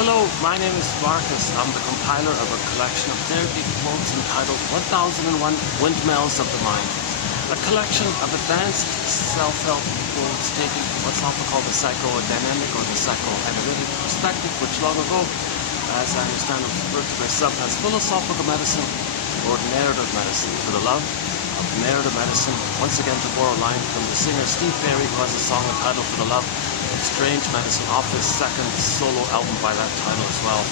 Hello, my name is Marcus. I'm the compiler of a collection of therapy quotes entitled 1001 Windmills of the Mind. A collection of advanced self-help quotes taken from what's often called the psychodynamic or the psychoanalytic perspective, which long ago, as I understand, was referred to by some as philosophical medicine or narrative medicine, for the love of narrative medicine. Once again, to borrow a line from the singer Steve Perry, who has a song entitled For the Love of Strange Medicine, off his second solo album by that title as well.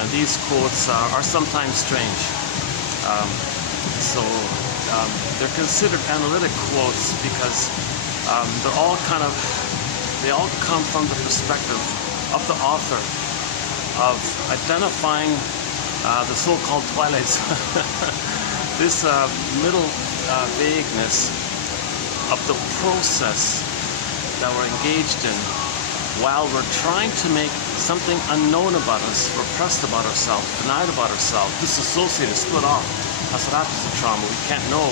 And these quotes are sometimes strange. They're considered analytic quotes because they all come from the perspective of the author of identifying the so-called twilight zone. This middle vagueness of the process that we're engaged in while we're trying to make something unknown about us, repressed about ourselves, denied about ourselves, disassociated, split off. That's what happens in trauma. We can't know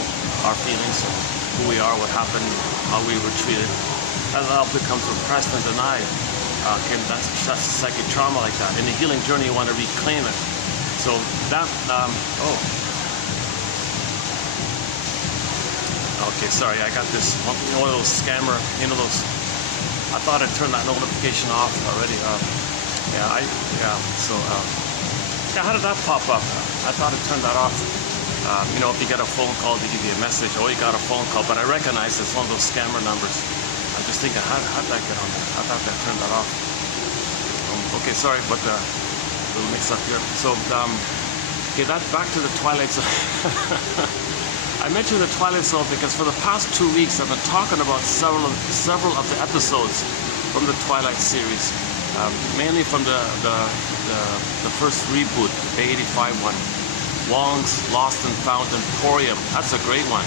our feelings and who we are, what happened, how we were treated. That all becomes repressed and denied. That's a psychic trauma like that. In the healing journey, you want to reclaim it. So that, okay, sorry, I got this, one of those scammer, I thought I'd turned that notification off already. How did that pop up? I thought I'd turned that off. If you get a phone call, they give you a message, oh, you got a phone call, but I recognize it's one of those scammer numbers. I'm just thinking, how did that get on there? I thought I turned that off. Okay, sorry, but a little mix up here. So, back to the Twilight Zone. I mentioned the Twilight Zone because for the past 2 weeks I've been talking about several of the episodes from the Twilight series, mainly from the first reboot, the 85 one, Wong's Lost and Found Emporium. That's a great one.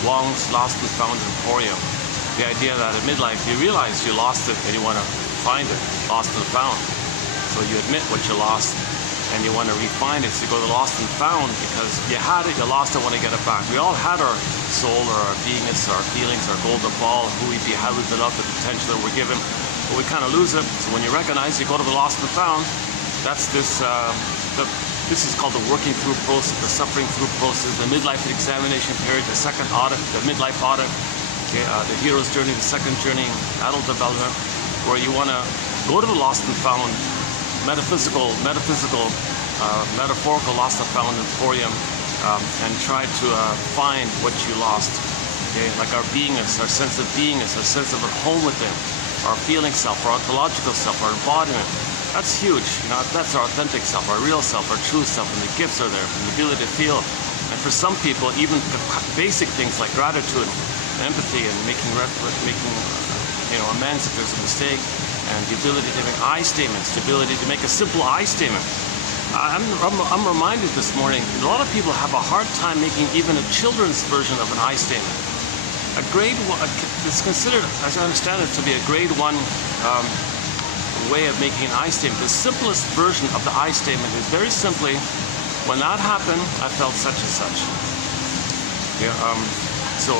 Wong's Lost and Found Emporium. The idea that at midlife you realize you lost it and you want to find it, lost and found. So you admit what you lost and you want to refine it. So you go to lost and found because you had it, you lost it, want to get it back. We all had our soul or our beingness, our feelings, our golden ball, who we be, how we've been up, the potential that we're given, but we kind of lose it. So when you recognize, you go to the lost and found. That's this. This is called the working through process, the suffering through process, the midlife examination period, the second audit, the midlife audit, the hero's journey, the second journey, adult development, where you want to go to the lost and found, metaphorical lost and found emporium, and try to find what you lost. Okay, like our beingness, our sense of beingness, our sense of at home within, our feeling self, our ontological self, our embodiment. That's huge. That's our authentic self, our real self, our true self, and the gifts are there, and the ability to feel. And for some people, even basic things like gratitude and empathy and making amends if there's a mistake, and the ability to make I statements, the ability to make a simple I statement. I'm reminded this morning, a lot of people have a hard time making even a children's version of an I statement. A grade one, it's considered, as I understand it, to be a grade one way of making an I statement. The simplest version of the I statement is very simply, when that happened, I felt such and such. So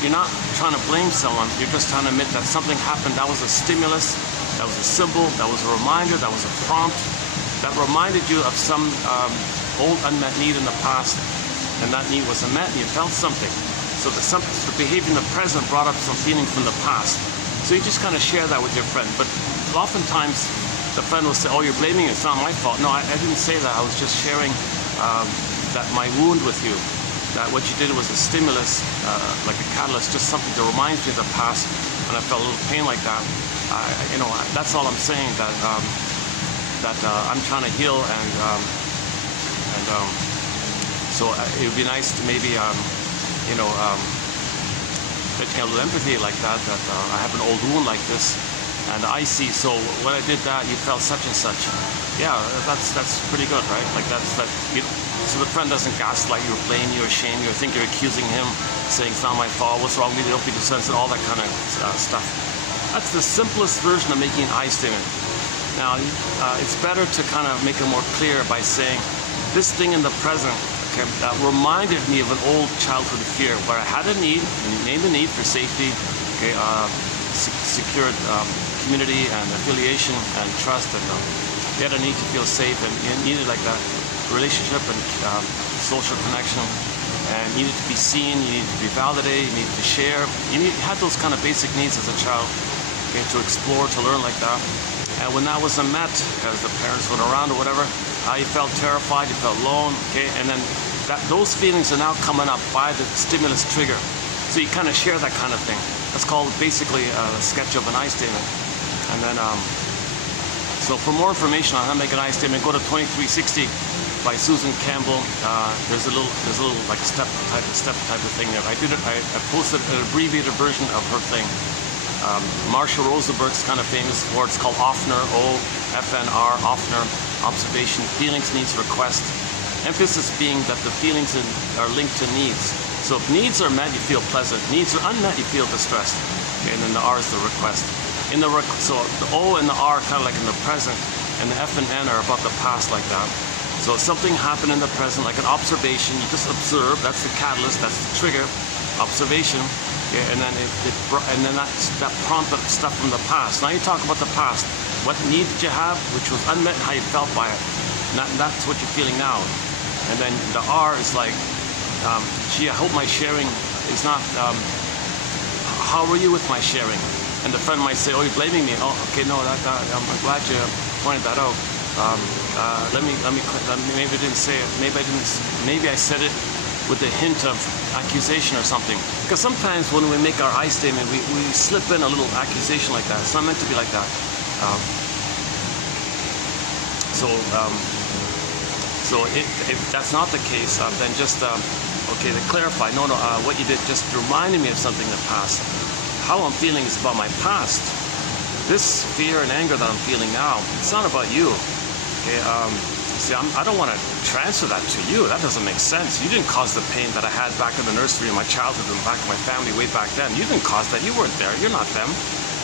you're not trying to blame someone, you're just trying to admit that something happened. That was a stimulus, that was a symbol, that was a reminder, that was a prompt, that reminded you of some old unmet need in the past, and that need was met and you felt something. So the behavior in the present brought up some feeling from the past. So you just kind of share that with your friend. But oftentimes the friend will say, oh, you're blaming me, it's not my fault. No, I didn't say that. I was just sharing that my wound with you. That what you did was a stimulus, like a catalyst, just something that reminds me of the past, and I felt a little pain like that. That's all I'm saying. That I'm trying to heal, so it would be nice to maybe, taking a little empathy like that. That I have an old wound like this, and I see. So when I did that, you felt such and such. Yeah, that's pretty good, right? Like so the friend doesn't gaslight you or blame you or shame you or think you're accusing him, saying it's not my fault, what's wrong with you, don't be defensive, all that kind of stuff. That's the simplest version of making an I statement. Now, it's better to kind of make it more clear by saying, this thing in the present, okay, that reminded me of an old childhood fear where I had a need, and named the need for safety, okay, secured community and affiliation and trust and You had a need to feel safe, and you needed like that relationship and social connection, and you needed to be seen, you needed to be validated, you needed to share. You had those kind of basic needs as a child, okay, to explore, to learn like that. And when that wasn't met, because the parents weren't around or whatever, you felt terrified, you felt alone, okay, and then those feelings are now coming up by the stimulus trigger. So you kind of share that kind of thing. That's called basically a sketch of an I statement. And then, so for more information on how to make an I statement, go to 2360 by Susan Campbell. There's a little like step type of thing there. I posted an abbreviated version of her thing. Marshall Rosenberg's kind of famous for it. It's called Offner, O-F-N-R, Offner, observation, feelings, needs, request. Emphasis being that the feelings are linked to needs. So if needs are met, you feel pleasant. Needs are unmet, you feel distressed. Okay, and then the R is the request. So the O and the R are kind of like in the present, and the F and N are about the past like that. So something happened in the present, like an observation. You just observe. That's the catalyst. That's the trigger. Observation. Okay, and then that prompted stuff from the past. Now you talk about the past. What need did you have, which was unmet, and how you felt by it. And that's what you're feeling now. And then the R is like, gee, I hope my sharing is not, how were you with my sharing? And the friend might say, oh, you're blaming me. Oh, okay, no, I'm glad you pointed that out. Maybe I didn't say it. Maybe I said it with a hint of accusation or something. Because sometimes when we make our I statement, we slip in a little accusation like that. It's not meant to be like that. So if that's not the case, then just, okay, to clarify, what you did just reminded me of something in the past. How I'm feeling is about my past. This fear and anger that I'm feeling now, it's not about you. Okay, see, I don't want to transfer that to you. That doesn't make sense. You didn't cause the pain that I had back in the nursery in my childhood and back in my family way back then. You didn't cause that. You weren't there. You're not them.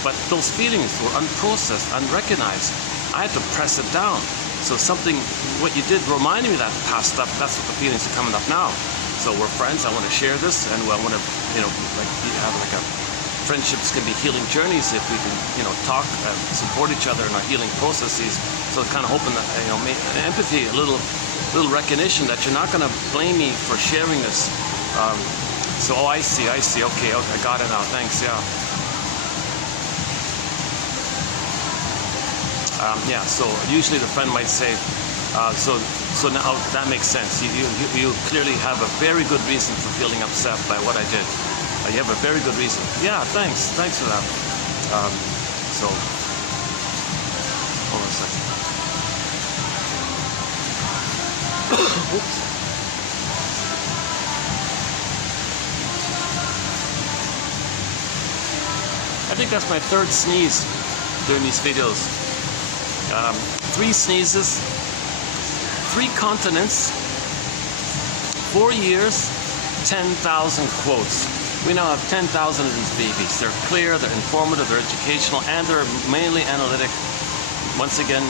But those feelings were unprocessed, unrecognized. I had to press it down. So what you did reminded me of that past stuff. That's what the feelings are coming up now. So we're friends. I want to share this, and I want to, friendships can be healing journeys if we can, talk and support each other in our healing processes. So kind of hoping that, empathy, a little recognition that you're not going to blame me for sharing this. I see. Okay, I got it now. Thanks. Yeah. So usually the friend might say, so now that makes sense. You clearly have a very good reason for feeling upset by what I did. You have a very good reason. Yeah, thanks for that. Hold on a second. Oops. I think that's my third sneeze during these videos. 3 sneezes, 3 continents, 4 years, 10,000 quotes. We now have 10,000 of these babies. They're clear, they're informative, they're educational, and they're mainly analytic. Once again,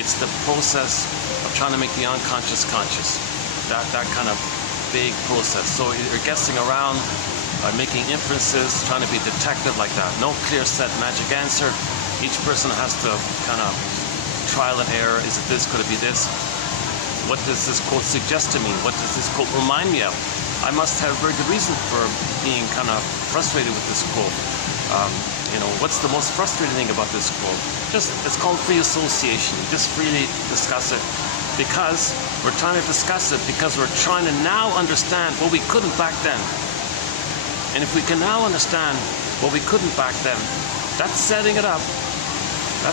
it's the process of trying to make the unconscious conscious. That kind of vague process. So you're guessing around, making inferences, trying to be detective like that. No clear set magic answer. Each person has to kind of trial and error. Is it this? Could it be this? What does this quote suggest to me? What does this quote remind me of? I must have a very good reason for being kind of frustrated with this quote. What's the most frustrating thing about this quote? It's called free association. Just freely discuss it because we're trying to discuss it because we're trying to now understand what we couldn't back then. And if we can now understand what we couldn't back then, that's setting it up. The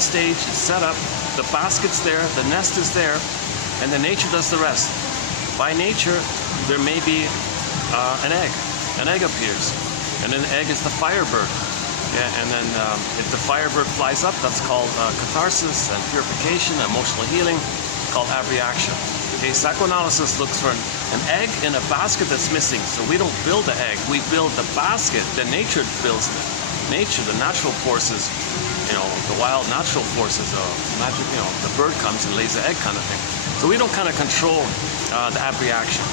stage is set up. The basket's there. The nest is there. And then nature does the rest. By nature, there may be an egg. An egg appears. And then the egg is the firebird. Yeah, and then if the firebird flies up, that's called catharsis and purification, emotional healing, called abreaction. Okay, psychoanalysis looks for an egg in a basket that's missing. So we don't build the egg, we build the basket. Then nature builds it. Nature, the natural forces, the wild natural forces, magic, the bird comes and lays the egg kind of thing. So we don't kind of control the abreaction.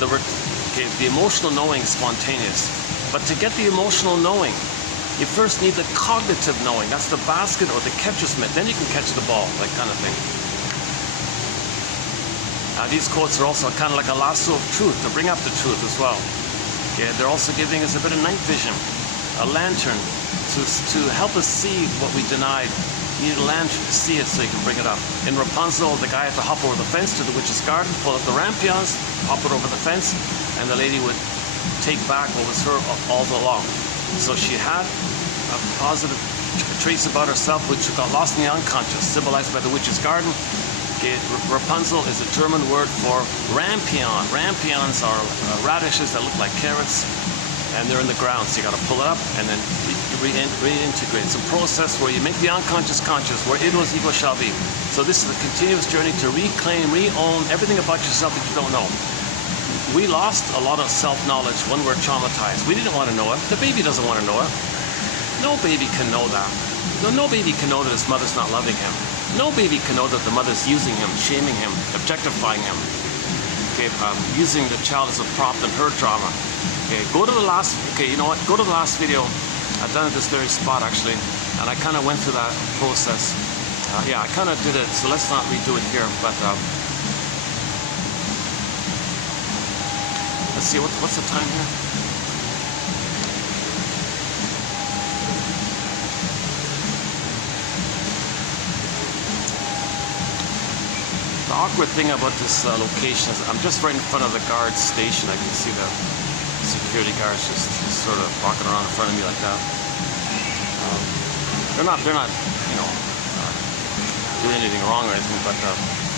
The emotional knowing is spontaneous. But to get the emotional knowing, You first need the cognitive knowing. That's the basket or the catcher's mitt. Then you can catch the ball, like kind of thing. These quotes are also kind of like a lasso of truth to bring up the truth as well. Okay, they're also giving us a bit of night vision, a lantern to help us see what we denied. You need a lantern to see it so you can bring it up. In Rapunzel, the guy had to hop over the fence to the witch's garden, pull up the rampions, hop it over the fence, and the lady would take back what was her all along. So she had a positive traits about herself which got lost in the unconscious, symbolized by the witch's garden. Okay, Rapunzel is a German word for rampion. Rampions are radishes that look like carrots, and they're in the ground, so you got to pull it up and then reintegrate. It's a process where you make the unconscious conscious, where it was ego shall be. So this is a continuous journey to reclaim, re-own everything about yourself that you don't know. We lost a lot of self-knowledge when we're traumatized. We didn't want to know it. The baby doesn't want to know it. No baby can know that. No baby can know that his mother's not loving him. No baby can know that the mother's using him, shaming him, objectifying him. Okay, using the child as a prop in her drama. Okay, go to the last. Okay, you know what? Go to the last video. I've done it at this very spot actually, and I kind of went through that process. Yeah, I kind of did it. So let's not redo it here. But let's see what's the time here. The awkward thing about this location is I'm just right in front of the guard station. I can see the security guards just sort of walking around in front of me like that. They're not, you know, doing anything wrong or anything, but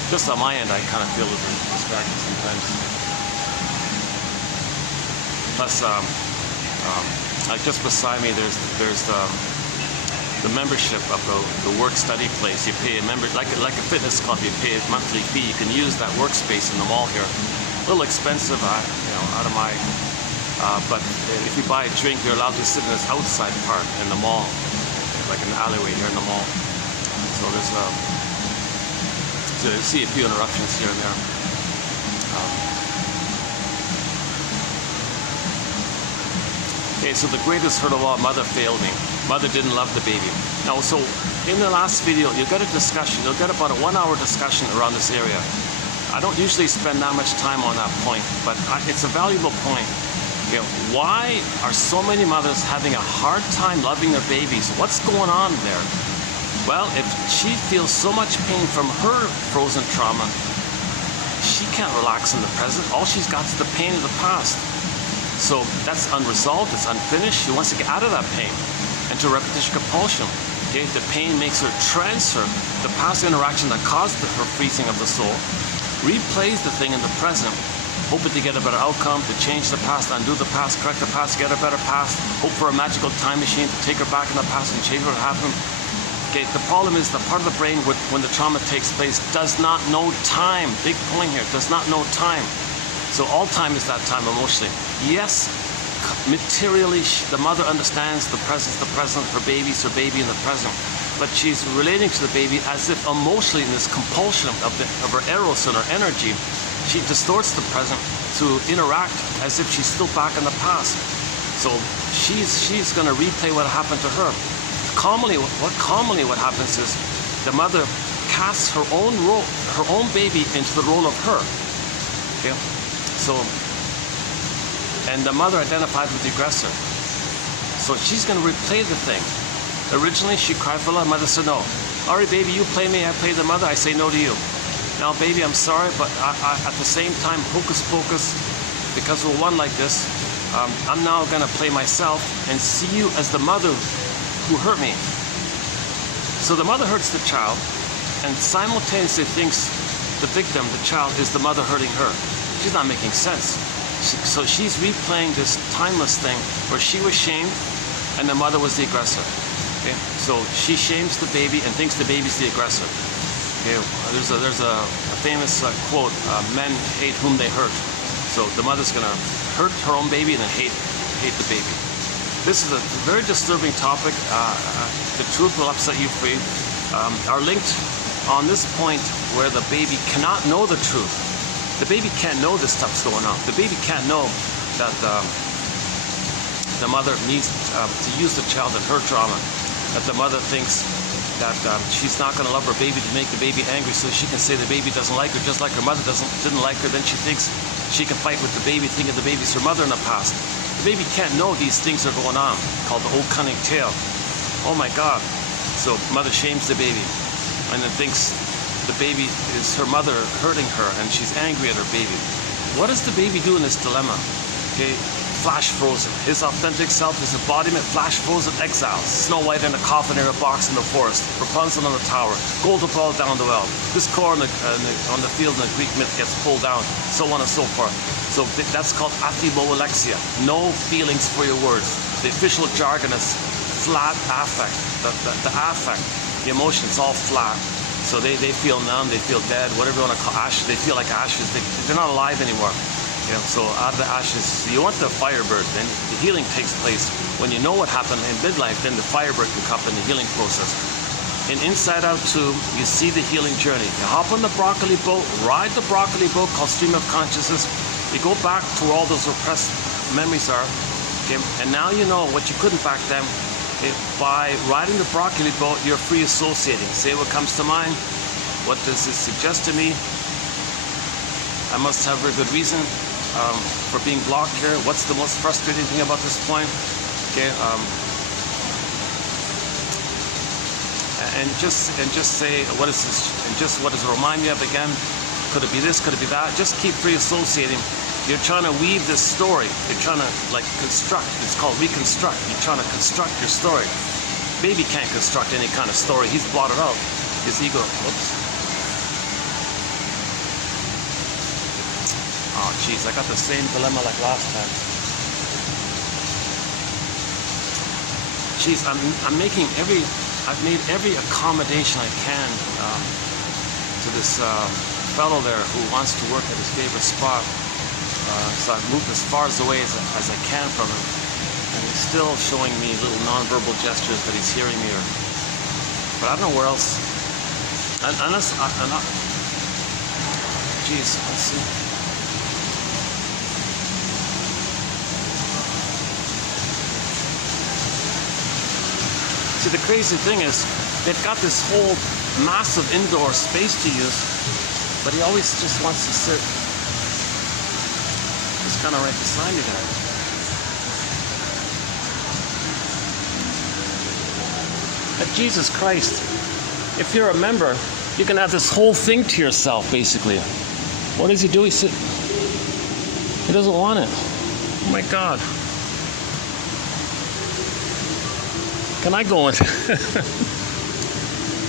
just on my end, I kind of feel a little distracted sometimes. Plus, like just beside me, there's the membership of the work-study place. You pay a like a fitness club. You pay a monthly fee. You can use that workspace in the mall here. A little expensive, you know, out of my. But if you buy a drink, you're allowed to sit in this outside part in the mall, like an alleyway here in the mall. So there's so you see a few interruptions here and there. Okay, so the greatest hurt of all, mother failed me. Mother didn't love the baby. Now, so in the last video, you'll get a discussion. You'll get about a 1-hour discussion around this area. I don't usually spend that much time on that point, but it's a valuable point. You know, why are so many mothers having a hard time loving their babies? What's going on there? Well, if she feels so much pain from her frozen trauma, she can't relax in the present. All she's got is the pain of the past. So that's unresolved, it's unfinished. She wants to get out of that pain into repetition compulsion. Okay? The pain makes her transfer the past interaction that caused her freezing of the soul, replays the thing in the present, hoping to get a better outcome, to change the past, undo the past, correct the past, get a better past, hope for a magical time machine to take her back in the past and change what happened. Okay, the problem is the part of the brain when the trauma takes place does not know time. Big point here, does not know time. So all time is that time emotionally. Yes, materially the mother understands the present, her baby in the present. But she's relating to the baby as if emotionally in this compulsion of her eros and her energy, she distorts the present to interact as if she's still back in the past. So she's going to replay what happened to her. Commonly what happens is the mother casts her own role, her own baby into the role of her. Okay, so and the mother identified with the aggressor. So she's going to replay the thing. Originally, she cried for love. Mother said no. All right, baby, you play me, I play the mother. I say no to you. Now, baby, I'm sorry, but at the same time, hocus pocus, because we're one like this, I'm now going to play myself and see you as the mother who hurt me. So the mother hurts the child and simultaneously thinks the victim, the child, is the mother hurting her. She's not making sense. So she's replaying this timeless thing where she was shamed and the mother was the aggressor. Okay? So she shames the baby and thinks the baby's the aggressor. Okay? There's a famous quote, men hate whom they hurt. So the mother's going to hurt her own baby and then hate the baby. This is a very disturbing topic. The truth will upset you free. Are linked on this point where the baby cannot know the truth. The baby can't know this stuff's going on. The baby can't know that the mother needs to use the child in her trauma. That the mother thinks that she's not going to love her baby to make the baby angry, so she can say the baby doesn't like her, just like her mother didn't like her. Then she thinks she can fight with the baby, thinking the baby's her mother in the past. The baby can't know these things are going on, called the old cunning tale. Oh my God. So mother shames the baby and then thinks the baby is her mother hurting her, and she's angry at her baby. What does the baby do in this dilemma? Okay, flash frozen. His authentic self, his embodiment, flash frozen, exile. Snow White in a coffin in a box in the forest. Rapunzel on the tower. Golden ball down the well. This core on the field in the Greek myth gets pulled down. So on and so forth. So that's called athimoalexia. No feelings for your words. The official jargon is flat affect. The affect, the emotions, all flat. So they feel numb, they feel dead, whatever you want to call ashes. They feel like ashes. They're not alive anymore. You know, so out of the ashes, you want the firebird. Then the healing takes place. When you know what happened in midlife, then the firebird can come in the healing process. In Inside Out 2, you see the healing journey. You hop on the broccoli boat, ride the broccoli boat called Stream of Consciousness. You go back to where all those repressed memories are. Okay? And now you know what you couldn't back then. Okay? By riding the broccoli boat, you're free associating. Say what comes to mind. What does it suggest to me? I must have a very good reason for being blocked here. What's the most frustrating thing about this point? Okay, and just say what is this, and just what does it remind me of again? Could it be this? Could it be that? Just keep free associating. You're trying to weave this story. You're trying to like construct. It's called reconstruct. You're trying to construct your story. Baby can't construct any kind of story. He's blotted out. His ego. Whoops. Oh jeez, I got the same dilemma like last time. Jeez, I've made every accommodation I can to this fellow there who wants to work at his favorite spot. So I've moved as far away as I can from him, and he's still showing me little non-verbal gestures that he's hearing me. But I don't know where else. Unless I'm not. Jeez, let's see. See, the crazy thing is, they've got this whole massive indoor space to use, but he always just wants to sit just kind of right beside me there. But Jesus Christ, if you're a member, you can have this whole thing to yourself, basically. What does he do? He doesn't want it. Oh my God. Can I go in?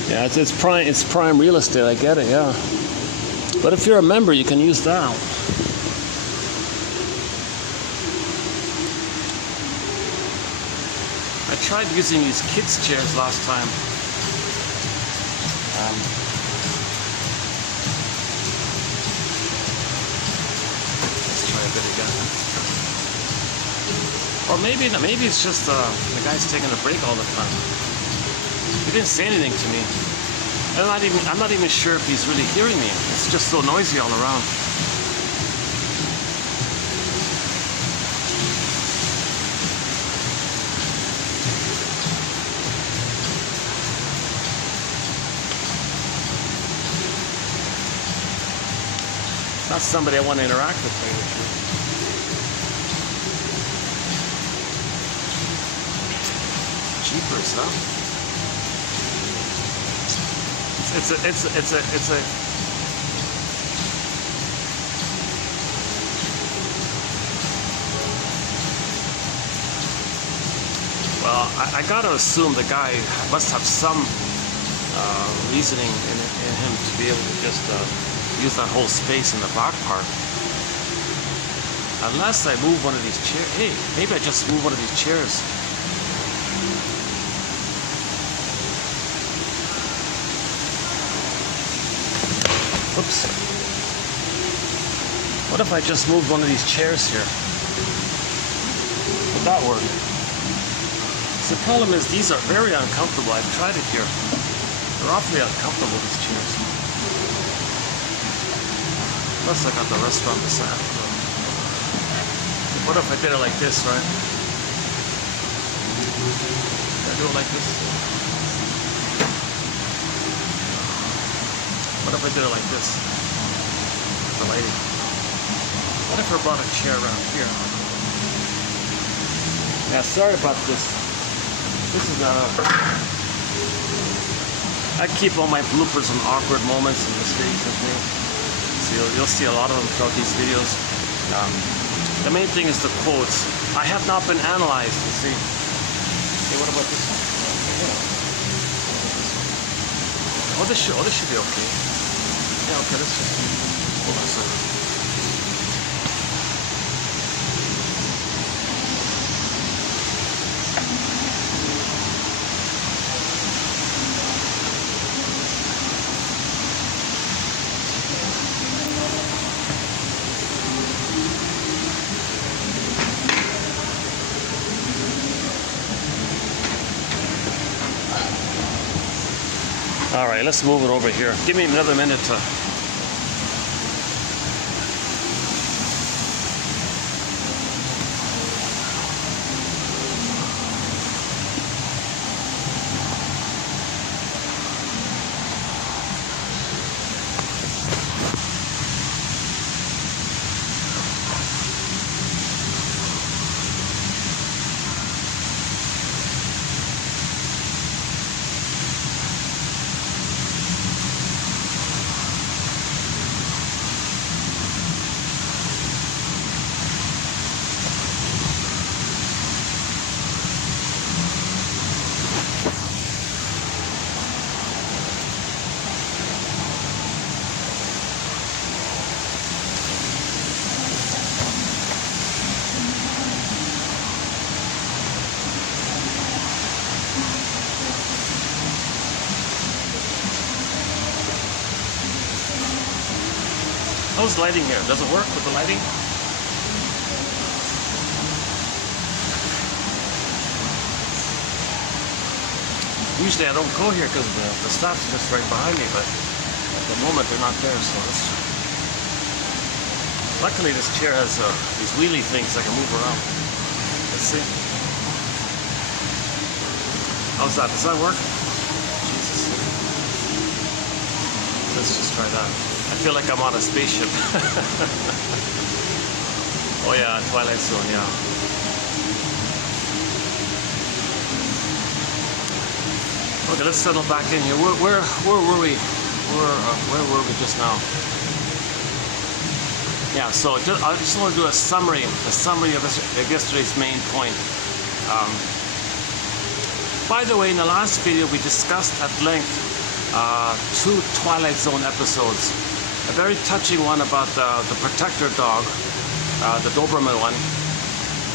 Yeah, it's prime real estate. I get it. Yeah, but if you're a member, you can use that. I tried using these kids' chairs last time. Let's try a bit again. Or maybe it's just the guy's taking a break all the time. He didn't say anything to me. I'm not even sure if he's really hearing me. It's just so noisy all around. It's not somebody I want to interact with, maybe. Jeepers, huh? It's a well, I gotta assume the guy must have some reasoning in him to be able to just use that whole space in the back part. Unless I move one of these chairs. Hey, maybe I just move one of these chairs. Oops. What if I just moved one of these chairs here? Would that work? So the problem is these are very uncomfortable. I've tried it here. They're awfully uncomfortable, these chairs. Plus I got the restaurant beside. What if I did it like this, right? Should I do it like this? What if I did it like this? The lady. What if I brought a chair around here? Yeah, sorry about this. This is I keep all my bloopers and awkward moments and mistakes and things. So you'll see a lot of them throughout these videos. The main thing is the quotes. I have not been analyzed, you see. Okay, what about this one? Oh, this should be okay. Yeah, okay, let's just hold on a second. All right, let's move it over here. Give me another minute to... How's the lighting here? Does it work with the lighting? Usually I don't go here because the staff's just right behind me, but at the moment they're not there, so let's... Luckily this chair has these wheelie things I can move around. Let's see. How's that? Does that work? Jesus. Let's just try that. I feel like I'm on a spaceship. Oh yeah, Twilight Zone, yeah. Okay, let's settle back in here. Where were we? Where were we just now? Yeah, so I just want to do a summary of yesterday's main point. By the way, in the last video we discussed at length 2 Twilight Zone episodes. A very touching one about the protector dog, the Doberman one,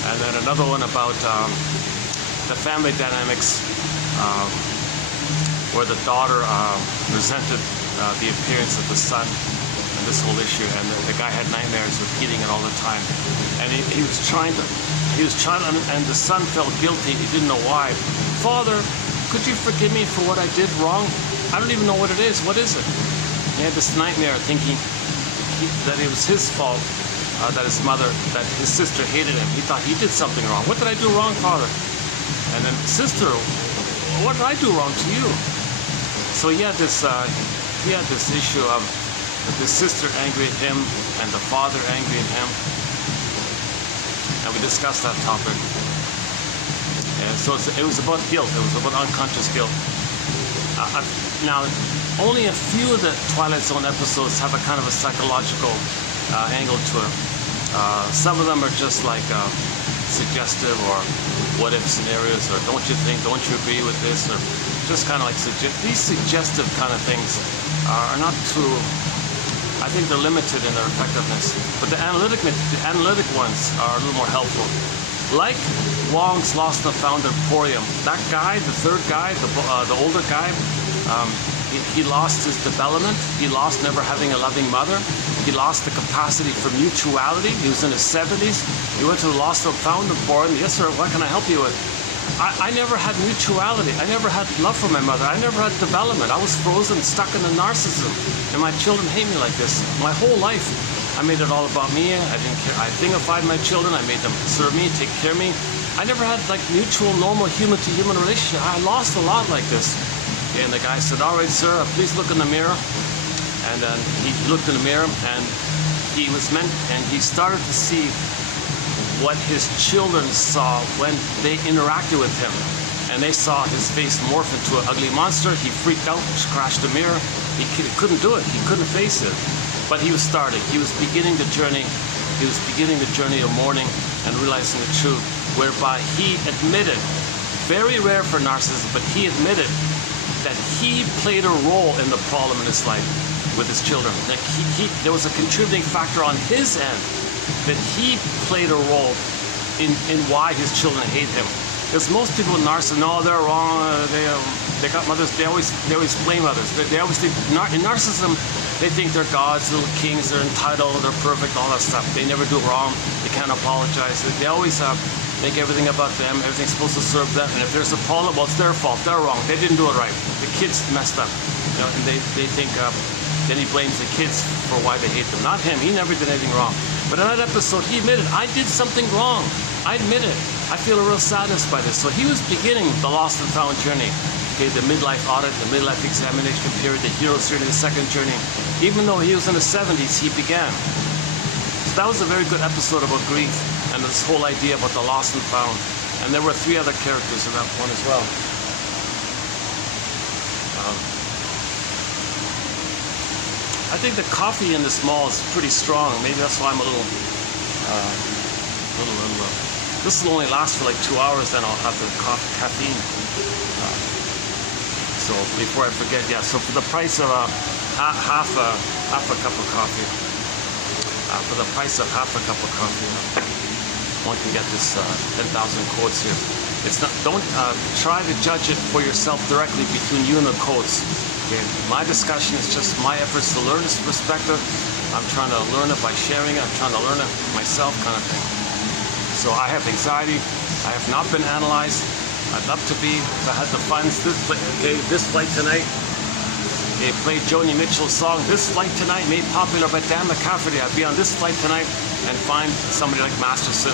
and then another one about the family dynamics, where the daughter resented the appearance of the son and this whole issue, and the guy had nightmares repeating it all the time, and he was trying to, and the son felt guilty. He didn't know why. Father, could you forgive me for what I did wrong? I don't even know what it is. What is it? He had this nightmare thinking that it was his fault, that his sister hated him. He thought he did something wrong. What did I do wrong, Father? And then, sister, what did I do wrong to you? So he had this issue of the sister angry at him and the father angry at him. And we discussed that topic. And so it was about guilt. It was about unconscious guilt. Now, only a few of the Twilight Zone episodes have a kind of a psychological angle to it. Some of them are just like suggestive or what if scenarios, or don't you think, don't you agree with this, or just kind of like these suggestive kind of things are not too, I think they're limited in their effectiveness. But the analytic ones are a little more helpful. Like Wong's Lost and Found Emporium. That guy, the third guy, the older guy, he lost his development. He lost never having a loving mother. He lost the capacity for mutuality. He was in his 70s. He went to the Lost and Found Emporium. Yes, sir, what can I help you with? I never had mutuality. I never had love for my mother. I never had development. I was frozen, stuck in the narcissism. And my children hate me like this. My whole life, I made it all about me. I didn't care. I thingified my children. I made them serve me, take care of me. I never had like mutual, normal human-to-human relationship. I lost a lot like this. And the guy said, all right, sir, please look in the mirror. And then he looked in the mirror, and he started to see what his children saw when they interacted with him. And they saw his face morph into an ugly monster. He freaked out, crashed the mirror. He couldn't do it. He couldn't face it. But he was starting. He was beginning the journey. He was beginning the journey of mourning and realizing the truth, whereby he admitted, very rare for narcissists, but he admitted that he played a role in the problem in his life with his children. Like there was a contributing factor on his end, that he played a role in why his children hate him. Because most people with narcissists, no, they're wrong. They got mothers. They always blame others. They always think in narcissism, they think they're gods, little kings. They're entitled. They're perfect. All that stuff. They never do wrong. They can't apologize. They always make everything about them. Everything's supposed to serve them. And if there's a problem, well, it's their fault. They're wrong. They didn't do it right. The kids messed up. You know, and they think. Then he blames the kids for why they hate them. Not him. He never did anything wrong. But in that episode, he admitted, I did something wrong. I admit it. I feel a real sadness by this. So he was beginning the lost and found journey. Okay, the midlife audit, the midlife examination period, the hero's journey, the second journey. Even though he was in the 70s, he began. So that was a very good episode about grief and this whole idea about the lost and found. And there were 3 other characters in that one as well. I think the coffee in this mall is pretty strong. Maybe that's why I'm a little. This will only last for like 2 hours. Then I'll have the caffeine. So before I forget, yeah. So for the price of half a cup of coffee, for the price of half a cup of coffee, one can get this 10,000 quotes here. It's not. Don't try to judge it for yourself directly between you and the quotes. Okay. My discussion is just my efforts to learn this perspective. I'm trying to learn it by sharing it. I'm trying to learn it myself, kind of thing. So I have anxiety. I have not been analyzed. I'd love to be. If I had the funds, this flight tonight. They played Joni Mitchell's song, "This Flight Tonight," made popular by Dan McCafferty. I'd be on this flight tonight and find somebody like Masterson,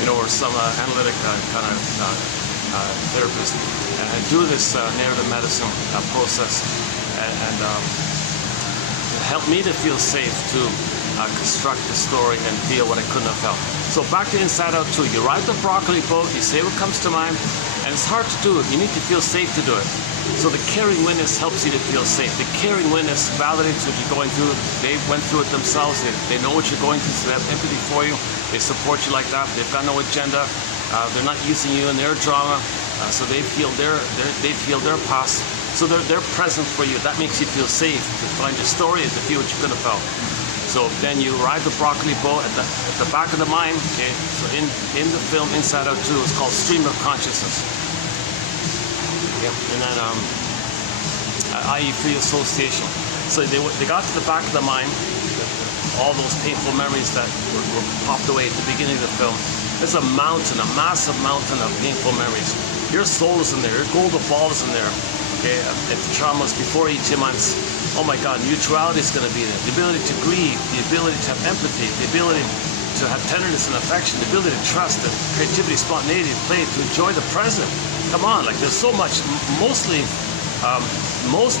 you know, or some analytic kind of therapist, and do this narrative medicine process, and help me to feel safe to construct the story and feel what I couldn't have felt. So back to Inside Out 2. You ride the broccoli boat, you say what comes to mind, and it's hard to do it. You need to feel safe to do it. So the caring witness helps you to feel safe. The caring witness validates what you're going through. They went through it themselves. They know what you're going through, so they have empathy for you. They support you like that. They've got no agenda. They're not using you in their drama. So they feel their past. So they're present for you. That makes you feel safe to find your story and to feel what you could have felt. So then you ride the broccoli boat at the back of the mind. Okay. So in the film Inside Out 2, it's called Stream of Consciousness. Yeah. And then i.e. free association. So they got to the back of the mind. All those painful memories that were popped away at the beginning of the film. There's a mountain, a massive mountain of painful memories. Your soul is in there. Your golden ball is in there. Okay, if the trauma was before 18 months, oh my God, neutrality is going to be there. The ability to grieve, the ability to have empathy, the ability to have tenderness and affection, the ability to trust, and creativity, spontaneity, play, to enjoy the present. Come on, like there's so much. Most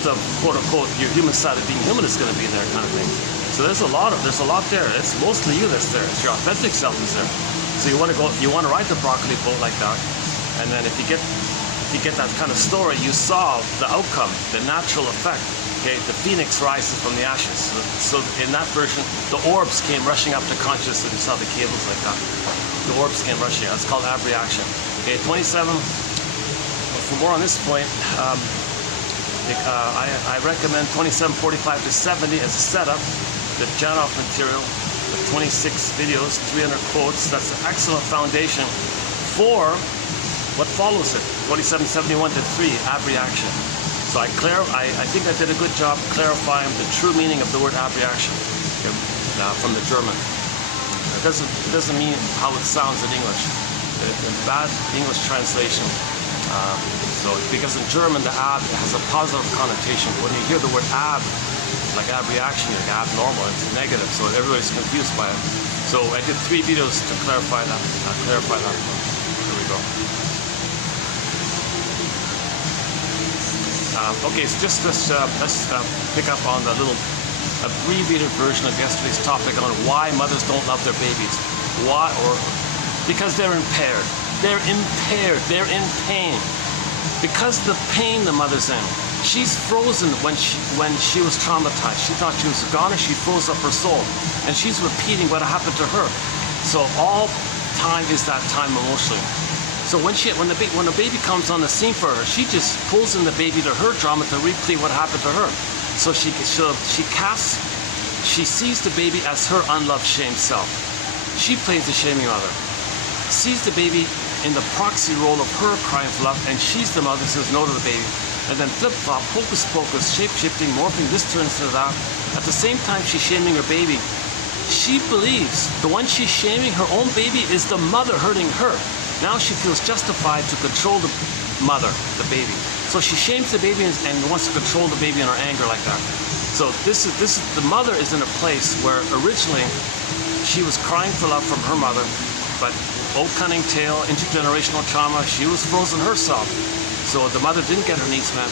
of quote unquote your human side of being human is going to be there, kind of thing. So there's a lot there. It's mostly you that's there. It's your authentic self is there. So you want to ride the broccoli boat like that, and then if you get that kind of story, you saw the outcome, the natural effect. Okay, the phoenix rises from the ashes. So in that version, the orbs came rushing up to consciousness, and you saw the cables like that. The orbs came rushing. That's called abreaction. Okay, 27. For more on this point, I recommend 27:45 to 70 as a setup. The Janoff material, the 26 videos, 300 quotes. That's an excellent foundation for what follows it. 27:71 to 3, abreaction. So I think I did a good job clarifying the true meaning of the word abreaction from the German. It doesn't mean how it sounds in English. In bad English translation. Because in German the ab has a positive connotation. When you hear the word ab, like abreaction, like abnormal, it's negative. So everybody's confused by it. So I did 3 videos to clarify that. Here we go. So. Okay, so let's pick up on the little abbreviated version of yesterday's topic on why mothers don't love their babies. Why? Because they're impaired. They're impaired. They're in pain. Because the pain the mother's in. She's frozen when she was traumatized. She thought she was a goner. She froze up her soul, and she's repeating what happened to her. So all time is that time emotionally. So when the baby comes on the scene for her, she just pulls in the baby to her drama to replay what happened to her. So she sees the baby as her unloved, shamed self. She plays the shaming mother, sees the baby in the proxy role of her crying for love, and she's the mother who says no to the baby. And then flip-flop, hocus-pocus, shape-shifting, morphing, this turns to that. At the same time she's shaming her baby, she believes the one she's shaming, her own baby, is the mother hurting her. Now she feels justified to control the mother, the baby. So she shames the baby and wants to control the baby in her anger like that. So this is the mother is in a place where originally she was crying for love from her mother, but old cunning tale, intergenerational trauma, she was frozen herself. So the mother didn't get her needs met.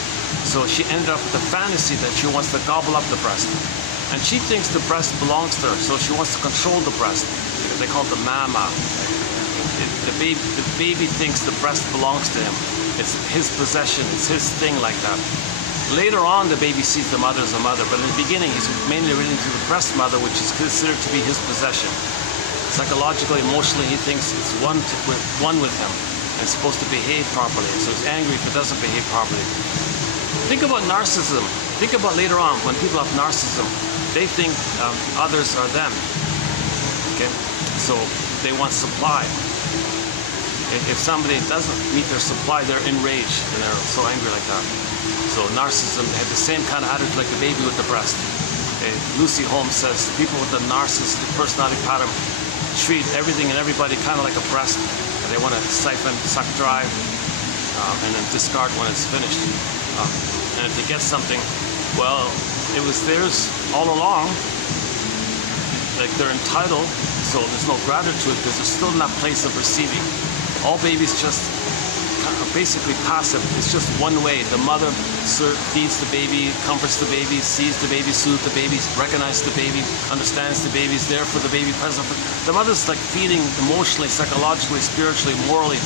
So she ended up with the fantasy that she wants to gobble up the breast. And she thinks the breast belongs to her, so she wants to control the breast. They call it the mama. The baby thinks the breast belongs to him. It's his possession, it's his thing like that. Later on, the baby sees the mother as a mother, but in the beginning, he's mainly relating to the breast mother, which is considered to be his possession. Psychologically, emotionally, he thinks it's one with him, and it's supposed to behave properly. So he's angry if it doesn't behave properly. Think about narcissism. Think about later on, when people have narcissism, they think others are them. Okay, so they want supply. If somebody doesn't meet their supply, they're enraged and they're so angry like that. So narcissism, they have the same kind of attitude like the baby with the breast. Okay. Lucy Holmes says people with the narcissistic personality pattern treat everything and everybody kind of like a breast. And they want to siphon, suck dry, and then discard when it's finished. And if they get something, well, it was theirs all along. Like they're entitled, so there's no gratitude because they're still in that place of receiving. All babies just basically passive. It's just one way. The mother feeds the baby, comforts the baby, sees the baby, soothes the baby, recognizes the baby, understands the baby, is there for the baby, present for the mother's like feeding emotionally, psychologically, spiritually, morally,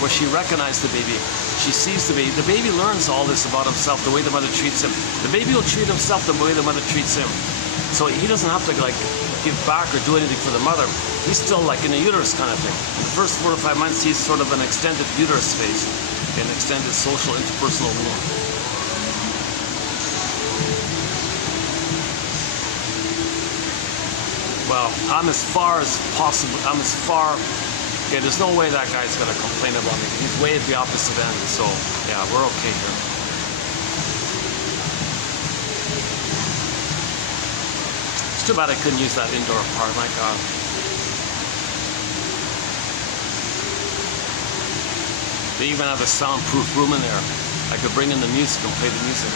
where she recognizes the baby. She sees the baby. The baby learns all this about himself, the way the mother treats him. The baby will treat himself the way the mother treats him. So he doesn't have to like give back or do anything for the mother. He's still like in a uterus kind of thing. In the first 4 to 5 months, he's sort of an extended uterus phase, an extended social interpersonal womb. Well, I'm as far as possible. Okay, there's no way that guy's gonna complain about me. He's way at the opposite end. So yeah, we're okay here. It's too bad I couldn't use that indoor part, my God. They even have a soundproof room in there. I could bring in the music and play the music.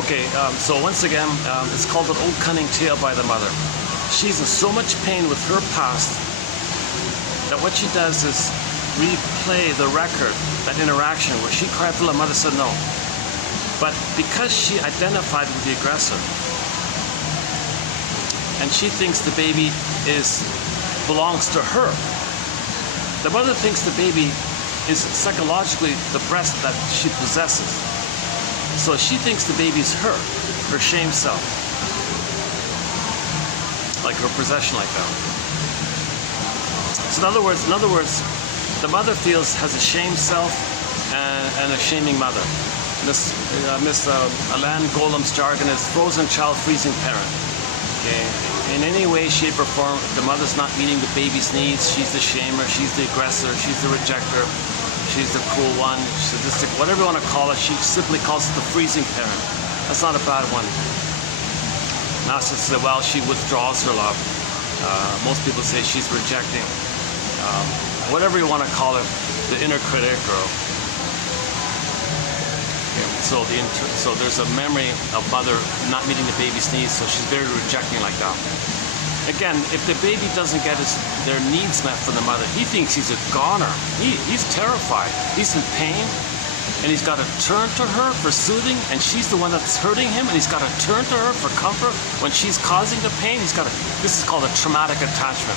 Okay, so once again, it's called An Old Cunning Tale by the Mother. She's in so much pain with her past that what she does is replay the record, that interaction where she cried for the mother said no. But because she identified with the aggressor, and she thinks the baby belongs to her, the mother thinks the baby is psychologically the breast that she possesses. So she thinks the baby's her shame self, like her possession like that. So in other words, the mother has a shame self and a shaming mother. Miss Alain Golem's jargon is frozen child, freezing parent. Okay. In any way, shape, or form, if the mother's not meeting the baby's needs, she's the shamer, she's the aggressor, she's the rejecter, she's the cruel one, sadistic, whatever you want to call it. She simply calls it the freezing parent. That's not a bad one. Narcissists say, well, she withdraws her love. Most people say she's rejecting. Whatever you want to call it, the inner critic, or So there's a memory of mother not meeting the baby's needs, so she's very rejecting like that. Again, if the baby doesn't get their needs met from the mother, he thinks he's a goner. He's terrified. He's in pain, and he's got to turn to her for soothing, and she's the one that's hurting him, and he's got to turn to her for comfort when she's causing the pain. This is called a traumatic attachment.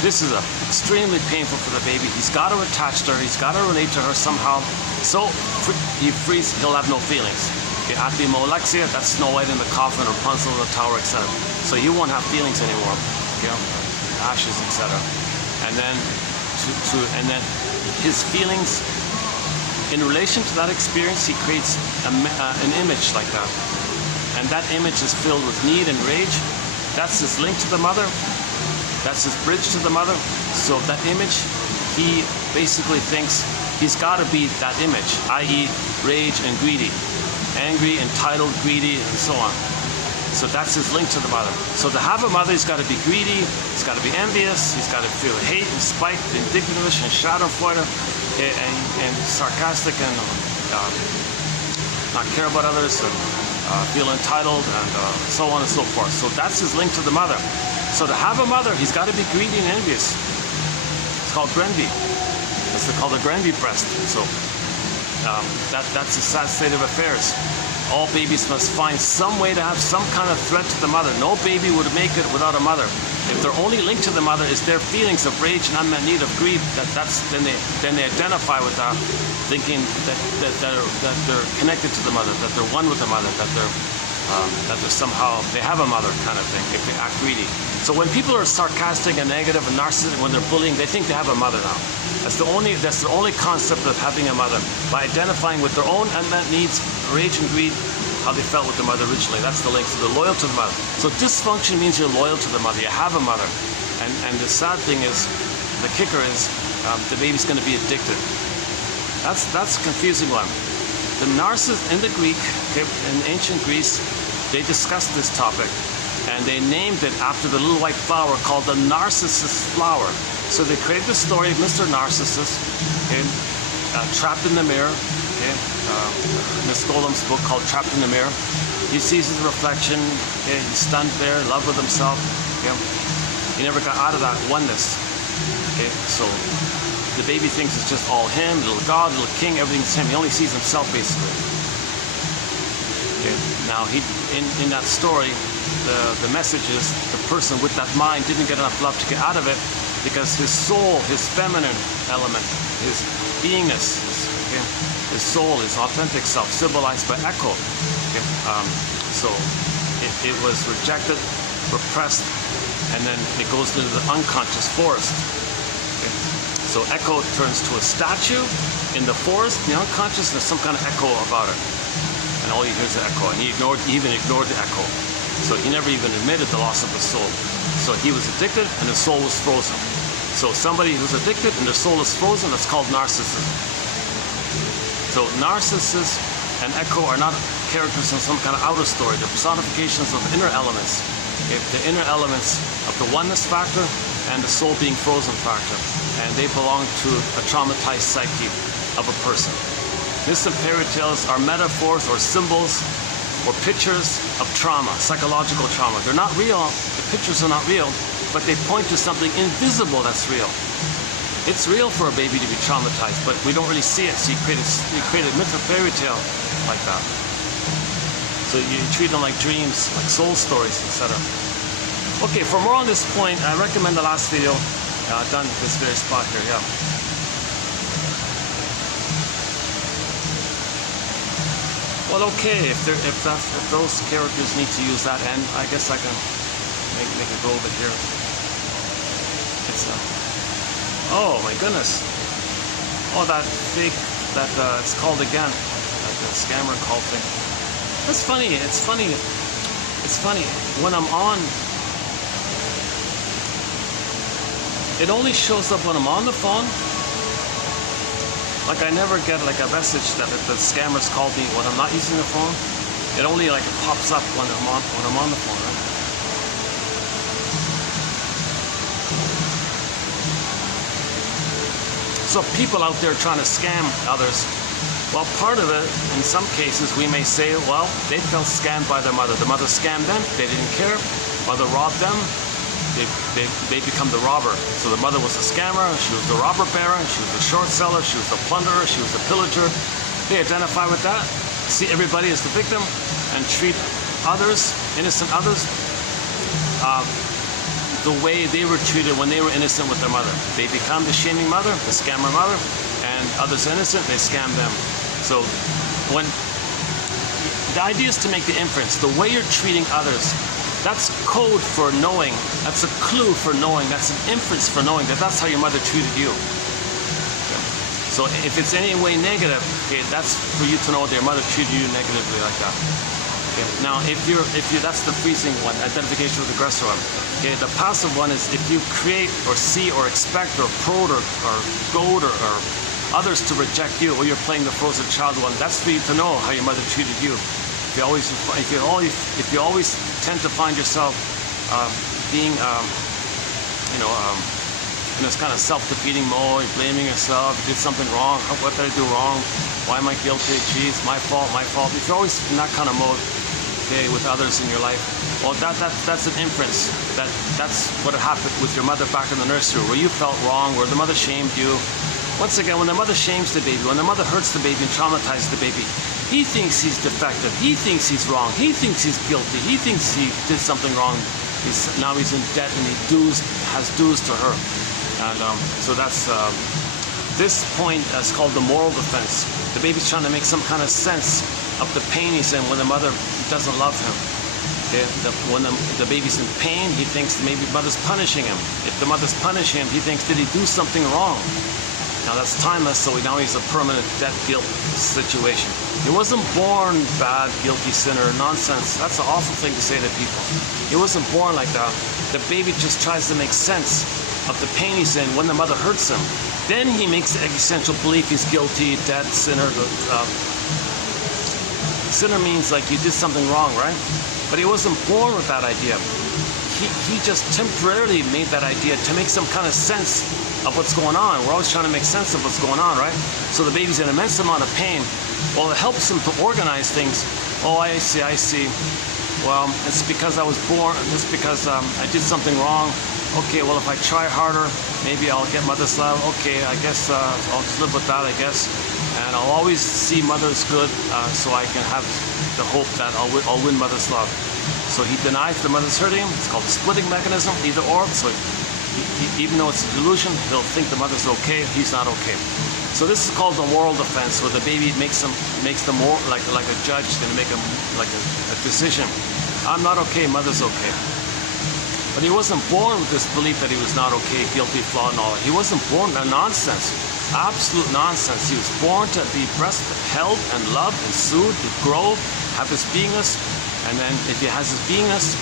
This is extremely painful for the baby. He's got to attach to her. He's got to relate to her somehow. So he'll have no feelings. Okay, athemolexia, that's Snow White in the coffin, or Rapunzel in the tower, etc. So you won't have feelings anymore. You know, ashes, etc. And then and then his feelings in relation to that experience, he creates an image like that, and that image is filled with need and rage. That's his link to the mother. That's his bridge to the mother. So that image, he basically thinks he's got to be that image, i.e. rage and greedy. Angry, entitled, greedy, and so on. So that's his link to the mother. So to have a mother, he's got to be greedy, he's got to be envious, he's got to feel hate and spite, indignation and schadenfreude, and sarcastic, and not care about others, and feel entitled, and so on and so forth. So that's his link to the mother. So to have a mother, he's got to be greedy and envious. It's called Grenvy. It's called the Grenvy breast. So that's a sad state of affairs. All babies must find some way to have some kind of threat to the mother. No baby would make it without a mother. If their only link to the mother is their feelings of rage and unmet need of grief, then they identify with that, thinking that they're connected to the mother, that they're one with the mother, that they're somehow, they have a mother kind of thing, if they act greedy. So when people are sarcastic and negative and narcissistic, when they're bullying, they think they have a mother now. That's the only concept of having a mother, by identifying with their own unmet needs, rage and greed, how they felt with the mother originally. That's the link. So they're loyal to the mother. So dysfunction means you're loyal to the mother. You have a mother. And the sad thing is, the kicker is, the baby's going to be addicted. That's a confusing one. The narcissist in the Greek, in ancient Greece, they discussed this topic, and they named it after the little white flower called the Narcissus flower. So they created the story of Mr. Narcissus, trapped in the mirror. Miss Golem's book called Trapped in the Mirror. He sees his reflection. He's stunned there, in love with himself. He never got out of that oneness. So the baby thinks it's just all him, little God, little king, everything's him. He only sees himself basically. Now in that story, the message is the person with that mind didn't get enough love to get out of it, because his soul, his feminine element, his beingness, his soul, his authentic self, symbolized by echo. So it was rejected, repressed, and then it goes into the unconscious forest. So echo turns to a statue in the forest. The unconscious, there's some kind of echo about it, and all you hear is the echo. And he even ignored the echo. So he never even admitted the loss of the soul. So he was addicted, and his soul was frozen. So somebody who's addicted and their soul is frozen, that's called narcissism. So Narcissus and Echo are not characters in some kind of outer story. They're personifications of inner elements. The inner elements of the oneness factor and the soul being frozen factor. And they belong to a traumatized psyche of a person. Myths and fairy tales are metaphors or symbols or pictures of trauma, psychological trauma. They're not real. The pictures are not real, but they point to something invisible that's real. It's real for a baby to be traumatized, but we don't really see it. So you create a myth or fairy tale like that. So you treat them like dreams, like soul stories, etc. Okay, for more on this point, I recommend the last video done at this very spot here. Yeah. Well, okay, if those characters need to use that end, I guess I can make it go over here. It's oh my goodness! Oh, that fake, it's called again, that scammer call thing. That's funny. It's funny. It's funny when I'm on. It only shows up when I'm on the phone. Like I never get like a message that the scammers called me when I'm not using the phone. It only like pops up when I'm on the phone, right? So people out there trying to scam others, Well, part of it, in some cases, we may say, well, they felt scammed by their mother. The mother scammed them, they didn't care. Mother robbed them, they become the robber. So the mother was a scammer, she was the robber baron, she was the short seller, she was the plunderer, she was the pillager. They identify with that, see everybody as the victim, and treat others, innocent others, the way they were treated when they were innocent with their mother. They become the shaming mother, the scammer mother, and others innocent, they scam them. So when the idea is to make the inference, the way you're treating others, that's code for knowing, that's a clue for knowing, that's an inference for knowing that that's how your mother treated you. Okay. So if it's any way negative, okay, that's for you to know that your mother treated you negatively like that. Okay. Now if you're that's the freezing one, identification with the aggressor one. Okay, the passive one is if you create or see or expect or prod or goad or others to reject you, or you're playing the frozen child one, that's for you to know how your mother treated you. If you always tend to find yourself being, in this kind of self-defeating mode, you're blaming yourself, you did something wrong, what did I do wrong, why am I guilty, geez, my fault. If you're always in that kind of mode, okay, with others in your life, well, that's an inference. That's what happened with your mother back in the nursery, where you felt wrong, where the mother shamed you. Once again, when the mother shames the baby, when the mother hurts the baby and traumatizes the baby, he thinks he's defective, he thinks he's wrong, he thinks he's guilty, he thinks he did something wrong. Now he's in debt and he has dues to her. And so that's, this point is called the moral defense. The baby's trying to make some kind of sense of the pain he's in when the mother doesn't love him. When the baby's in pain, he thinks maybe the mother's punishing him. If the mother's punishing him, he thinks, did he do something wrong? Now that's timeless, so now he's a permanent debt guilt situation. He wasn't born bad, guilty sinner, nonsense. That's an awful thing to say to people. He wasn't born like that. The baby just tries to make sense of the pain he's in when the mother hurts him. Then he makes the existential belief he's guilty, dead, sinner. Sinner means like you did something wrong, right? But he wasn't born with that idea. He just temporarily made that idea to make some kind of sense of what's going on. We're always trying to make sense of what's going on, right? So the baby's in an immense amount of pain. Well, it helps him to organize things. Oh, I see. Well, it's because I was born, it's because I did something wrong. Okay, well, if I try harder, maybe I'll get mother's love. Okay, I guess I'll just live with that, I guess. And I'll always see mother's good, so I can have the hope that I'll win mother's love. So he denies the mother's hurting him. It's called the splitting mechanism, either or. So even though it's a delusion, he'll think the mother's okay, he's not okay. So this is called the moral defense, where the baby makes the more like a judge, going to make a decision. I'm not okay, mother's okay. But he wasn't born with this belief that he was not okay, guilty, flawed, and all that. He wasn't born in nonsense, absolute nonsense. He was born to be held and loved and soothed, to grow, have his beingness, and then if he has his beingness,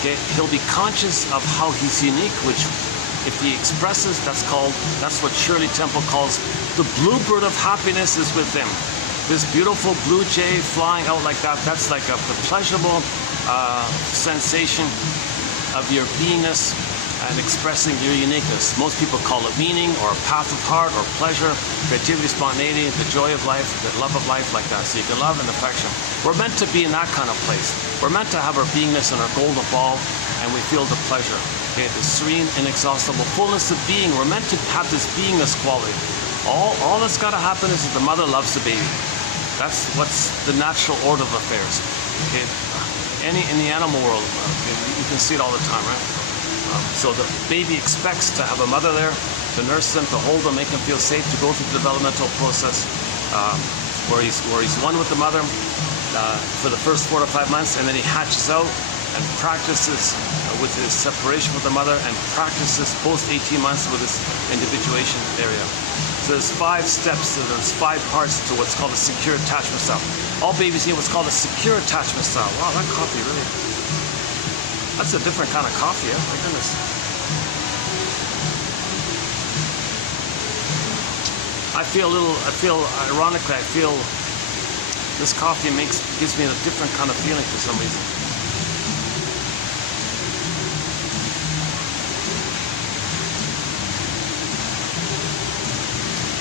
okay, he'll be conscious of how he's unique, which if he expresses, that's what Shirley Temple calls the bluebird of happiness is with him. This beautiful blue jay flying out like that, that's like a pleasurable sensation of your beingness and expressing your uniqueness. Most people call it meaning or a path of heart or pleasure, creativity, spontaneity, the joy of life, the love of life like that. So you can love and affection. We're meant to be in that kind of place. We're meant to have our beingness and our golden ball, and we feel the pleasure. Okay, the serene, inexhaustible fullness of being. We're meant to have this beingness quality. All that's got to happen is that the mother loves the baby. That's what's the natural order of affairs. Okay, in the animal world, okay, you can see it all the time, right? So the baby expects to have a mother there, to nurse them, to hold them, make them feel safe, to go through the developmental process where he's one with the mother for the first 4 to 5 months, and then he hatches out and practices with his separation with the mother, and practices post 18 months with his individuation area. So there's 5 steps, so there's 5 parts to what's called a secure attachment style. All babies need what's called a secure attachment style. Wow, that coffee really, that's a different kind of coffee, my goodness. I feel ironically, I feel this coffee gives me a different kind of feeling for some reason.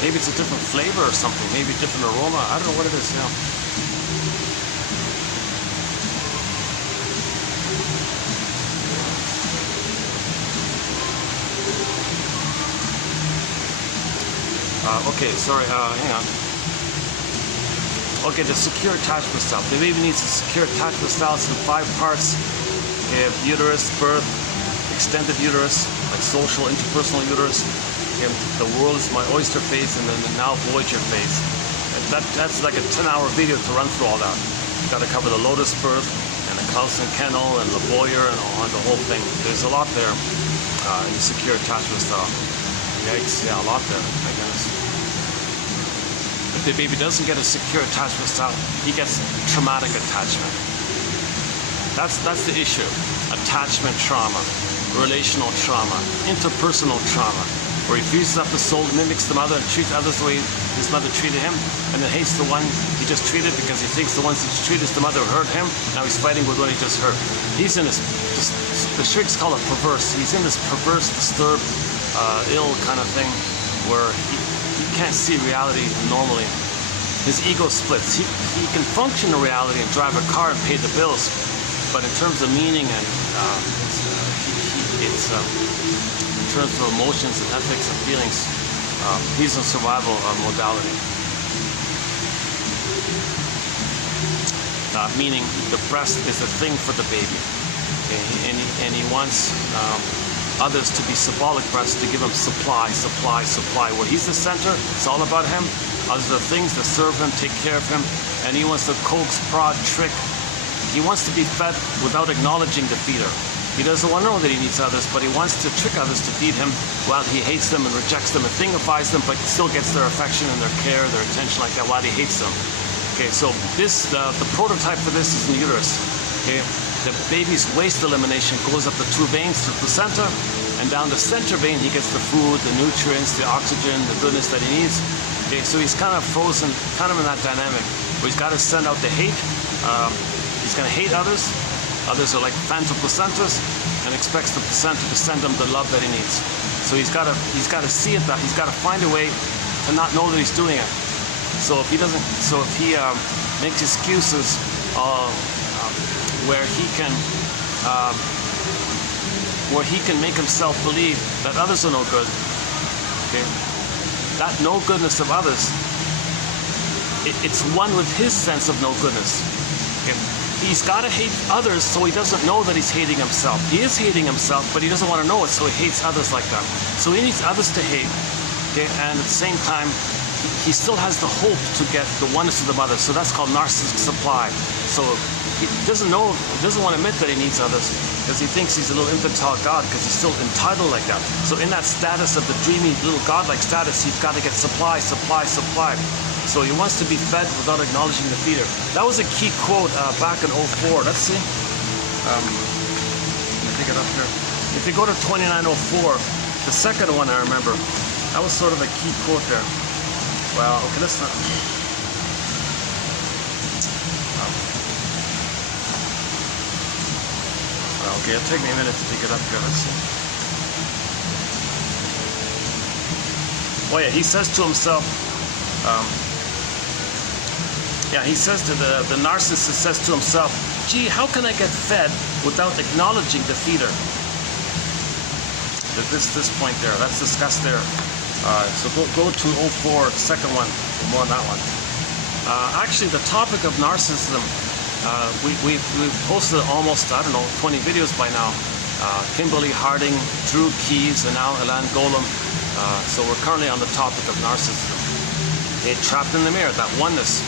Maybe it's a different flavor or something. Maybe a different aroma. I don't know what it is. Yeah. Okay, sorry. Hang on. Okay, the secure attachment style. The baby needs a secure attachment style in 5 parts. You have uterus, birth, extended uterus, like social, interpersonal uterus. You have the world is my oyster phase, and then the now voyager phase. And that's like a 10-hour video to run through all that. You've got to cover the lotus birth, and the Klaus and Kennel, and the Boyer, and the whole thing. There's a lot there in the secure attachment style. Yikes, yeah, a lot there, I guess. If the baby doesn't get a secure attachment style, he gets traumatic attachment. That's the issue. Attachment trauma, relational trauma, interpersonal trauma, where he freezes up the soul, mimics the mother, and treats others the way his mother treated him, and then hates the one he just treated because he thinks the ones he treated as the mother hurt him. Now he's fighting with what he just hurt. He's in this, the Shrieks call it perverse. He's in this perverse, disturbed, ill kind of thing where he can't see reality normally. His ego splits. He can function in reality and drive a car and pay the bills, but in terms of meaning and in terms of emotions and ethics and feelings, he's in survival modality. Meaning the breast is a thing for the baby, and he wants others to be symbolic breasts to give him supply. Where he's the center, it's all about him. Others are things that serve him, take care of him, and he wants to coax, prod, trick. He wants to be fed without acknowledging the feeder. He doesn't want to know that he needs others, but he wants to trick others to feed him while he hates them and rejects them and thingifies them, but still gets their affection and their care, their attention like that while he hates them. Okay, so this, the prototype for this is in the uterus. Okay, the baby's waste elimination goes up the 2 veins to the placenta, and down the center vein he gets the food, the nutrients, the oxygen, the goodness that he needs. Okay, so he's kind of frozen, kind of in that dynamic, where he's got to send out the hate. He's going to hate others. Others are like phantom placentas, and expects the placenta to send him the love that he needs. So he's got to see it, that he's got to find a way to not know that he's doing it. So if he doesn't, makes excuses where he can make himself believe that others are no good. Okay, that no goodness of others, it's one with his sense of no goodness. Okay? He's got to hate others so he doesn't know that he's hating himself. He is hating himself, but he doesn't want to know it, so he hates others like that. So he needs others to hate, okay? And at the same time, he still has the hope to get the oneness of the mother. So that's called narcissistic supply. So he doesn't want to admit that he needs others because he thinks he's a little infantile God because he's still entitled like that. So in that status of the dreamy little godlike status, he's got to get supply. So he wants to be fed without acknowledging the feeder. That was a key quote back in 04. Let's see. Let me pick it up here. If you go to 2904, the second one I remember, that was sort of a key quote there. Well, okay, let's not. Okay, it'll take me a minute to pick it up here. Let's see. Oh yeah, he says to himself, he says to the narcissist says to himself, gee, how can I get fed without acknowledging the feeder? This point there, that's discussed there. So go to 04, second one, more on that one. Actually, the topic of narcissism, we've posted almost, 20 videos by now. Kimberly Harding, Drew Keys, and now Elan Golem. So we're currently on the topic of narcissism. Trapped in the mirror, that oneness.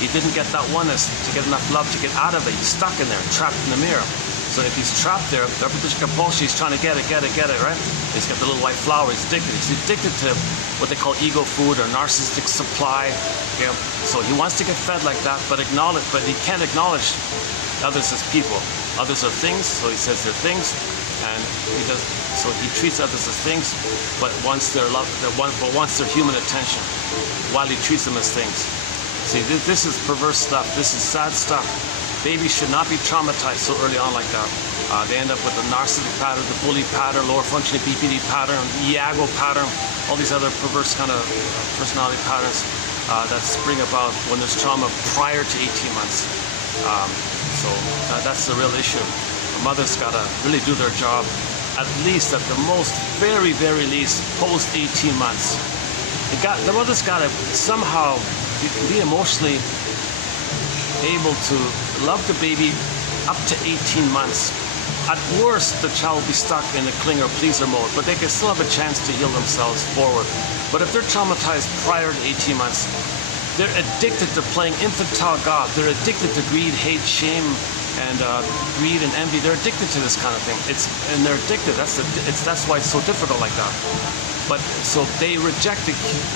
He didn't get that oneness to get enough love to get out of it. He's stuck in there, trapped in the mirror. So if he's trapped there, the repetition compulsion, he's trying to get it, right? He's got the little white flower, he's addicted. He's addicted to what they call ego food or narcissistic supply. Okay? So he wants to get fed like that, but he can't acknowledge others as people. Others are things, so he says they're things, and so he treats others as things, but wants their love, wants their human attention, while he treats them as things. See, this is perverse stuff. This is sad stuff. Babies should not be traumatized so early on like that. They end up with the narcissistic pattern, the bully pattern, lower functioning BPD pattern, Iago pattern, all these other perverse kind of personality patterns that spring about when there's trauma prior to 18 months. So that's the real issue. The mother's got to really do their job, at least, at the most, very, very least, post 18 months. The mother's got to somehow be emotionally able to love the baby up to 18 months. At worst, the child will be stuck in a cling or pleaser mode, but they can still have a chance to heal themselves forward. But if they're traumatized prior to 18 months, they're addicted to playing infantile God. They're addicted to greed, hate, shame, and greed and envy. They're addicted to this kind of thing. And they're addicted. That's why it's so difficult like that. But so they reject the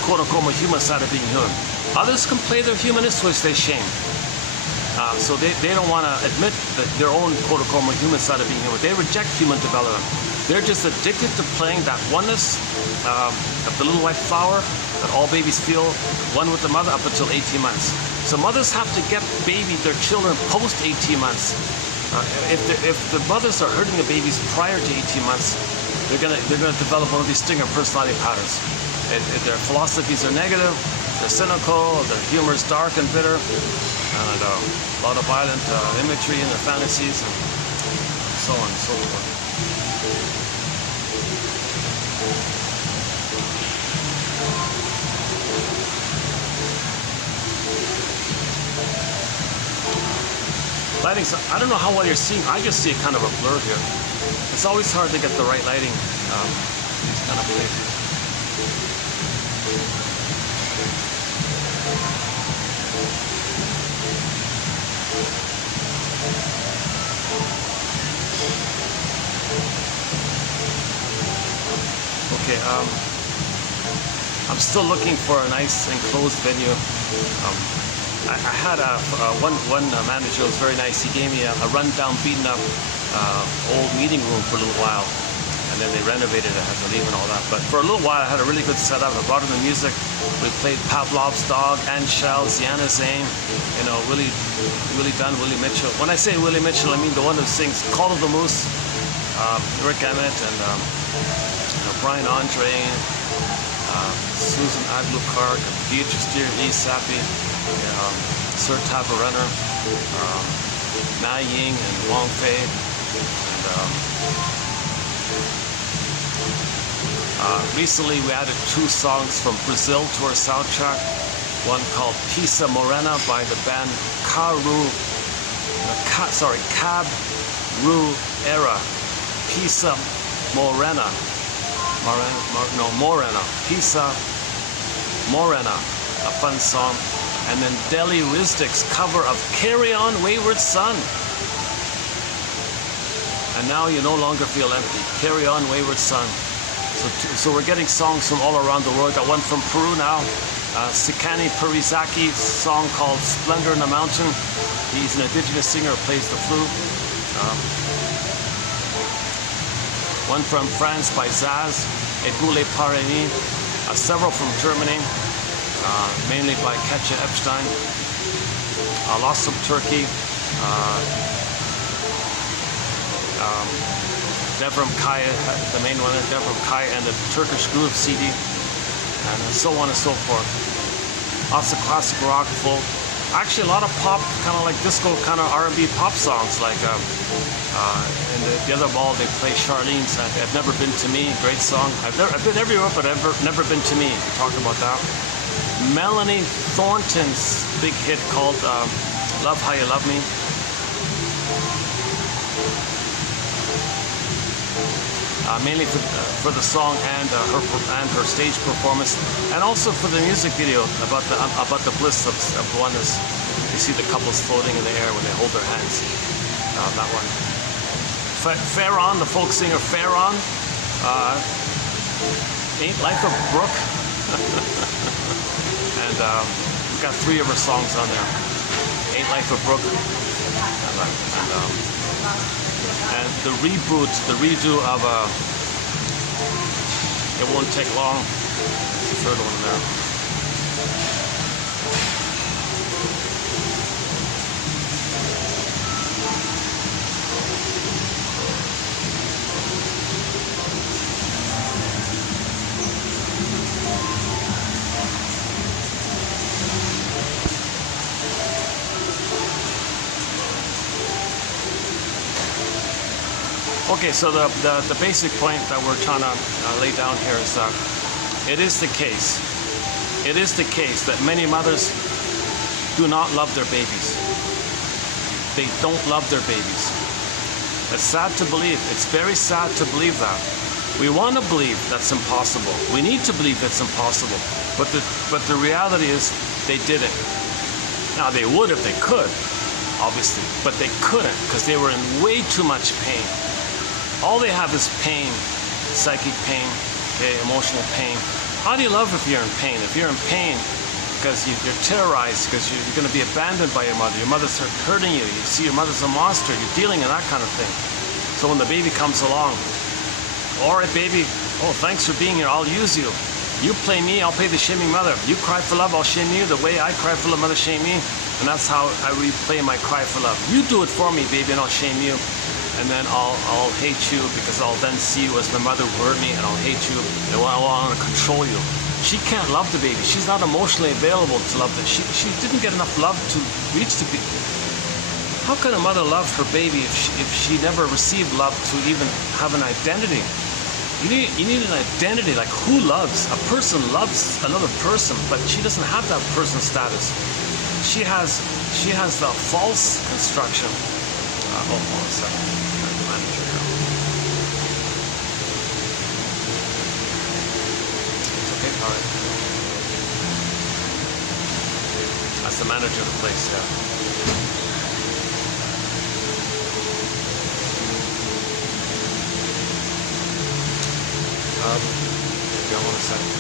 quote-unquote human side of being human. Others can play their humanist twist, they shame. So they don't want to admit that their own quote-unquote human side of being human. They reject human development. They're just addicted to playing that oneness of the little white flower that all babies feel, one with the mother up until 18 months. So mothers have to get their children post 18 months. If the mothers are hurting the babies prior to 18 months, they're gonna develop one of these stinger personality patterns. Their philosophies are negative, they're cynical, their humor is dark and bitter, and a lot of violent imagery in their fantasies, and so on and so forth. Lighting, I don't know how well you're seeing. I just see kind of a blur here. It's always hard to get the right lighting these kind of places. Okay, I'm still looking for a nice enclosed venue. I had one manager who was very nice. He gave me a run-down, beaten-up old meeting room for a little while, and then they renovated it. I had to leave and all that. But for a little while, I had a really good setup. I brought in the music. We played Pavlov's Dog, and Shell, Ziana Zane, Willie Dunn, Willie Mitchell. When I say Willie Mitchell, I mean the one who sings Call of the Moose, Rick Emmett, and Brian Andre, Susan Aglukar, Beatrice Deer, Lee Sappi, Sir Tabarunner, Na Ying, and Wong Fei. And recently we added 2 songs from Brazil to our soundtrack. One called Pisa Morena by the band Cab Ru Era. Pisa Morena. Morena. Pisa Morena. A fun song. And then Deli Rizdik's cover of Carry On Wayward Son. And now you no longer feel empty. Carry On Wayward Son. So we're getting songs from all around the world. Got one from Peru now. Sikani Perizaki song called Splendor in the Mountain. He's an indigenous singer who plays the flute. One from France by Zaz, Eboule Pareni. Several from Germany, mainly by Katja Epstein. Lost from Turkey. Devrim Kai, the main one, Devrim Kai and the Turkish Groove CD, and so on and so forth. Lots of classic rock, folk. Actually, a lot of pop, kind of like disco, kind of R&B pop songs. Like in the other ball, they play Charlene's "I've Never Been to Me," great song. I've been everywhere, but I've never been to me. We talked about that. Melanie Thornton's big hit called "Love How You Love Me." Mainly for the song and her stage performance, and also for the music video about the bliss of oneness. You see the couples floating in the air when they hold their hands. That one. Farron, the folk singer Farron, Ain't Life a Brook, and we've got 3 of her songs on there. Ain't Life a Brook, and the reboot, the redo of It Won't Take Long, the 3rd one there. Okay, so the basic point that we're trying to lay down here is that it is the case that many mothers do not love their babies. They don't love their babies. It's sad to believe. It's very sad to believe that. We want to believe that's impossible. We need to believe it's impossible. But the reality is they didn't. Now they would if they could, obviously, but they couldn't because they were in way too much pain. All they have is pain, psychic pain, okay, emotional pain. How do you love if you're in pain? If you're in pain because you're terrorized, because you're going to be abandoned by your mother's hurting you, you see your mother's a monster, you're dealing in that kind of thing. So when the baby comes along, all right, baby, oh, thanks for being here, I'll use you. You play me, I'll play the shaming mother. You cry for love, I'll shame you. The way I cry for love, mother shame me. And that's how I replay my cry for love. You do it for me, baby, and I'll shame you. And then I'll hate you because I'll then see you as my mother who hurt me, and I'll hate you, and I want to control you. She can't love the baby. She's not emotionally available to love the. She didn't get enough love to reach the baby. How can a mother love her baby if she never received love to even have an identity? You need an identity, like who loves? A person loves another person, but she doesn't have that person status. She has the false construction. Hold on a second. Manager here. Okay, all right. That's the manager of the place, yeah. Hold on a second.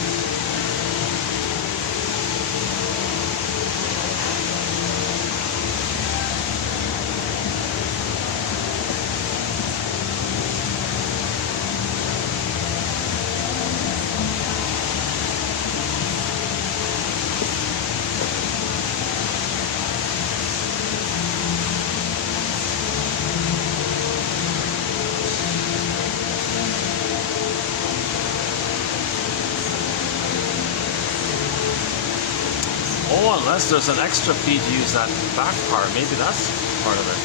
Oh, unless there's an extra fee to use that back part. Maybe that's part of it.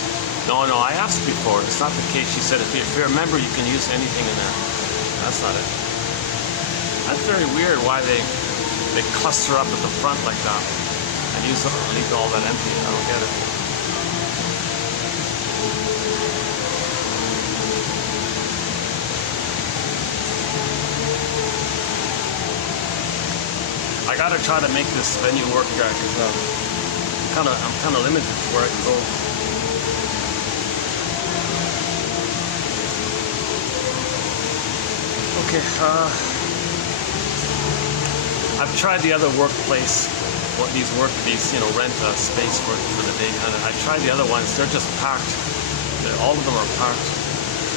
No, I asked before. It's not the case. She said if you're a member, you can use anything in there. That's not it. That's very weird why they cluster up at the front like that and leave all that empty. I don't get it. I gotta try to make this venue work here because I'm kind of limited to where I can go. Okay, I've tried the other workplace, rent a space for the day kind of. I tried the other ones. They're just packed. All of them are packed.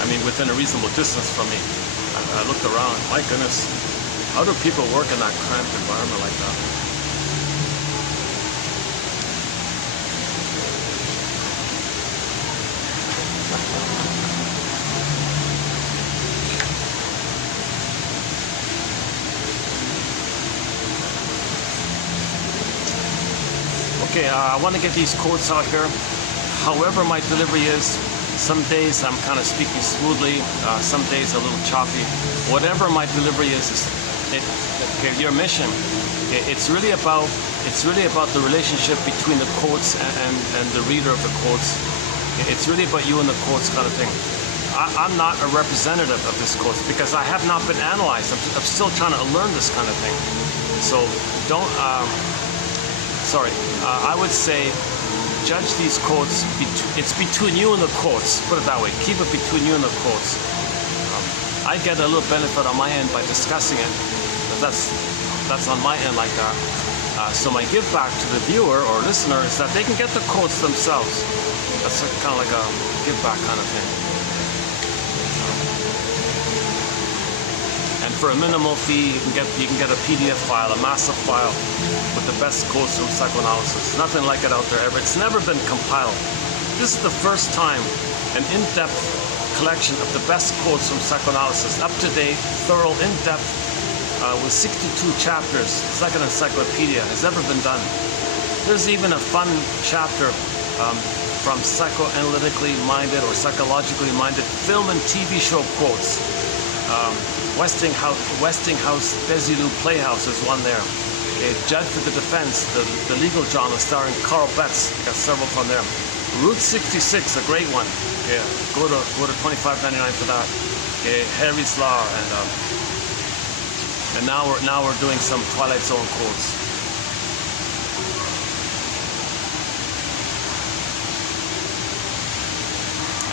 I mean, within a reasonable distance from me. I looked around. My goodness. How do people work in that cramped environment like that? Okay, I want to get these quotes out here. However my delivery is, some days I'm kind of speaking smoothly, some days a little choppy. Whatever my delivery is your mission. It's really about the relationship between the quotes and the reader of the quotes. It's really about you and the quotes kind of thing. I'm not a representative of this quotes because I have not been analyzed. I'm still trying to learn this kind of thing. So don't. I would say judge these quotes. It's between you and the quotes. Put it that way. Keep it between you and the quotes. I get a little benefit on my end by discussing it. That's on my end like that. So my give back to the viewer or listener is that they can get the quotes themselves. That's kind of like a give back kind of thing. And for a minimal fee, you can get a PDF file, a massive file with the best quotes from psychoanalysis. Nothing like it out there ever. It's never been compiled. This is the first time an in-depth collection of the best quotes from psychoanalysis, up-to-date, thorough, in-depth, with 62 chapters, it's like an encyclopedia, has ever been done. There's even a fun chapter from psychoanalytically minded or psychologically minded film and TV show quotes. Westinghouse Desilu Playhouse is one there. A Judge for the Defense, the legal drama starring Carl Betts. Got several from there. Route 66, a great one. Yeah, go to $25.99 for that. Okay, Harry's Law, and now we're doing some Twilight Zone quotes.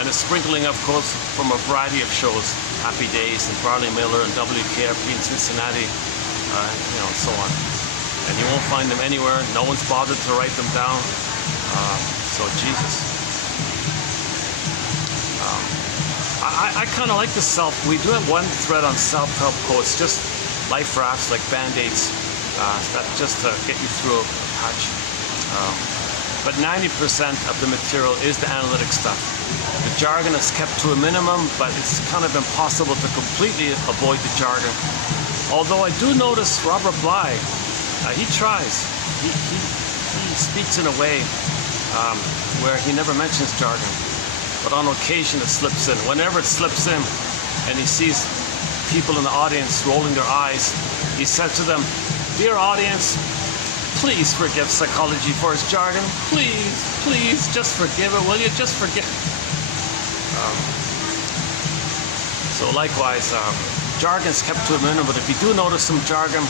And a sprinkling of quotes from a variety of shows, Happy Days and Barney Miller and WKRP in Cincinnati, so on. And you won't find them anywhere. No one's bothered to write them down. So Jesus. I kind of like the we do have one thread on self-help quotes, just life rafts like Band-Aids, that just to get you through a patch. But 90% of the material is the analytic stuff. The jargon is kept to a minimum, but it's kind of impossible to completely avoid the jargon. Although I do notice Robert Bly, he tries. He speaks in a way where he never mentions jargon, but on occasion it slips in. Whenever it slips in and he sees people in the audience rolling their eyes, he said to them, "Dear audience, please forgive psychology for its jargon. Please, just forgive it, will you? Just forgive." So likewise, jargon's kept to a minimum, but if you do notice some jargon,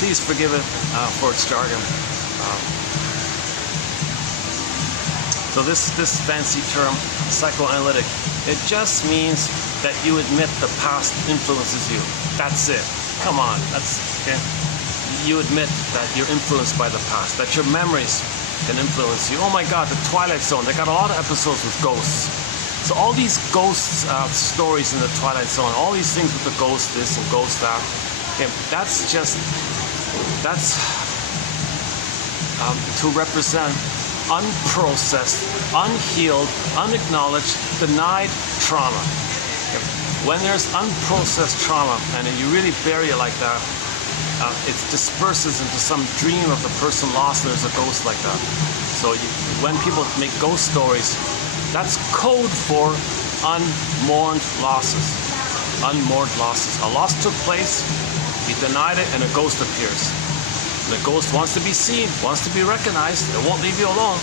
please forgive it for its jargon. So this fancy term, psychoanalytic, it just means that you admit the past influences you. That's it. Come on, that's okay. You admit that you're influenced by the past, that your memories can influence you. Oh my God, the Twilight Zone, they got a lot of episodes with ghosts. So all these ghost stories in the Twilight Zone, all these things with the ghost this and ghost that, okay, that's to represent unprocessed, unhealed, unacknowledged, denied trauma. Okay. When there's unprocessed trauma and you really bury it like that, it disperses into some dream of the person lost. There's a ghost like that. So when people make ghost stories, that's code for unmourned losses. Unmourned losses. A loss took place, he denied it, and a ghost appears. The ghost wants to be seen, wants to be recognized. It won't leave you alone.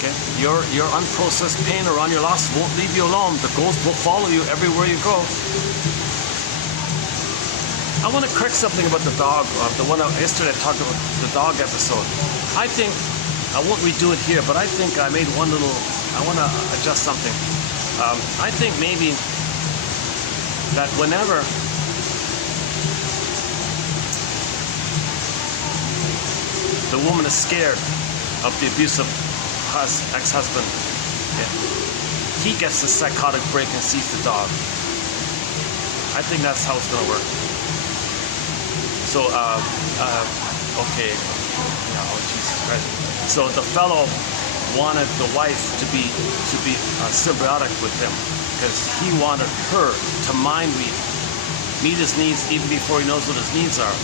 Okay? Your unprocessed pain around your loss won't leave you alone. The ghost will follow you everywhere you go. I want to correct something about the dog. The one yesterday I talked about the dog episode. I think I won't redo it here, but I think I made one little. I want to adjust something. I think maybe that whenever the woman is scared of the abusive ex-husband, he gets the psychotic break and sees the dog. I think that's how it's going to work. So, okay. Yeah, oh, Jesus Christ. So the fellow wanted the wife to be symbiotic with him because he wanted her to mind meet his needs even before he knows what his needs are.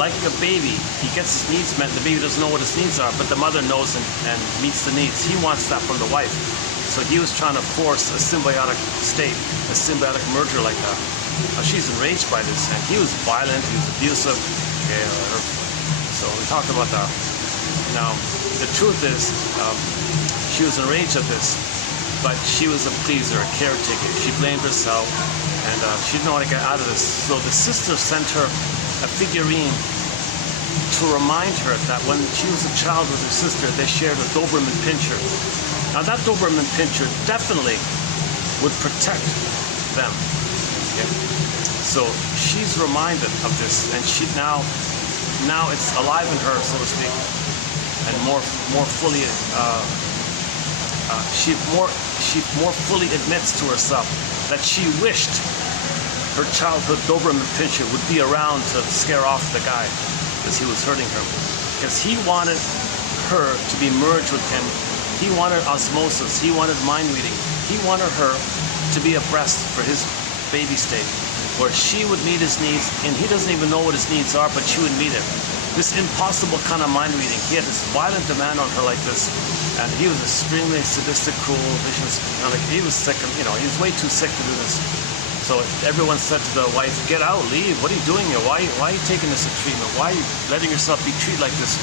Like a baby, he gets his needs met, the baby doesn't know what his needs are, but the mother knows and meets the needs. He wants that from the wife. So he was trying to force a symbiotic state, a symbiotic merger like that. She's enraged by this, and he was violent, he was abusive. Okay, so we talked about that. Now, the truth is, she was enraged at this, but she was a pleaser, a caretaker. She blamed herself, and she didn't know how to get out of this. So the sister sent her a figurine to remind her that when she was a child with her sister, they shared a Doberman Pinscher. Now that Doberman Pinscher definitely would protect them. Okay? So she's reminded of this, and she now it's alive in her, so to speak, and more fully. She more fully admits to herself that she wished her childhood Doberman Pinscher would be around to scare off the guy because he was hurting her. Because he wanted her to be merged with him. He wanted osmosis. He wanted mind reading. He wanted her to be a breast for his baby state, where she would meet his needs, and he doesn't even know what his needs are, but she would meet him. this impossible kind of mind reading. He had this violent demand on her like this, and he was extremely sadistic, cruel, vicious. He was sick, and he was way too sick to do this. So everyone said to the wife, "Get out, leave. What are you doing here? Why are you taking this treatment? Why are you letting yourself be treated like this?"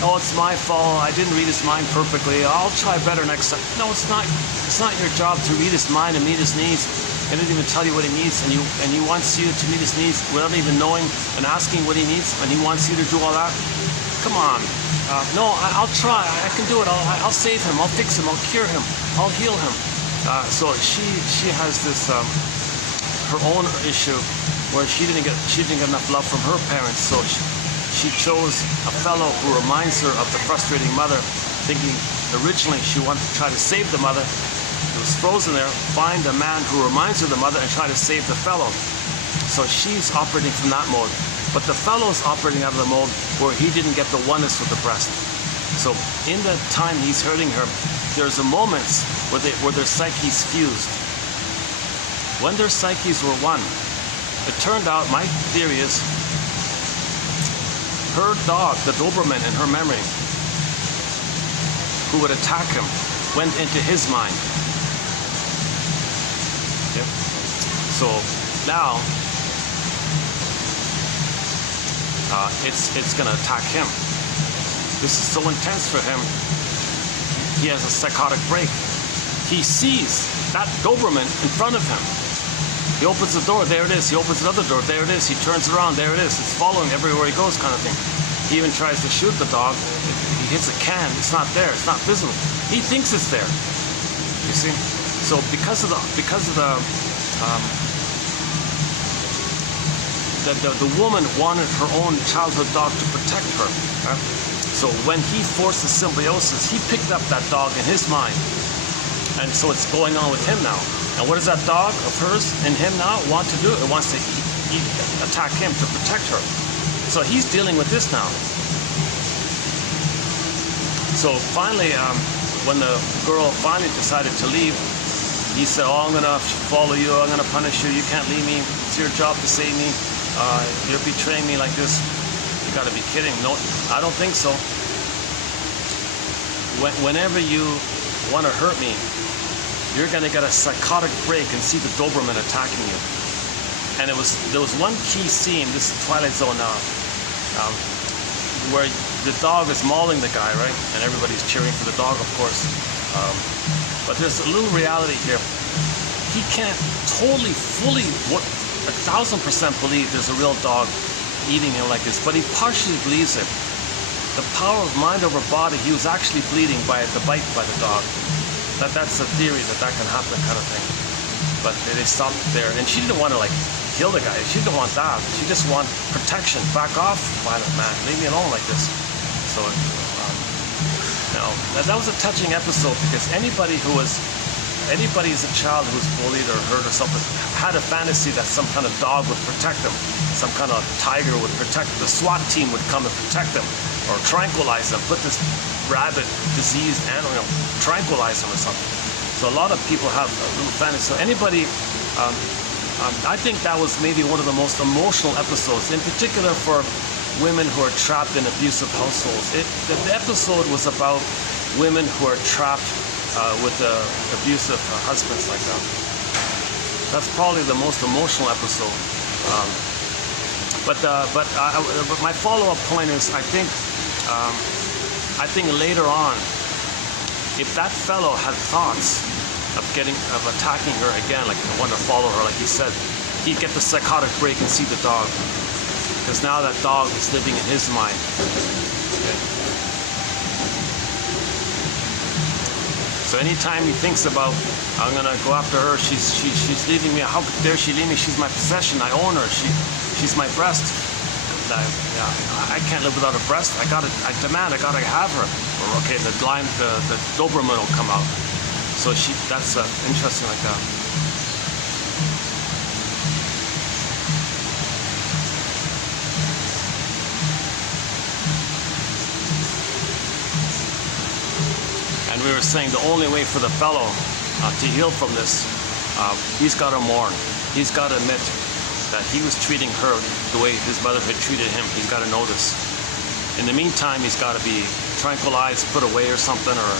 "Oh, it's my fault. I didn't read his mind perfectly. I'll try better next time." No, it's not. It's not your job to read his mind and meet his needs. He didn't even tell you what he needs, and he wants you to meet his needs without even knowing and asking what he needs, and he wants you to do all that. Come on. No, I'll try. I can do it. I'll save him. I'll fix him. I'll cure him. I'll heal him. So she has this her own issue where she didn't get enough love from her parents, so she chose a fellow who reminds her of the frustrating mother, thinking originally she wanted to try to save the mother. It was frozen there. Find a man who reminds her of the mother and try to save the fellow. So she's operating from that mode. But the fellow's operating out of the mode where he didn't get the oneness with the breast. So in the time he's hurting her, there's a moments where their psyches fused. When their psyches were one, it turned out, my theory is, her dog, the Doberman in her memory, who would attack him, went into his mind. Okay? So now it's going to attack him. This is so intense for him. He has a psychotic break. He sees that Doberman in front of him. He opens the door, there it is. He opens another door, there it is. He turns around, there it is. It's following everywhere he goes, kind of thing. He even tries to shoot the dog. He hits a can, it's not there, it's not visible. He thinks it's there. You see? So because of the woman wanted her own childhood dog to protect her. Right? So when he forced the symbiosis, he picked up that dog in his mind. And so it's going on with him now. And what does that dog of hers in him now want to do? It wants to attack him to protect her. So he's dealing with this now. So finally, when the girl finally decided to leave, he said, "Oh, I'm going to follow you. I'm going to punish you. You can't leave me. It's your job to save me. You're betraying me like this. You got to be kidding." No, I don't think so. Whenever you want to hurt me, you're going to get a psychotic break and see the Doberman attacking you. And there was one key scene, this is Twilight Zone now, where the dog is mauling the guy, right? And everybody's cheering for the dog, of course. But there's a little reality here. He can't totally, fully, 1,000% believe there's a real dog eating him like this, but he partially believes it. The power of mind over body, he was actually bleeding by the bite by the dog. That's a theory that can happen, kind of thing. But they stopped there, and she didn't want to kill the guy. She didn't want that. She just wanted protection. Back off, violent man. Leave me alone like this. So, that was a touching episode, because anybody as a child who was bullied or hurt or something had a fantasy that some kind of dog would protect them, some kind of tiger would protect them, the SWAT team would come and protect them, or tranquilize them, put this rabid, diseased animal, tranquilize them or something. So a lot of people have a little fantasy. So anybody, I think that was maybe one of the most emotional episodes, in particular for women who are trapped in abusive households. The episode was about women who are trapped with abusive husbands like that. That's probably the most emotional episode. But my follow-up point is, I think later on, if that fellow had thoughts of attacking her again, like want to follow her, like he said, he'd get the psychotic break and see the dog, because now that dog is living in his mind. Okay. So anytime he thinks about, I'm gonna go after her, she's leaving me. How dare she leave me? She's my possession. I own her. She's my breast. I can't live without a breast. I gotta have her. Or okay, the Doberman will come out. So that's interesting like that. And we were saying the only way for the fellow to heal from this, he's got to mourn. He's got to admit that he was treating her the way his mother had treated him. He's got to know this. In the meantime, he's got to be tranquilized, put away or something, or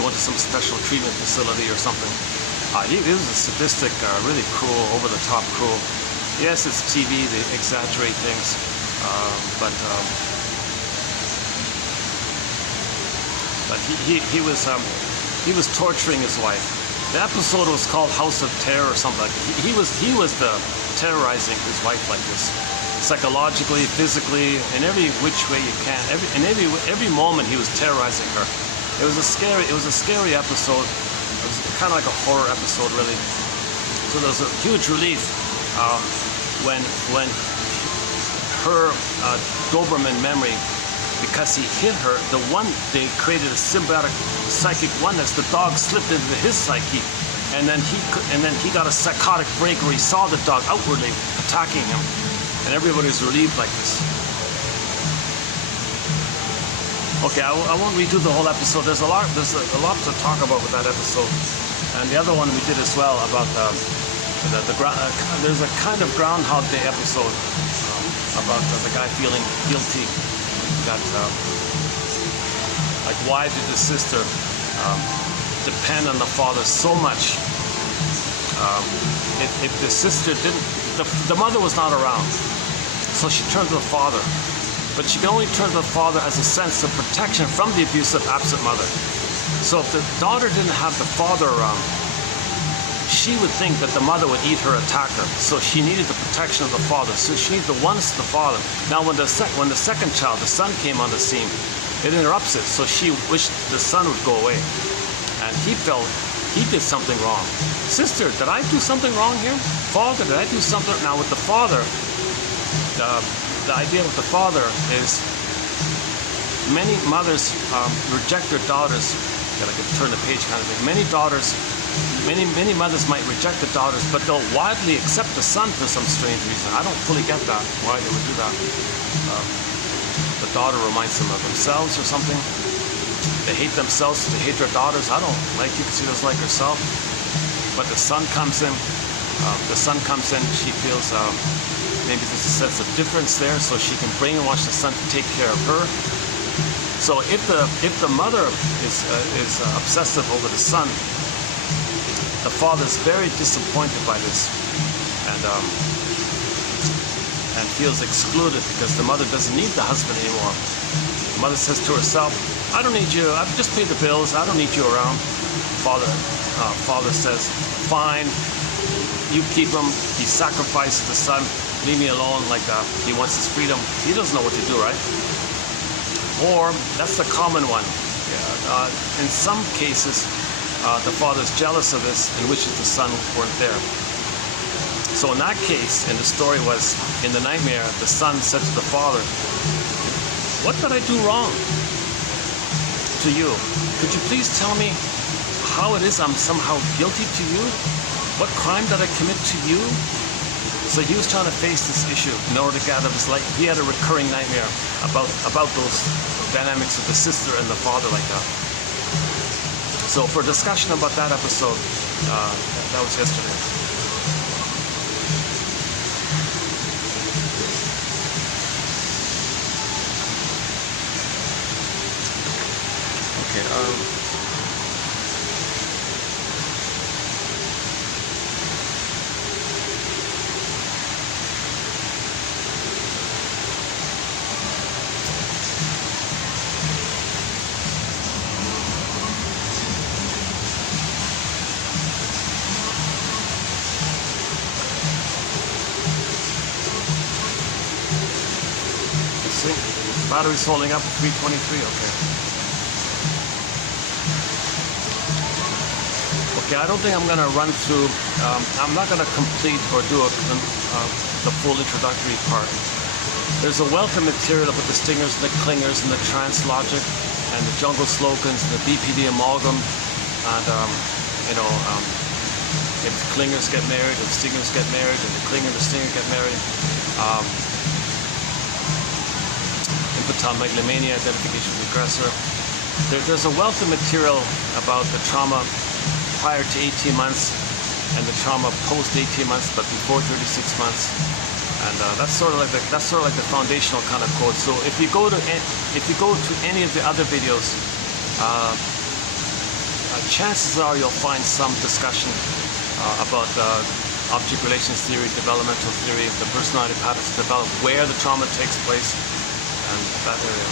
go into some special treatment facility or something. He was a sadistic, really cruel, over-the-top cruel. Yes, it's TV, they exaggerate things, but he was torturing his wife. The episode was called House of Terror or something like that. He was terrorizing his wife like this, psychologically, physically, in every which way you can. Every moment he was terrorizing her. It was a scary episode. It was kind of like a horror episode, really. So there was a huge relief when her Doberman memory, because he hit her, they created a symbiotic psychic oneness. The dog slipped into his psyche, and then he got a psychotic break where he saw the dog outwardly attacking him, and everybody was relieved like this. Okay, I won't redo the whole episode. There's a lot to talk about with that episode, and the other one we did as well about there's a kind of Groundhog Day episode about the guy feeling guilty. That like, why did the sister depend on the father so much? If the sister didn't, the mother was not around, so she turned to the father. But she can only turn to the father as a sense of protection from the abusive absent mother. So if the daughter didn't have the father around, she would think that the mother would eat her, attack her. So she needed the protection of the father. So she needed the oneness of the father. Now when the second child, the son, came on the scene, it interrupts it. So she wished the son would go away. And he felt he did something wrong. Sister, did I do something wrong here? Father, did I do something? Now with the father, the idea with the father is many mothers reject their daughters. I could turn the page kind of thing. Many mothers might reject the daughters, but they'll widely accept the son for some strange reason. I don't fully get that, why they would do that. The daughter reminds them of themselves or something. They hate themselves, they hate their daughters. I don't like you because she doesn't like herself. But the son comes in, she feels maybe there's a sense of difference there, so she can brainwash the son to take care of her. So if the mother is obsessive over the son, the father is very disappointed by this, and feels excluded because the mother doesn't need the husband anymore. The mother says to herself, "I don't need you. I've just paid the bills. I don't need you around." Father says, "Fine, you keep him." He sacrifices the son. "Leave me alone." Like he wants his freedom. He doesn't know what to do, right? Or that's the common one. In some cases, the father's jealous of this and wishes the son weren't there. So in that case, and the story was, in the nightmare, the son said to the father, "What did I do wrong to you? Could you please tell me how it is I'm somehow guilty to you? What crime did I commit to you?" So he was trying to face this issue in order to get out of his life. He had a recurring nightmare about those dynamics of the sister and the father like that. So for discussion about that episode, that was yesterday. Okay. Battery's holding up, 323, okay. Okay, I don't think I'm gonna run through, I'm not gonna complete or do the full introductory part. There's a wealth of material about the stingers and the clingers and the trance logic and the jungle slogans and the BPD amalgam, and if the clingers get married, if the stingers get married, and the clinger and the stinger get married. Infantile megalomania, identification with the aggressor. There's a wealth of material about the trauma prior to 18 months and the trauma post 18 months, but before 36 months. And that's sort of like the foundational kind of quote. So if you go to any of the other videos, chances are you'll find some discussion about object relations theory, developmental theory, the personality patterns develop, where the trauma takes place, and that area.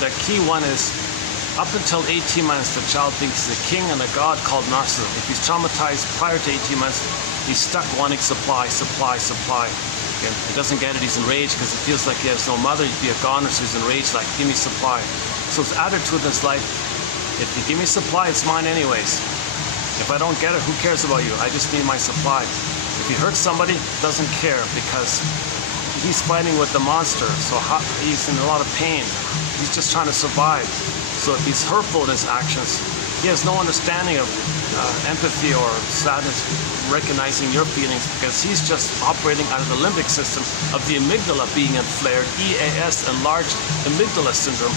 The key one is, up until 18 months, the child thinks he's a king and a god called narcissism. If he's traumatized prior to 18 months, he's stuck wanting supply. Okay? He doesn't get it, he's enraged because he feels like he has no mother. He'd be a goner, so he's enraged, like, give me supply. So his attitude in his life, if you give me supply, it's mine anyways. If I don't get it, who cares about you? I just need my supply. If he hurts somebody, doesn't care because he's fighting with the monster, so he's in a lot of pain. He's just trying to survive. So if he's hurtful in his actions, he has no understanding of empathy or sadness, recognizing your feelings, because he's just operating out of the limbic system of the amygdala being inflared, EAS, enlarged amygdala syndrome,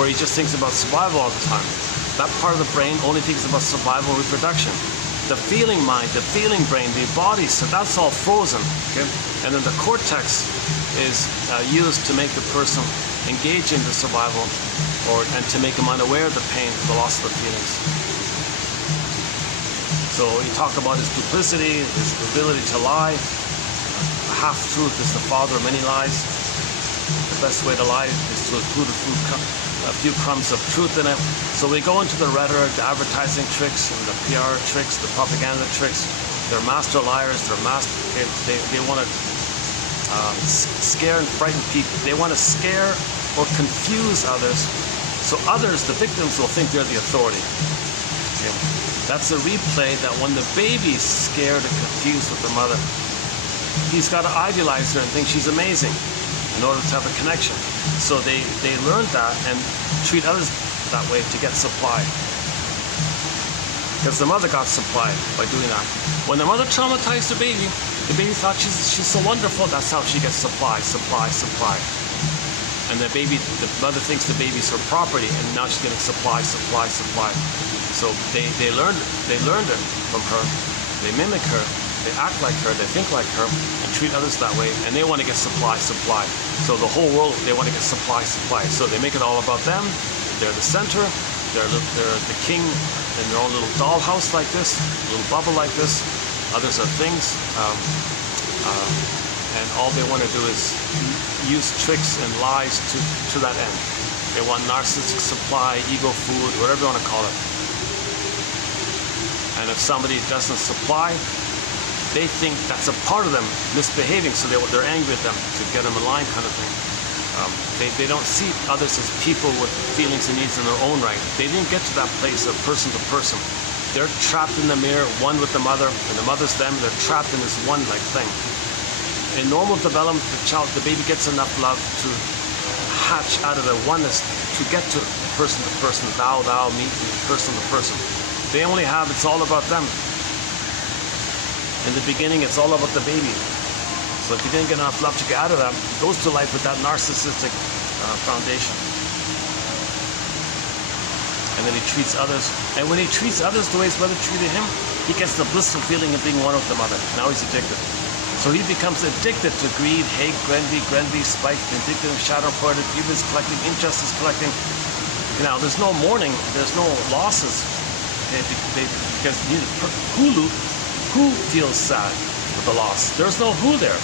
where he just thinks about survival all the time. That part of the brain only thinks about survival and reproduction. The feeling mind, the feeling brain, the body, so that's all frozen. Okay? And then the cortex is used to make the person engage in the survival, and to make him unaware of the pain, the loss of the feelings. So you talk about his duplicity, his ability to lie. A half-truth is the father of many lies. The best way to lie is to include a few crumbs of truth in it. So we go into the rhetoric, the advertising tricks, and the PR tricks, the propaganda tricks. They're master liars. They want to scare and frighten people. They want to scare or confuse others, so others, the victims, will think they're the authority. Okay. That's a replay that when the baby's scared and confused with the mother, he's got to idealize her and think she's amazing in order to have a connection. So they learned that and treat others that way to get supply. Because the mother got supply by doing that. When the mother traumatized the baby thought she's so wonderful, that's how she gets supply. And the mother thinks the baby's her property, and now she's getting supply. So they learned it from her. They mimic her, they act like her, they think like her, and treat others that way, and they want to get supply. So the whole world, they want to get supply. So they make it all about them. They're the center, they're the king in their own little dollhouse like this, little bubble like this. Others are things. And all they want to do is use tricks and lies to that end. They want narcissistic supply, ego food, whatever you want to call it. And if somebody doesn't supply, they think that's a part of them misbehaving, so they're angry at them to get them in line, kind of thing. They don't see others as people with feelings and needs in their own right. They didn't get to that place of person to person. They're trapped in the mirror, one with the mother, and the mother's them. They're trapped in this one-like thing. In normal development, the baby gets enough love to hatch out of the oneness to get to person, thou, me, person to person. They only have, it's all about them. In the beginning, it's all about the baby. So if you didn't get enough love to get out of that, it goes to life with that narcissistic foundation. And then he treats others. And when he treats others the way his mother treated him, he gets the blissful feeling of being one with the mother. Now he's addicted. So he becomes addicted to greed, hate, envy, spite, vindictive, shadow-pointed, hubris collecting, injustice collecting. Now, there's no mourning, there's no losses. Because who feels sad with the loss? There's no who there.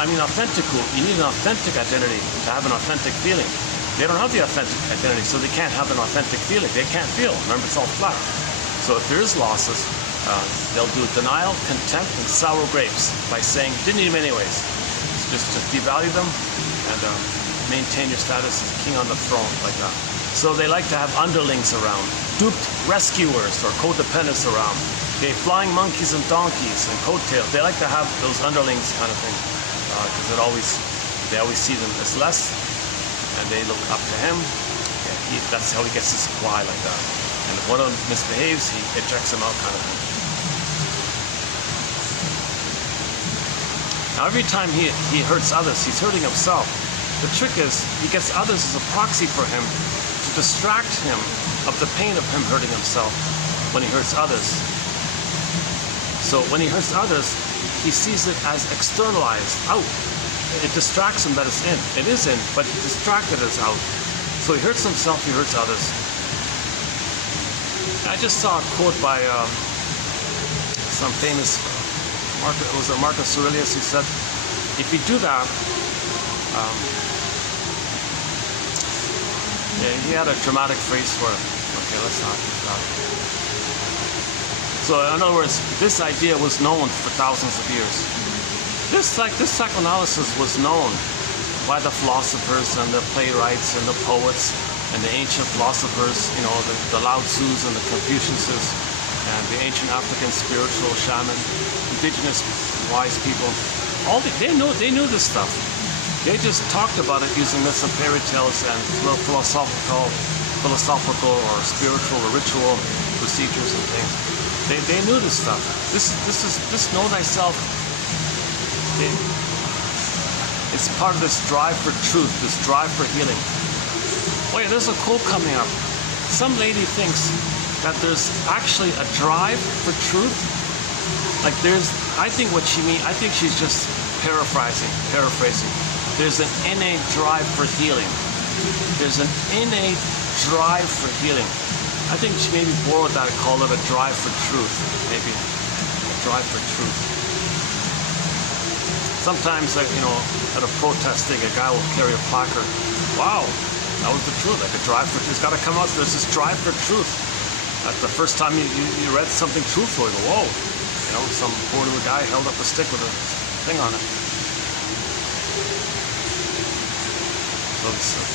I mean, authentic who. You need an authentic identity to have an authentic feeling. They don't have the authentic identity, so they can't have an authentic feeling. They can't feel. Remember, it's all flat. So if there is losses, they'll do denial, contempt, and sour grapes by saying, didn't need them anyways. Just devalue them and maintain your status as king on the throne, like that. So they like to have underlings around, duped rescuers or codependents around. Okay, flying monkeys and donkeys and coattails. They like to have those underlings kind of thing, because they always see them as less, and they look up to him. And that's how he gets his supply, like that. And if one of them misbehaves, he ejects him out, kind of thing. Now, every time he hurts others, he's hurting himself. The trick is, he gets others as a proxy for him to distract him of the pain of him hurting himself when he hurts others. So when he hurts others, he sees it as externalized, out. It distracts him that it's in. It is in, but distracted as out. So he hurts himself, he hurts others. I just saw a quote by some famous, Marcus Aurelius, who said, if you do that, yeah, he had a dramatic phrase for it. Okay, let's not use that. So in other words, this idea was known for thousands of years. This psychoanalysis was known by the philosophers and the playwrights and the poets and the ancient philosophers, you know, the Lao Tzus and the Confuciuses and the ancient African spiritual shaman, indigenous wise people. They knew this stuff. They just talked about it using myths and fairy tales and philosophical or spiritual or ritual procedures and things. They knew this stuff. This know thyself. It's part of this drive for truth, this drive for healing. Oh yeah, there's a quote coming up. Some lady thinks that there's actually a drive for truth. Like I think what she means, I think she's just paraphrasing. There's an innate drive for healing. There's an innate drive for healing. I think she maybe borrowed that and called it a drive for truth. Maybe a drive for truth. Sometimes, like, you know, at a protesting, a guy will carry a placard. Wow, that was the truth. Like a drive for truth. It's got to come out. There's this drive for truth. That's the first time you read something truthful. You go, whoa. You know, some poor little guy held up a stick with a thing on it. So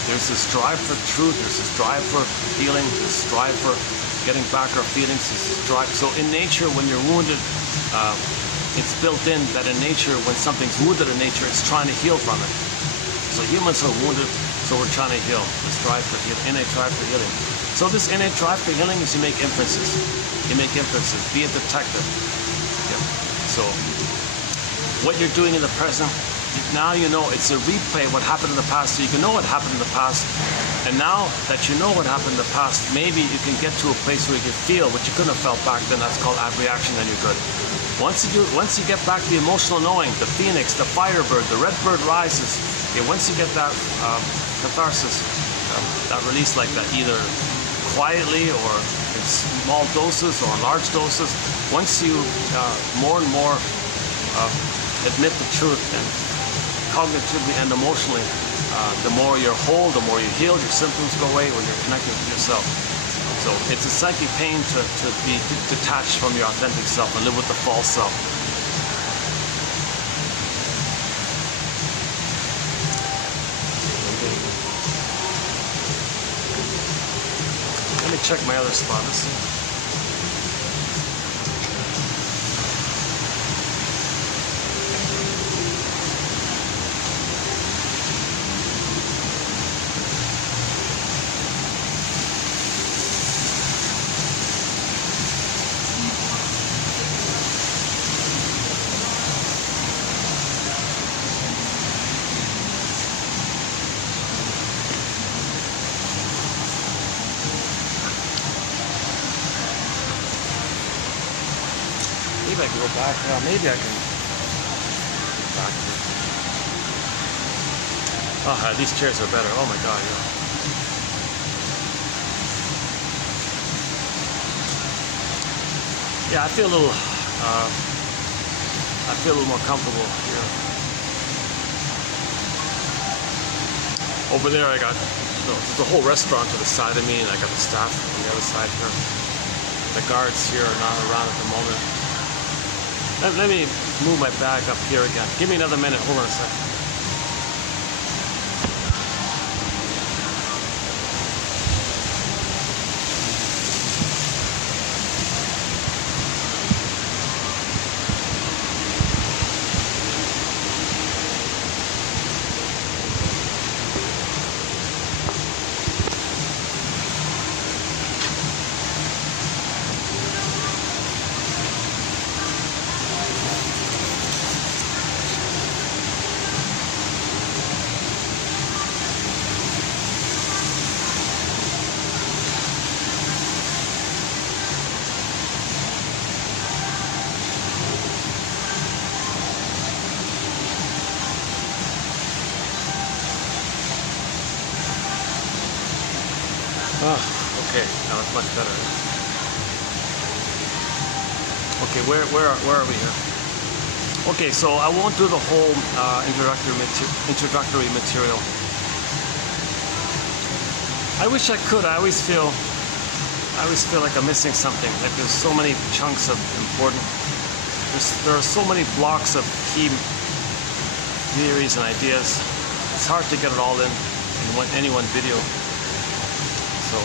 there's this drive for truth. There's this drive for healing. This drive for getting back our feelings. This drive. So in nature, when you're wounded, it's built in that in nature, when something's wounded in nature, it's trying to heal from it. So humans are wounded, so we're trying to heal. This drive for healing, innate drive for healing. So this innate drive for healing is you make inferences. You make inferences. Be a detective. Yeah. So what you're doing in the present, now you know it's a replay of what happened in the past, so you can know what happened in the past. And now that you know what happened in the past, maybe you can get to a place where you can feel what you couldn't have felt back then. That's called abreaction, then you're good. Once you get back the emotional knowing, the phoenix, the firebird, the red bird rises. Okay, once you get that catharsis, that release like that, either quietly or in small doses or large doses, once you more and more admit the truth, and cognitively and emotionally, the more you're whole, the more you heal, your symptoms go away when you're connected with yourself. So it's a psychic pain to be detached from your authentic self and live with the false self. Let me check my other spot. Let's see. Maybe I can go back. Maybe I can get back to it. Oh, these chairs are better. Oh my God, yeah. Yeah, I feel a little more comfortable here. Over there, I got there's a whole restaurant to the side of me, and I got the staff on the other side here. The guards here are not around at the moment. Let me move my bag up here again. Give me another minute. Hold on a second. Okay, now it's much better. Okay, where are we here? Okay, so I won't do the whole introductory material. I wish I could. I always feel like I'm missing something. Like there's so many chunks of important. There are so many blocks of key theories and ideas. It's hard to get it all in any one video. So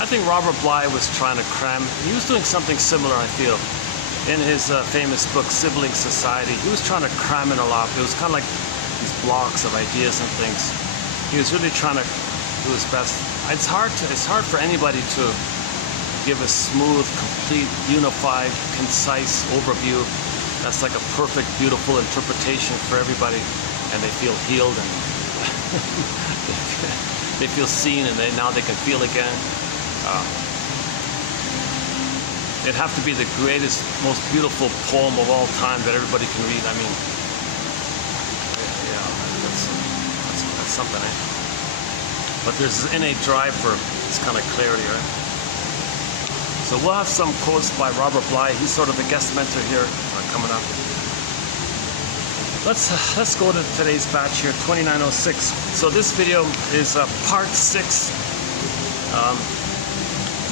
I think Robert Bly was trying to cram. He was doing something similar, I feel, in his famous book Sibling Society. He was trying to cram in a lot. It was kind of like these blocks of ideas and things. He was really trying to do his best. It's hard for anybody to give a smooth, complete, unified, concise overview that's like a perfect, beautiful interpretation for everybody, and they feel healed and they feel seen, and now they can feel again. It'd have to be the greatest, most beautiful poem of all time that everybody can read. I mean, yeah, that's something, eh? But there's an innate drive for this kind of clarity, right? So we'll have some quotes by Robert Bly. He's sort of the guest mentor here coming up. Let's go to today's batch here, 2906. So this video is part 6.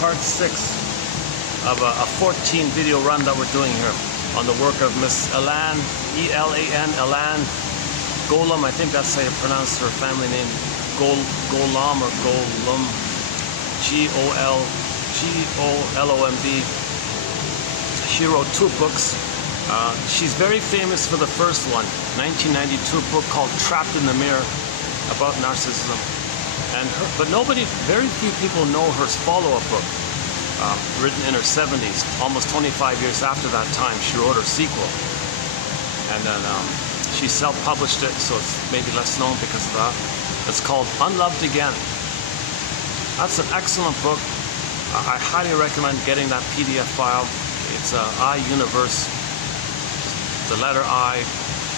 Part 6 of a 14 video run that we're doing here on the work of Miss Elan, E-L-A-N, Elan Golomb. I think that's how you pronounce her family name, Golomb or Golomb, G-O-L-O-M-B. She wrote 2 books. She's very famous for the first one, 1992 book called Trapped in the Mirror, about narcissism. But very few people know her follow-up book, written in her 70s, almost 25 years after that time. She wrote her sequel, and then she self-published it, so it's maybe less known because of that. It's called Unloved Again. That's an excellent book. I highly recommend getting that PDF file. It's I Universe, the letter I,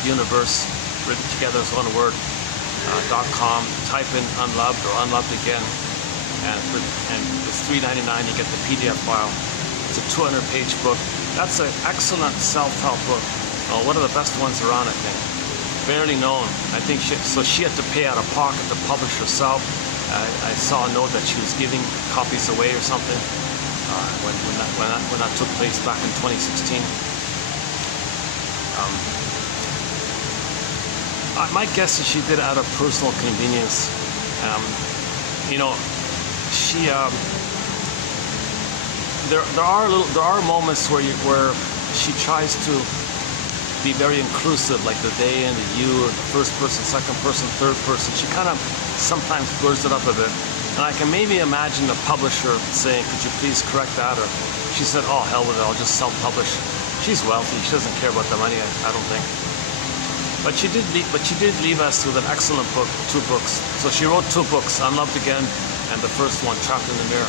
Universe, written together as one word. .com, type in Unloved or Unloved Again, and it's $3.99. You get the PDF file. It's a 200-page book. That's an excellent self-help book. One of the best ones around, I think. Barely known. I think she had to pay out of pocket to publish herself. I saw a note that she was giving copies away or something when that took place back in 2016. My guess is she did it out of personal convenience. You know, there are moments where she tries to be very inclusive, like the they and the you, or the first person, second person, third person. She kind of sometimes blurs it up a bit, and I can maybe imagine the publisher saying, "Could you please correct that?" Or she said, "Oh, hell with it, I'll just self-publish." She's wealthy; she doesn't care about the money. I don't think. But she did leave us with an excellent book, 2 books. So she wrote 2 books, Unloved Again, and the first one, Trapped in the Mirror.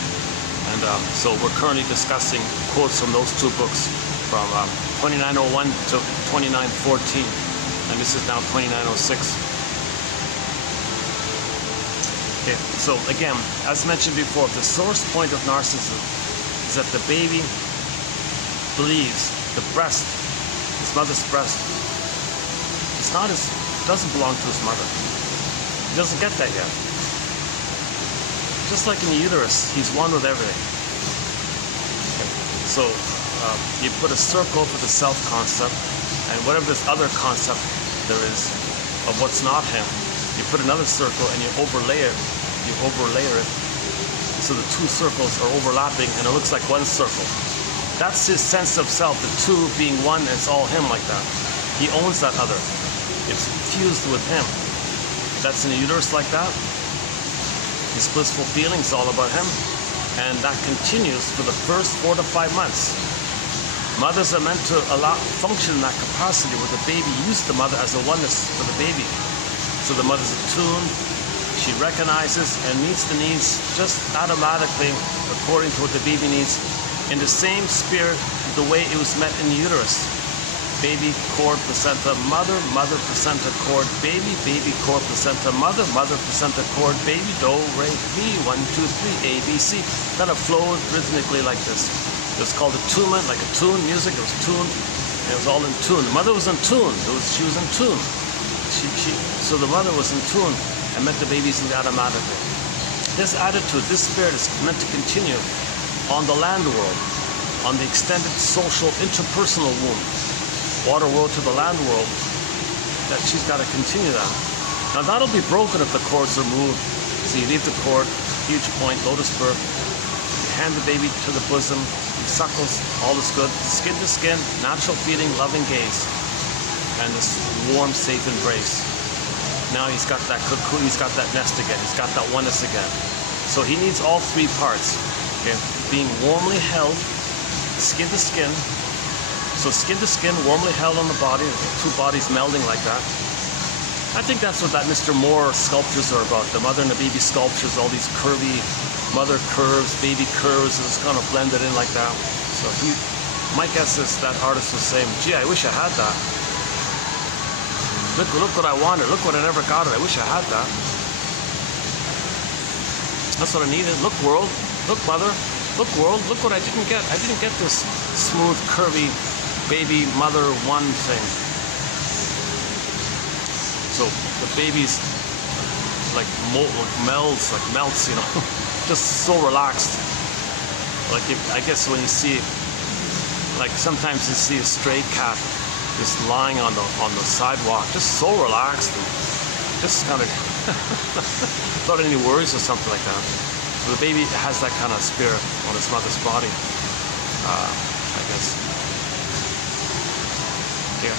And so we're currently discussing quotes from those 2 books, from 2901 to 2914, and this is now 2906. Okay, so again, as mentioned before, the source point of narcissism is that the baby believes the breast, his mother's breast, doesn't belong to his mother. He doesn't get that yet. Just like in the uterus, he's one with everything. Okay. So you put a circle for the self-concept, and whatever this other concept there is of what's not him, you put another circle and you overlay it. So the 2 circles are overlapping, and it looks like one circle. That's his sense of self, the 2 being one, and it's all him like that. He owns that other. It's fused with him. That's in the uterus like that. His blissful feelings all about him, and that continues for the first 4 to 5 months. Mothers are meant to function in that capacity where the baby uses the mother as a oneness for the baby. So the mother's attuned, she recognizes and meets the needs just automatically according to what the baby needs, in the same spirit the way it was met in the uterus. Baby, cord, placenta, mother, mother, placenta, cord, baby, baby, cord, placenta, mother, mother, placenta, cord, baby, do, re, mi, 1, 2, 3, A, B, C. Kind of flowed rhythmically like this. It was called attunement, like a tune music. It was tuned. It was all in tune. The mother was in tune. She was in tune. So the mother was in tune and met the babies automatically. This attitude, this spirit is meant to continue on the land world, on the extended social interpersonal womb, water world to the land world, that she's got to continue that. Now that'll be broken if the cords are moved. So you leave the cord, huge point, lotus birth, you hand the baby to the bosom, he suckles, all is good, skin to skin, natural feeding, loving gaze, and this warm, safe embrace. Now he's got that cocoon, he's got that nest again, he's got that oneness again. So he needs all three parts. Okay? Being warmly held, skin to skin. So skin to skin, warmly held on the body, two bodies melding like that. I think that's what that Mr. Moore sculptures are about. The mother and the baby sculptures, all these curvy mother curves, baby curves, it's kind of blended in like that. So my guess is that artist was saying, gee, I wish I had that. Look what I wanted. Look what I never got it. I wish I had that. That's what I needed. Look, world. Look, mother. Look, world. Look what I didn't get. I didn't get this smooth, curvy, baby, mother, one thing. So the baby's like melts, you know, just so relaxed. Like I guess when you see, like sometimes you see a stray cat just lying on the sidewalk, just so relaxed, and just kind of without any worries or something like that. So the baby has that kind of spirit on its mother's body, I guess. Yeah.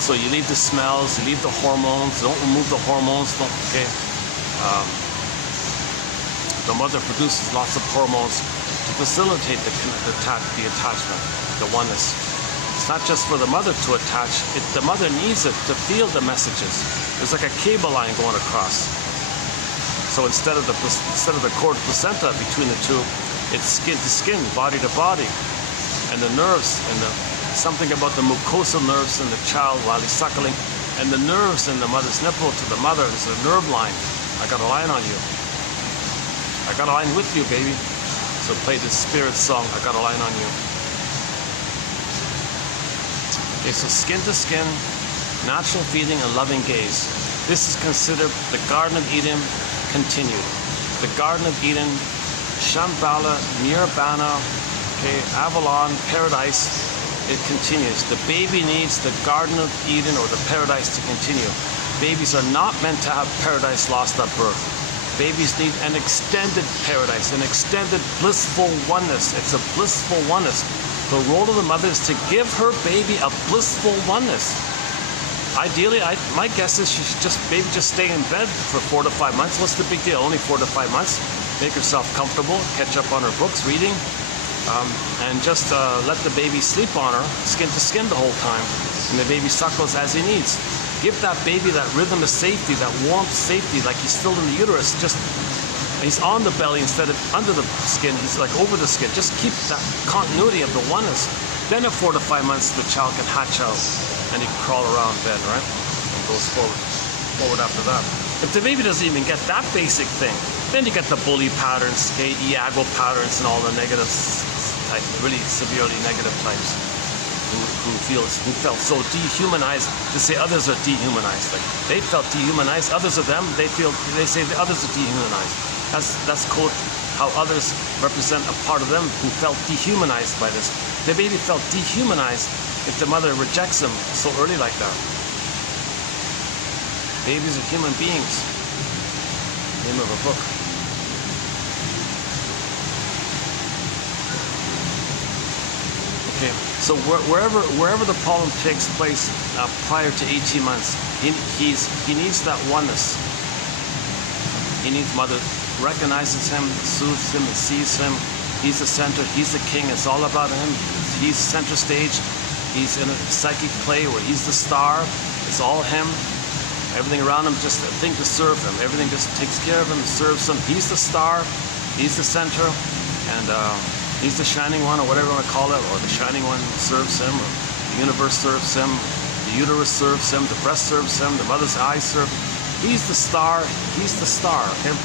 So you leave the smells, you leave the hormones. Don't remove the hormones. Okay. The mother produces lots of hormones to facilitate the attachment, the oneness. It's not just for the mother to attach. The mother needs it to feel the messages. There's like a cable line going across. So instead of the cord placenta between the two, it's skin to skin, body to body, and the nerves and something about the mucosal nerves in the child while he's suckling, and the nerves in the mother's nipple to the mother. There's a nerve line. I got a line on you. I got a line with you, baby. So play this spirit song. I got a line on you. Okay, so skin to skin, natural feeding and loving gaze. This is considered the Garden of Eden continued. The Garden of Eden, Shambhala, Nirvana, okay, Avalon, Paradise, it continues. The baby needs the Garden of Eden or the Paradise to continue. Babies are not meant to have paradise lost at birth. Babies need an extended paradise, an extended blissful oneness. It's a blissful oneness. The role of the mother is to give her baby a blissful oneness. Ideally, my guess is she should just stay in bed for 4 to 5 months. What's the big deal? Only 4 to 5 months. Make herself comfortable, catch up on her books, reading, and just let the baby sleep on her, skin to skin the whole time. And the baby suckles as he needs. Give that baby that rhythm of safety, that warmth safety, like he's still in the uterus. Just he's on the belly instead of under the skin. He's like over the skin. Just keep that continuity of the oneness. Then at 4 to 5 months, the child can hatch out and he can crawl around bed, right? And goes forward after that. If the baby doesn't even get that basic thing, then you get the bully patterns, okay, Iago patterns, and all the negative type, really severely negative types who felt so dehumanized to say others are dehumanized. Like they felt dehumanized, others of them, they say the others are dehumanized. That's quote how others represent a part of them who felt dehumanized by this. The baby felt dehumanized if the mother rejects him so early like that. Babies are human beings. Name of a book. Okay, so wherever the problem takes place prior to 18 months, he needs that oneness. He needs mother recognizes him, soothes him, and sees him. He's the center. He's the king. It's all about him. He's center stage. He's in a psychic play where he's the star. It's all him. Everything around him just a thing to serve him. Everything just takes care of him, serves him. He's the star. He's the center. And He's the shining one, or whatever you want to call it, or the shining one serves him, or the universe serves him, the uterus serves him, the breast serves him, the mother's eyes serve him. He's the star. He's the star. Okay?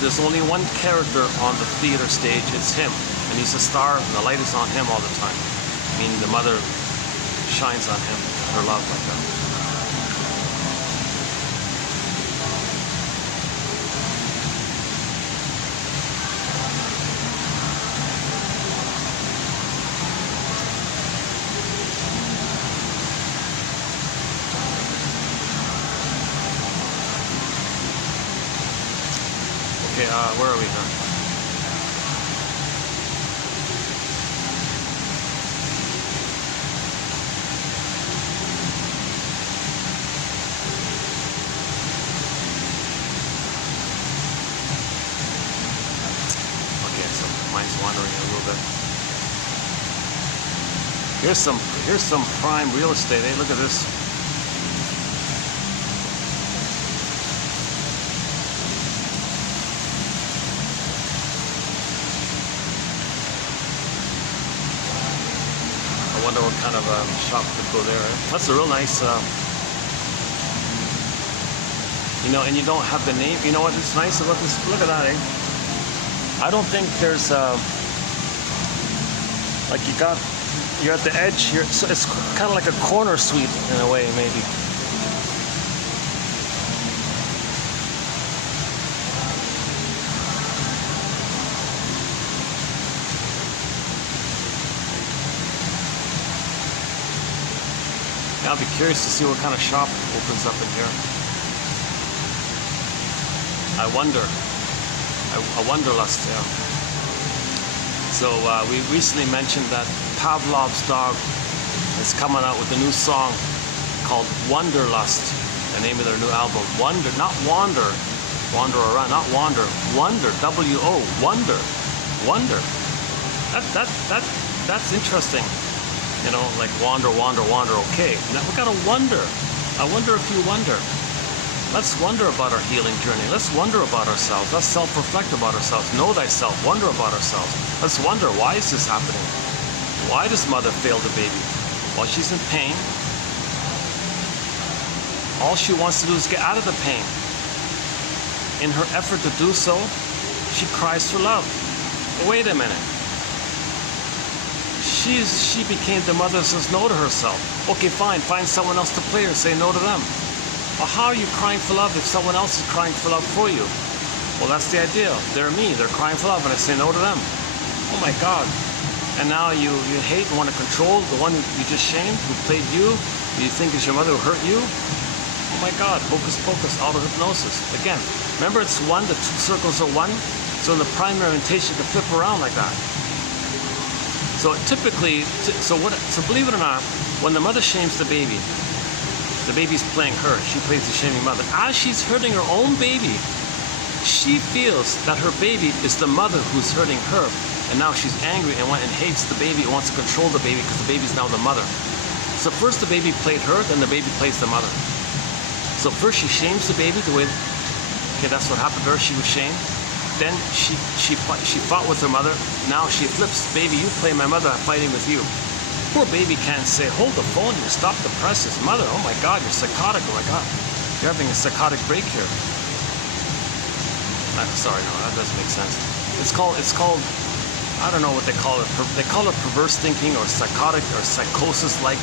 There's only one character on the theater stage. It's him, and he's a star, and the light is on him all the time. Meaning the mother shines on him, her love like that. Okay, where are we now? Okay, so mine's wandering a little bit. Here's some prime real estate. Hey, look at this. I wonder what kind of shop could go there. That's a real nice, you know, and you don't have the name. You know what is nice about this? Look at that, eh? I don't think there's, like you're at the edge here. So it's kind of like a corner suite in a way, maybe. I'll be curious to see what kind of shop opens up in here. I wonder. A wanderlust, yeah. So we recently mentioned that Pavlov's dog is coming out with a new song called Wanderlust, the name of their new album. Wonder, not wander, wander around, not wander, wonder, W-O, wonder, wonder. That's interesting. You know, like wander, wander, wander, okay. Now we gotta wonder. I wonder if you wonder. Let's wonder about our healing journey. Let's wonder about ourselves. Let's self-reflect about ourselves. Know thyself. Wonder about ourselves. Let's wonder, why is this happening? Why does mother fail the baby? Well, she's in pain. All she wants to do is get out of the pain. In her effort to do so, she cries for love. Wait a minute. She became the mother that says no to herself. Okay, fine. Find someone else to play her. Say no to them. Well, how are you crying for love if someone else is crying for love for you? Well, that's the idea. They're me. They're crying for love, and I say no to them. Oh my God. And now you hate and want to control the one you just shamed, who played you, who you think is your mother, who hurt you. Oh my God. Hocus pocus, auto-hypnosis. Again, remember it's one, the two circles are one. So in the primary orientation, you can flip around like that. So typically, so believe it or not, when the mother shames the baby's playing her. She plays the shaming mother. As she's hurting her own baby, she feels that her baby is the mother who's hurting her. And now she's angry and hates the baby and wants to control the baby because the baby's now the mother. So first the baby played her, then the baby plays the mother. So first she shames the baby the way, okay, that's what happened to her. She was shamed. Then she fought with her mother. Now she flips, baby, you play my mother, I'm fighting with you. Poor baby can't say, hold the phone here, stop the presses. Mother, oh my God, you're psychotic, oh my God. You're having a psychotic break here. Sorry, no, that doesn't make sense. It's called, I don't know what they call it. They call it perverse thinking or psychotic or psychosis-like.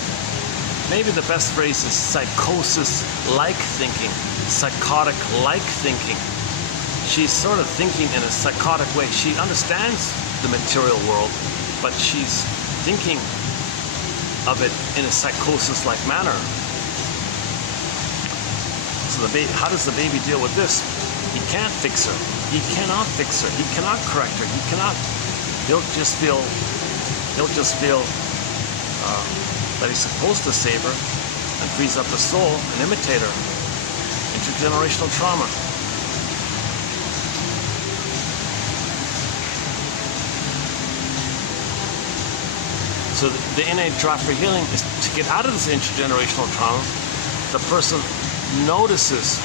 Maybe the best phrase is psychosis-like thinking, psychotic-like thinking. She's sort of thinking in a psychotic way. She understands the material world, but she's thinking of it in a psychosis-like manner. So the baby, how does the baby deal with this? He can't fix her. He cannot fix her. He cannot correct her. He cannot. He'll just feel that he's supposed to save her and frees up the soul and imitate her. Intergenerational trauma. So the innate drive for healing is to get out of this intergenerational trauma. The person notices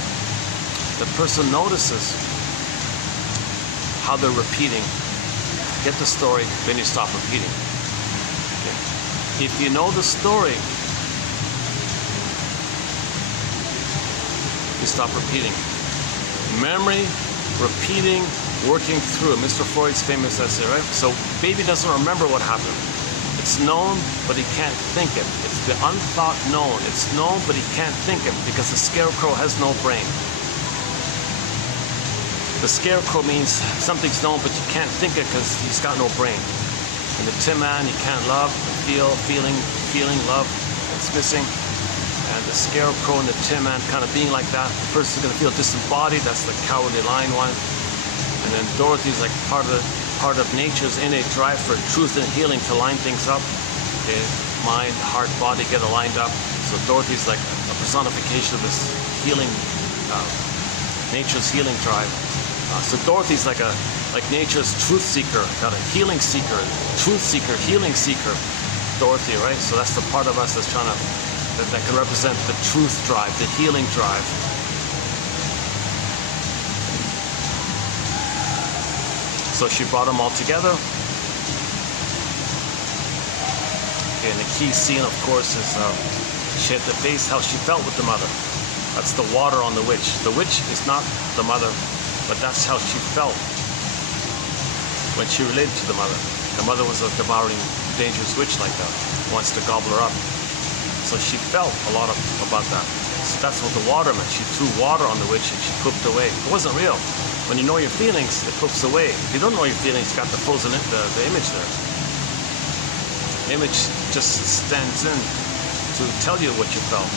how they're repeating. get the story, then you stop repeating. Okay. If you know the story, you stop repeating. Memory, repeating, working through. Mr. Freud's famous essay, right? So baby doesn't remember what happened. It's known, but he can't think it. It's the unthought known. It's known, but he can't think it because the scarecrow has no brain. The scarecrow means something's known, but you can't think it because he's got no brain. And the Tin Man, he can't love, feel, feeling, love. It's missing. And the scarecrow and the Tin Man kind of being like that, the person's going to feel disembodied. That's the cowardly lion one. And then Dorothy's like part of nature's innate drive for truth and healing to line things up. Okay. Mind, heart, body get aligned up. So Dorothy's like a personification of this healing, nature's healing drive. So Dorothy's like nature's truth seeker, got a healing seeker, truth seeker, healing seeker. Dorothy, right? So that's the part of us that's trying to that can represent the truth drive, the healing drive. So she brought them all together. Okay, and the key scene, of course, is she had to face how she felt with the mother. That's the water on the witch. The witch is not the mother, but that's how she felt when she related to the mother. The mother was a devouring, dangerous witch like that, wants to gobble her up. So she felt a lot about that. So that's what the water meant. She threw water on the witch and she pooped away. It wasn't real. When you know your feelings, it poops away. If you don't know your feelings, you got the frozen the image there. The image just stands in to tell you what you felt.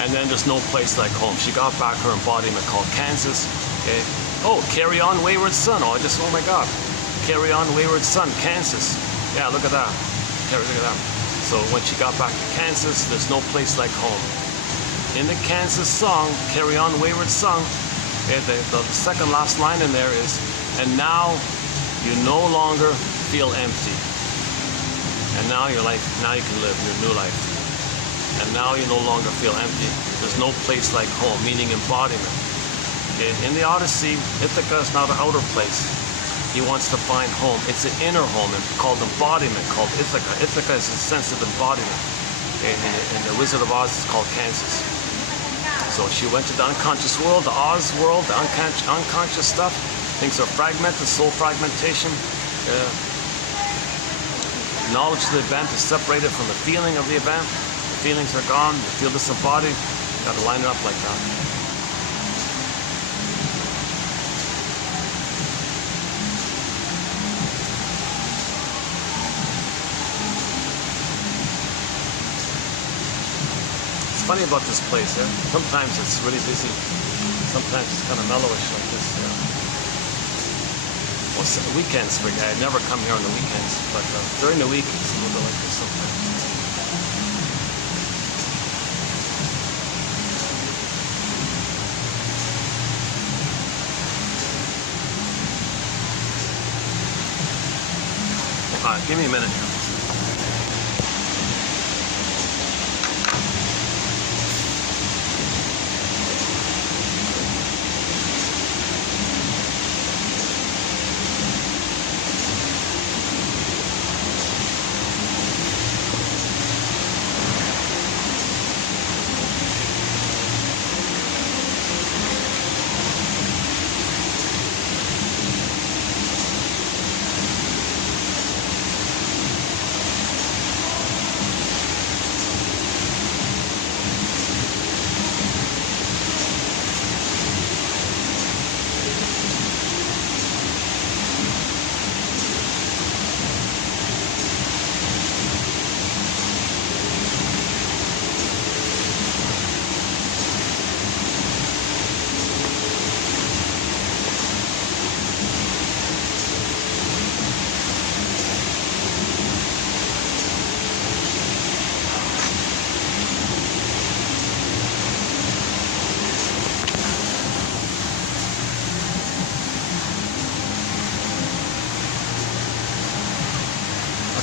And then there's no place like home. She got back her embodiment called Kansas. Okay. Oh, carry on, wayward son. Oh my God. Carry on, wayward son, Kansas. Yeah, look at that. Look at that. So when she got back to Kansas, there's no place like home. In the Kansas song, Carry On, Wayward Son, the second last line in there is, and now you no longer feel empty. And now you're like, now you can live your new life. And now you no longer feel empty. There's no place like home, meaning embodiment. In the Odyssey, Ithaca is not an outer place. He wants to find home. It's an inner home called embodiment, called Ithaca. Ithaca is a sense of embodiment. In the Wizard of Oz, it's called Kansas. So she went to the unconscious world, the Oz world, the unconscious stuff. Things are fragmented, soul fragmentation. Knowledge of the event is separated from the feeling of the event. The feelings are gone. You feel disembodied. You got to line it up like that. It's funny about this place, yeah? Sometimes it's really busy. Sometimes it's kind of mellowish like this, yeah. Well, weekends, I never come here on the weekends, but during the week it's a little bit like this sometimes. All right, give me a minute here.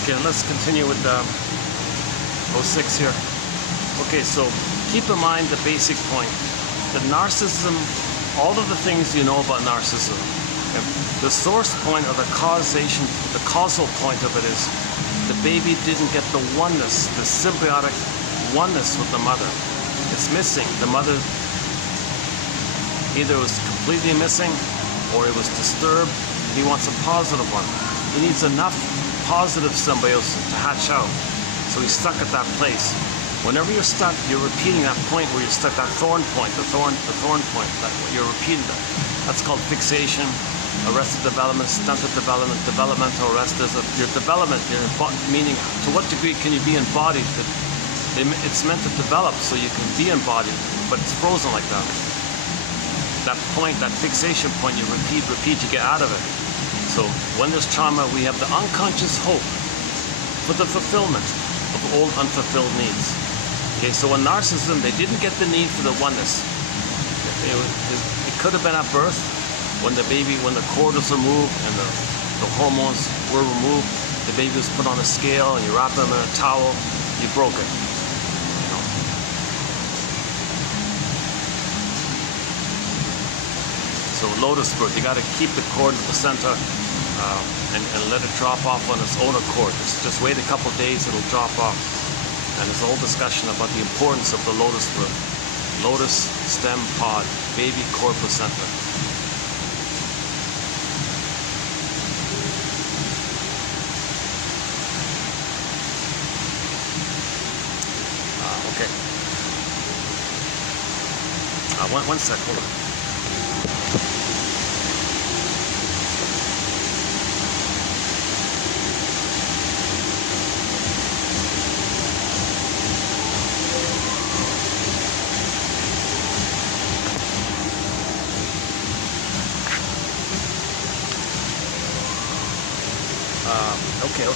Okay, let's continue with 06 here. Okay, so keep in mind the basic point. The narcissism all of the things you know about narcissism, the source point or the causation, the causal point of it is the baby didn't get the oneness, the symbiotic oneness with the mother. It's missing. The mother either was completely missing or it was disturbed. He wants a positive one. He needs enough positive symbiosis to hatch out. So he's stuck at that place. Whenever you're stuck, you're repeating that point where you're stuck, that thorn point, the thorn point, you're repeating that. That's called fixation, arrested development, stunted development, developmental arrest. Your development, meaning to what degree can you be embodied? It's meant to develop so you can be embodied, but it's frozen like that. That point, that fixation point, you repeat, you get out of it. So when there's trauma, we have the unconscious hope for the fulfillment of old unfulfilled needs. Okay, so in narcissism, they didn't get the need for the oneness. It could have been at birth, when the cord was removed and the hormones were removed, the baby was put on a scale and you wrap them in a towel, you broke it. You know? So lotus birth, you got to keep the cord at the center and let it drop off on its own accord. Just wait a couple days, it'll drop off. And there's a whole discussion about the importance of the lotus birth. Lotus stem pod, baby cord placenta. Okay. One sec, hold on. Okay.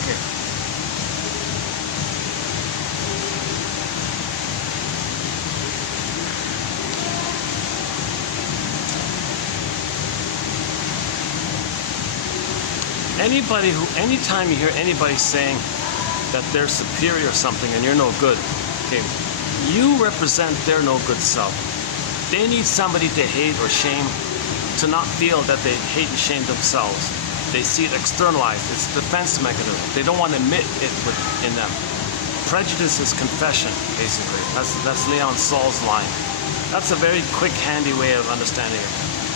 Anytime you hear anybody saying that they're superior or something and you're no good, okay, you represent their no good self. They need somebody to hate or shame to not feel that they hate and shame themselves. They see it externalized. It's a defense mechanism. They don't want to admit it within them. Prejudice is confession, basically. That's Leon Saul's line. That's a very quick, handy way of understanding it.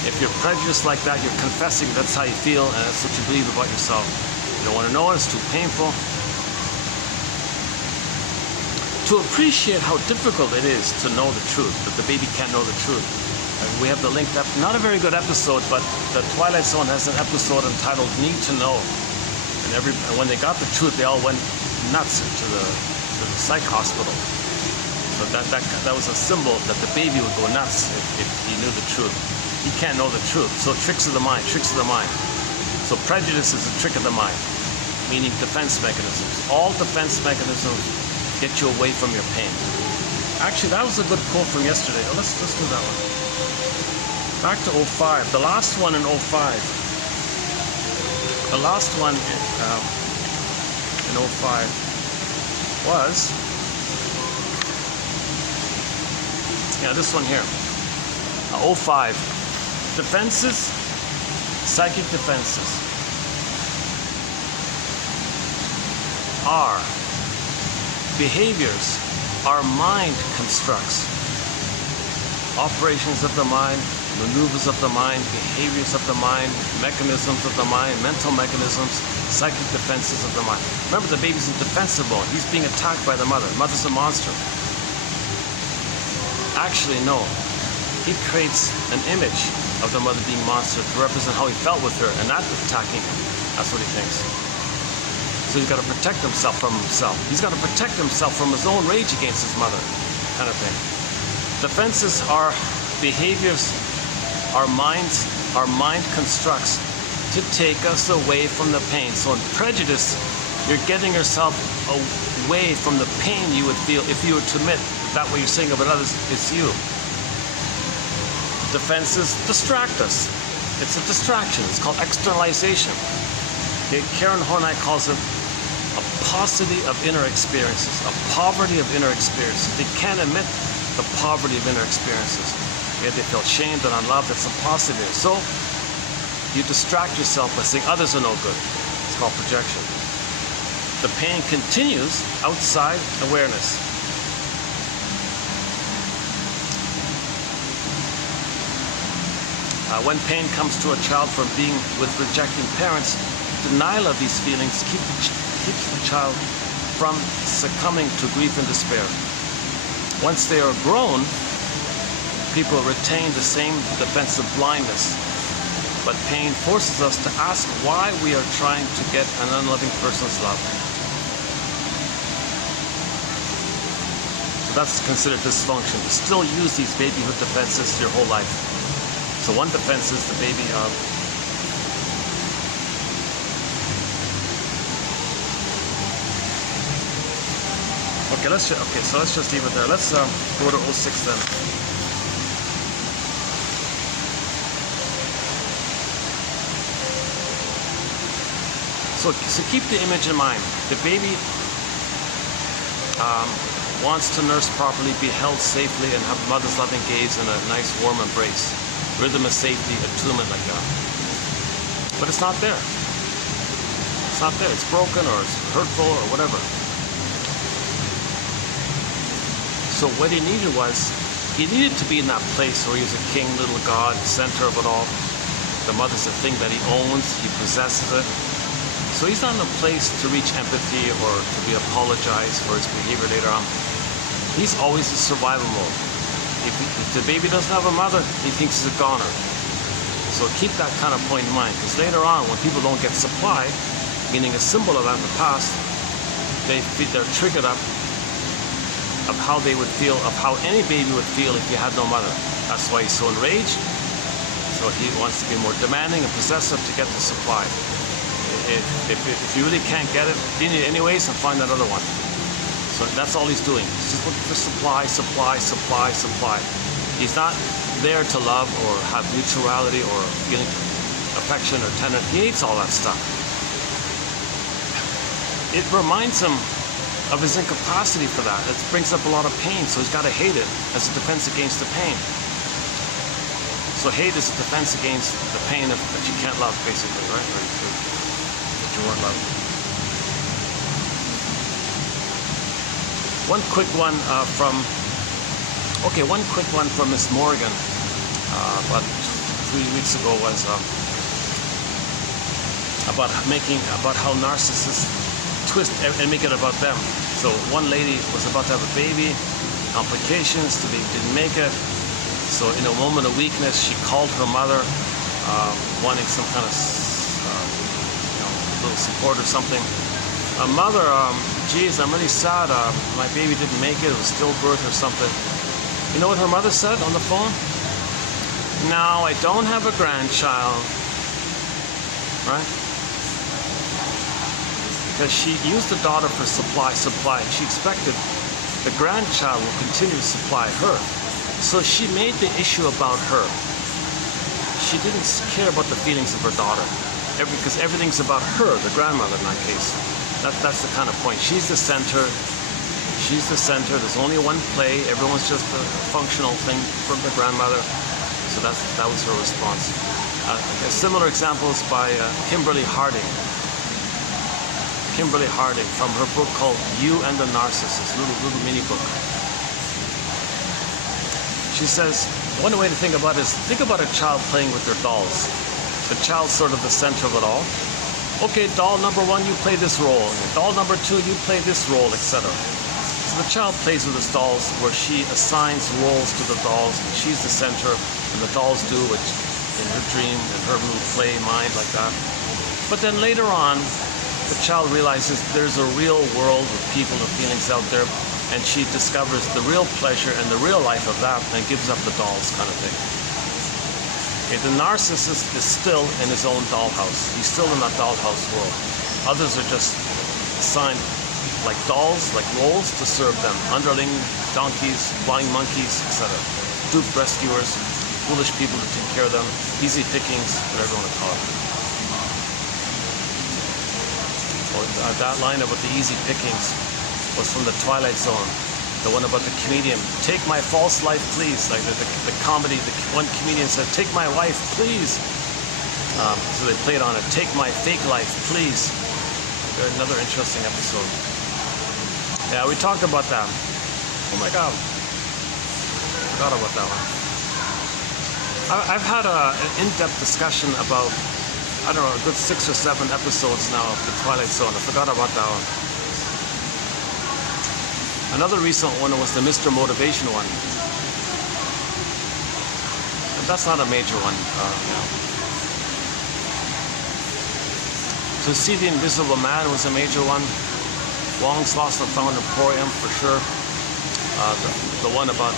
If you're prejudiced like that, you're confessing that's how you feel and that's what you believe about yourself. You don't want to know it, it's too painful. To appreciate how difficult it is to know the truth, that the baby can't know the truth. And we have the link, not a very good episode, but the Twilight Zone has an episode entitled Need to Know. And when they got the truth, they all went nuts to the psych hospital. So that was a symbol that the baby would go nuts if he knew the truth. He can't know the truth. So tricks of the mind. So prejudice is a trick of the mind, meaning defense mechanisms. All defense mechanisms get you away from your pain. Actually, that was a good quote from yesterday. Oh, let's do that one. Back to 05. The last one in 05. The last one in 05 was, this one here. 05. Defenses, psychic defenses are behaviors our mind constructs. Operations of the mind, maneuvers of the mind, behaviors of the mind, mechanisms of the mind, mental mechanisms, psychic defenses of the mind. Remember, the baby's in defensive mode. He's being attacked by the mother. Mother's a monster. Actually, no. He creates an image of the mother being monster to represent how he felt with her and not attacking him. That's what he thinks. So he's got to protect himself from himself. He's got to protect himself from his own rage against his mother, kind of thing. Defenses are behaviors our mind constructs to take us away from the pain. So in prejudice, you're getting yourself away from the pain you would feel if you were to admit that what you're saying about others is you. Defenses distract us. It's a distraction. It's called externalization. Okay? Karen Horney calls it a paucity of inner experiences, a poverty of inner experiences. They can't admit the poverty of inner experiences. Yet they feel shamed and unloved. It's impossible. So you distract yourself by saying others are no good. It's called projection. The pain continues outside awareness. When pain comes to a child from being with rejecting parents, denial of these feelings keeps the child from succumbing to grief and despair. Once they are grown, people retain the same defensive blindness, but pain forces us to ask why we are trying to get an unloving person's love. So that's considered dysfunction. You still use these babyhood defenses your whole life. So one defense is the baby so let's just leave it there. Let's go to 06 then. So keep the image in mind. The baby wants to nurse properly, be held safely, and have mother's loving gaze and a nice warm embrace. Rhythm of safety, attunement like that. But it's not there. It's not there. It's broken or it's hurtful or whatever. So what he needed to be in that place where he was a king, little god, center of it all. The mother's a thing that he owns, he possesses it. So he's not in a place to reach empathy or to be apologized for his behavior later on. He's always in survival mode. If the baby doesn't have a mother, he thinks he's a goner. So keep that kind of point in mind, because later on, when people don't get supply, meaning a symbol of that in the past, they're triggered up of how they would feel, of how any baby would feel if he had no mother. That's why he's so enraged. So he wants to be more demanding and possessive to get the supply. If you really can't get it, you need it anyways, and find that other one. So that's all he's doing. He's just looking for supply, supply, supply, supply. He's not there to love or have mutuality or feeling affection or tenderness. He hates all that stuff. It reminds him of his incapacity for that. It brings up a lot of pain, so he's got to hate it as a defense against the pain. So hate is a defense against the pain that you can't love, basically, right? Or that you weren't loved. One quick one from Miss Morgan about 3 weeks ago was about how narcissists twist and make it about them. So one lady was about to have a baby, complications, the baby didn't make it. So in a moment of weakness, she called her mother, wanting some kind of little support or something. Mother, geez, I'm really sad. My baby didn't make it. It was stillbirth or something. You know what her mother said on the phone? No, I don't have a grandchild. Right? Because she used the daughter for supply. She expected the grandchild will continue to supply her. So she made the issue about her. She didn't care about the feelings of her daughter. Because everything's about her, the grandmother in that case. That's the kind of point. She's the center. She's the center. There's only one play. Everyone's just a functional thing from the grandmother. So that was her response. A similar example is by Kimberly Harding. Kimberly Harding from her book called You and the Narcissist, little mini book. She says, one way to think about it is, think about a child playing with their dolls. The child's sort of the center of it all. Okay, doll number 1, you play this role. Doll number 2, you play this role, etc. So the child plays with his dolls where she assigns roles to the dolls. And she's the center, and the dolls do it in her dream, in her little play mind like that. But then later on, the child realizes there's a real world with people and feelings out there, and she discovers the real pleasure and the real life of that and gives up the dolls kind of thing. Okay, the narcissist is still in his own dollhouse. He's still in that dollhouse world. Others are just assigned like dolls, like roles to serve them. Underling, donkeys, flying monkeys, etc. Dupe rescuers, foolish people to take care of them, easy pickings, whatever you want to call it. So that line about the easy pickings was from the Twilight Zone. The one about the comedian, take my false life, please. Like the comedy, the one comedian said, take my wife, please. So they played on it, take my fake life, please. Another interesting episode. Yeah, we talked about that. Oh my God. Forgot about that one. I've had an in-depth discussion about, I don't know, a good 6 or 7 episodes now of The Twilight Zone. I forgot about that one. Another recent one was the Mr. Motivation one. But that's not a major one. To See the Invisible Man was a major one. Wong's Lost and Found Emporium for sure. The one about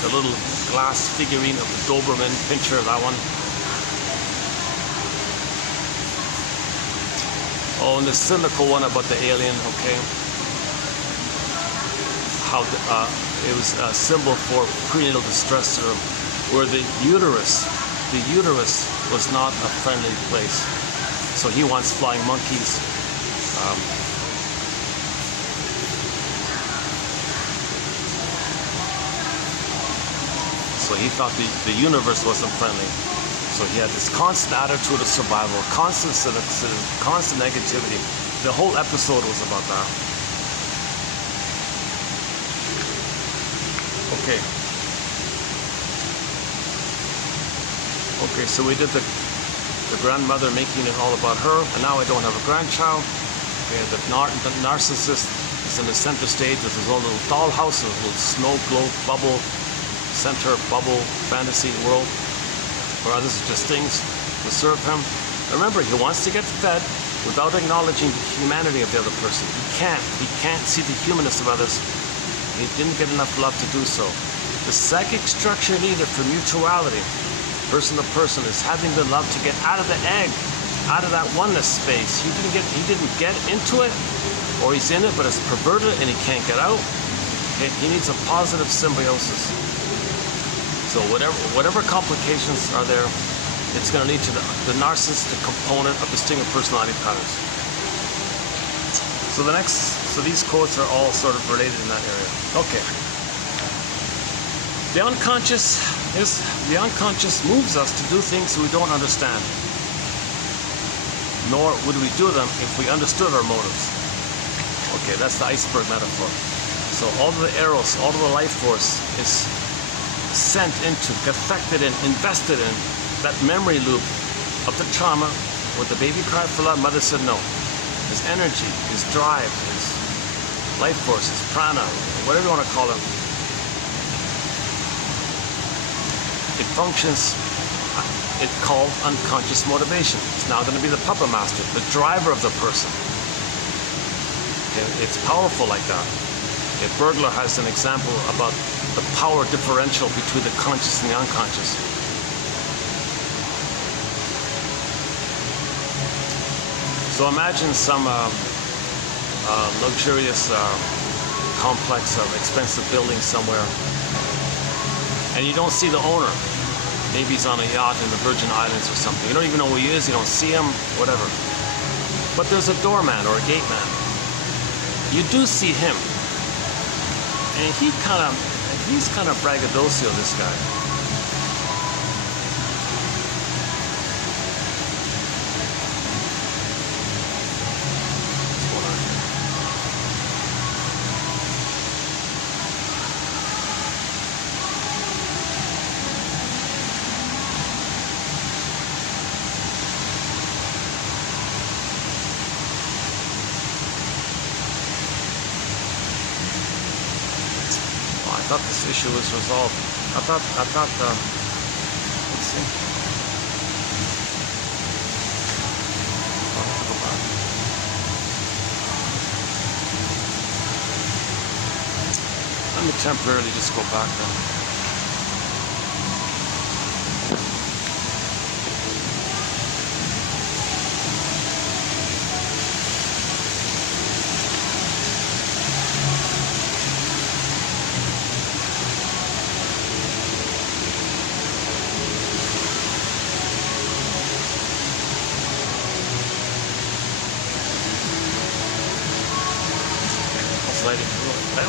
the little glass figurine of the Doberman Pinscher, that one. Oh, and the cynical one about the alien, okay. How it was a symbol for prenatal distress syndrome, where the uterus was not a friendly place. So he wants flying monkeys. So he thought the universe wasn't friendly. So he had this constant attitude of survival, constant cynicism, constant negativity. The whole episode was about that. Okay, so we did the grandmother, making it all about her, and now I don't have a grandchild. Okay, the narcissist is in the center stage with his own little dollhouse, his little snow globe bubble, center bubble fantasy world, where others are just things to serve him. Remember, he wants to get fed without acknowledging the humanity of the other person. He can't see the humanness of others. He didn't get enough love to do so. The psychic structure needed for mutuality, person to person, is having the love to get out of the egg, out of that oneness space. He didn't get into it, or he's in it but it's perverted and he can't get out. Okay? He needs a positive symbiosis. So whatever complications are there, it's going to lead to the narcissistic component of distinct personality patterns. So these quotes are all sort of related in that area. Okay. The unconscious moves us to do things we don't understand. Nor would we do them if we understood our motives. Okay, that's the iceberg metaphor. So all of the eros, all of the life force is sent into, affected in, invested in that memory loop of the trauma where the baby cried for love, mother said no. His energy, his drive, his life force, his prana, whatever you want to call it. It functions, it's called unconscious motivation. It's now going to be the puppet master, the driver of the person. It's powerful like that. A burglar has an example about the power differential between the conscious and the unconscious. So imagine some luxurious complex of expensive buildings somewhere, and you don't see the owner. Maybe he's on a yacht in the Virgin Islands or something. You don't even know who he is, you don't see him, whatever. But there's a doorman or a gate man. You do see him. And he's kind of braggadocio, this guy. I thought this issue was resolved. I thought, let's see. I'll have to go back. Let me temporarily just go back then.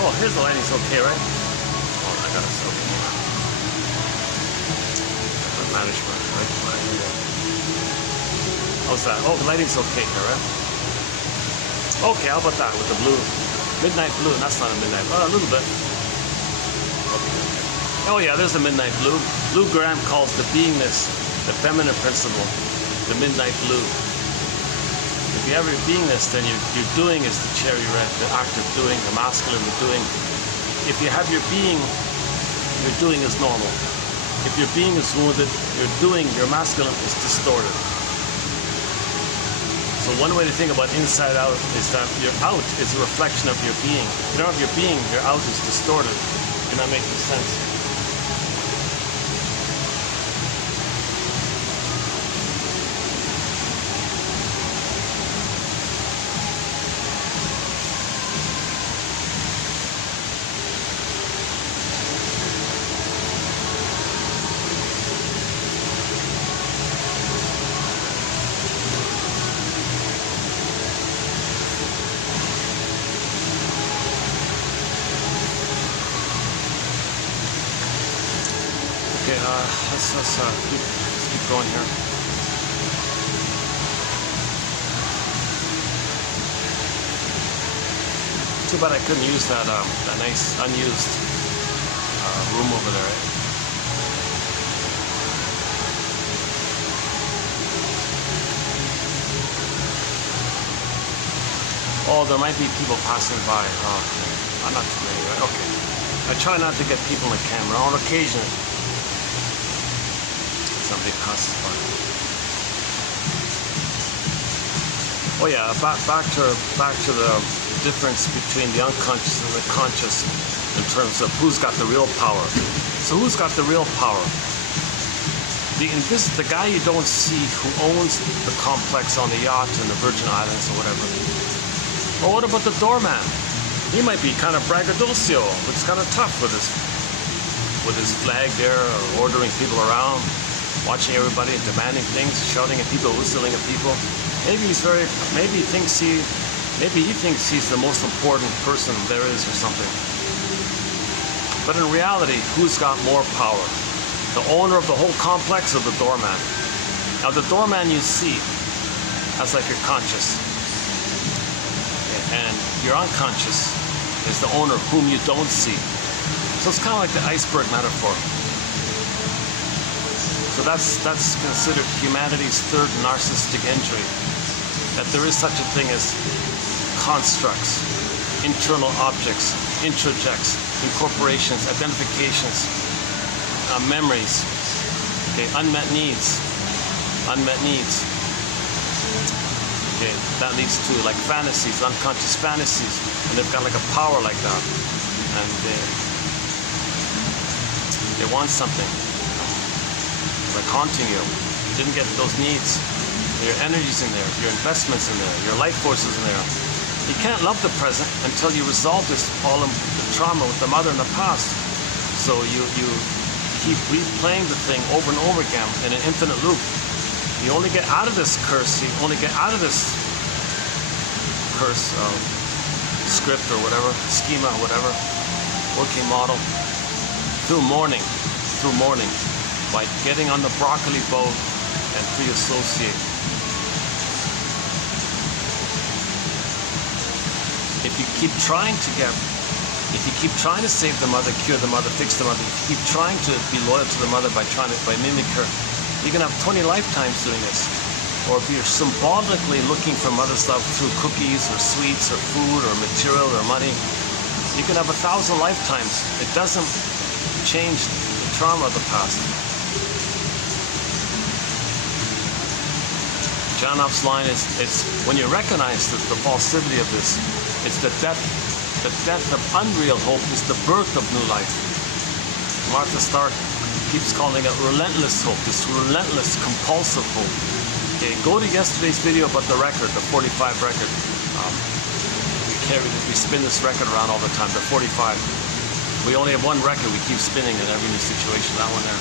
Oh, here's the lighting's okay, right? Oh, I got it okay. Management, right? How's that? Oh, the lighting's okay here, right? Okay, how about that with the blue? Midnight blue, and that's not a midnight. Oh, a little bit. Okay. Oh yeah, there's the midnight blue. Lou Graham calls the beingness, the feminine principle, the midnight blue. If you have your beingness, then your doing is the cherry red, the act of doing, the masculine, the doing. If you have your being, your doing is normal. If your being is wounded, your doing, your masculine, is distorted. So one way to think about inside out is that your out is a reflection of your being. If you don't have your being, your out is distorted. You're not making sense. Okay, let's keep going here. Too bad I couldn't use that nice unused room over there. Right? Oh, there might be people passing by. Oh, okay. Not too many, right? Okay. I try not to get people in the camera. On occasion, somebody passes by. Oh yeah, back to the difference between the unconscious and the conscious in terms of who's got the real power. So who's got the real power? The guy you don't see who owns the complex on the yacht in the Virgin Islands or whatever. Or what about the doorman? He might be kind of braggadocio, but it's kind of tough with his flag there, ordering people around, watching everybody and demanding things, shouting at people, whistling at people. Maybe he thinks he's the most important person there is or something. But in reality, who's got more power? The owner of the whole complex or the doorman? Now the doorman you see as like your conscious. And your unconscious is the owner whom you don't see. So it's kind of like the iceberg metaphor. So that's considered humanity's third narcissistic injury. That there is such a thing as constructs, internal objects, introjects, incorporations, identifications, memories, okay, unmet needs. Okay, that leads to like fantasies, unconscious fantasies, and they've got like a power like that, and they want something, like haunting you. You didn't get those needs. Your energy's in there, your investments in there, your life force is in there. You can't love the present until you resolve this problem, the trauma with the mother in the past. So you keep replaying the thing over and over again in an infinite loop. You only get out of this curse, script or whatever, schema or whatever, working model, through mourning, by getting on the broccoli boat and free associate. If you keep trying to save the mother, cure the mother, fix the mother, if you keep trying to be loyal to the mother by mimic her, you can have 20 lifetimes doing this. Or if you're symbolically looking for mother's love through cookies or sweets or food or material or money, you can have 1,000 lifetimes. It doesn't change the trauma of the past. Janoff's line is, it's when you recognize the falsity of this, it's the death of unreal hope is the birth of new life. Martha Stark keeps calling it relentless hope, this relentless, compulsive hope. Okay, go to yesterday's video about the record, the 45 record. We spin this record around all the time, the 45. We only have one record, we keep spinning in every new situation, that one there.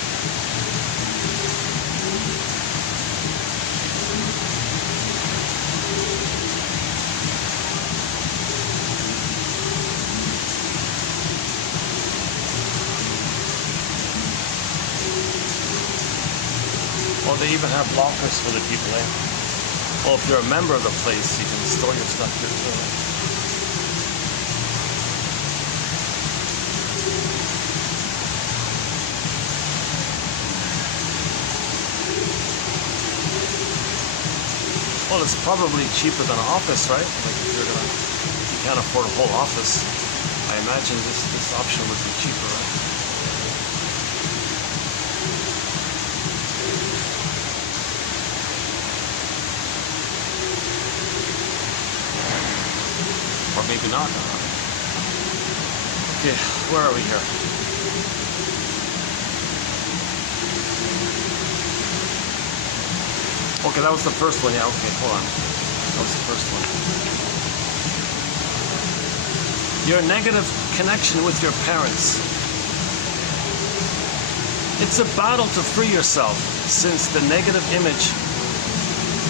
Well, they even have lockers for the people, eh? Well, if you're a member of the place, you can store your stuff here too. Well, it's probably cheaper than an office, right? Like if you can't afford a whole office, I imagine this option would be cheaper, right? Or maybe not. Okay, where are we here? Okay, that was the first one. Yeah, okay, hold on. That was the first one. Your negative connection with your parents. It's a battle to free yourself, since the negative image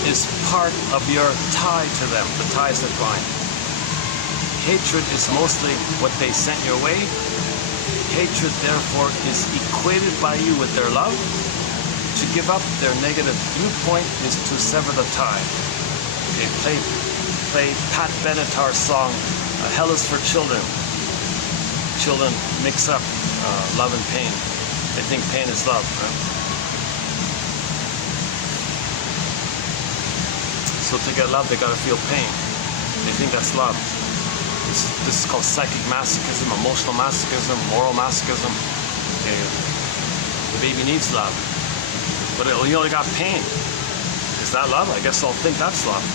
is part of your tie to them, the ties that bind. Hatred is mostly what they sent your way. Hatred, therefore, is equated by you with their love. To give up their negative viewpoint is to sever the tie. Okay, play Pat Benatar's song, Hell is for Children. Children mix up love and pain. They think pain is love, right? So to get love, they gotta feel pain. They think that's love. This is called psychic masochism, emotional masochism, moral masochism. Okay. The baby needs love. But you only got pain. Is that love? I guess I'll think that's love.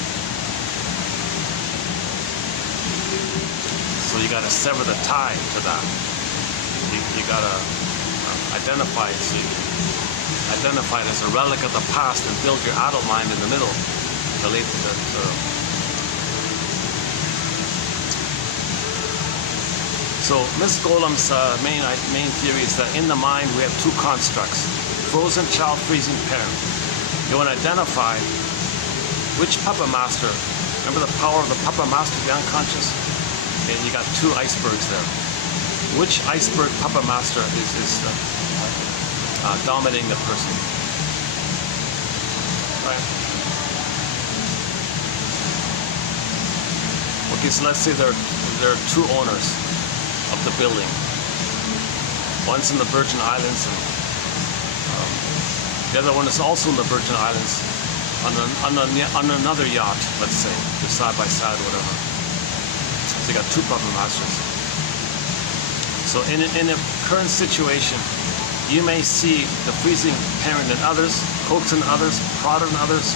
So you gotta sever the tie to that. You gotta identify it. So you identify it as a relic of the past and build your adult mind in the middle. So Ms. Golem's main theory is that in the mind we have two constructs. Frozen child, freezing parent. You want to identify which puppet master. Remember the power of the puppet master, the unconscious? Okay, you got two icebergs there. Which iceberg puppet master is dominating the person? Right. Okay, so let's say there are two owners of the building. One's in the Virgin Islands, and the other one is also in the Virgin Islands on another yacht, let's say, just side by side, whatever. So you got two puppet masters. So in a current situation, you may see the freezing parent in others, coax in others, prod in others,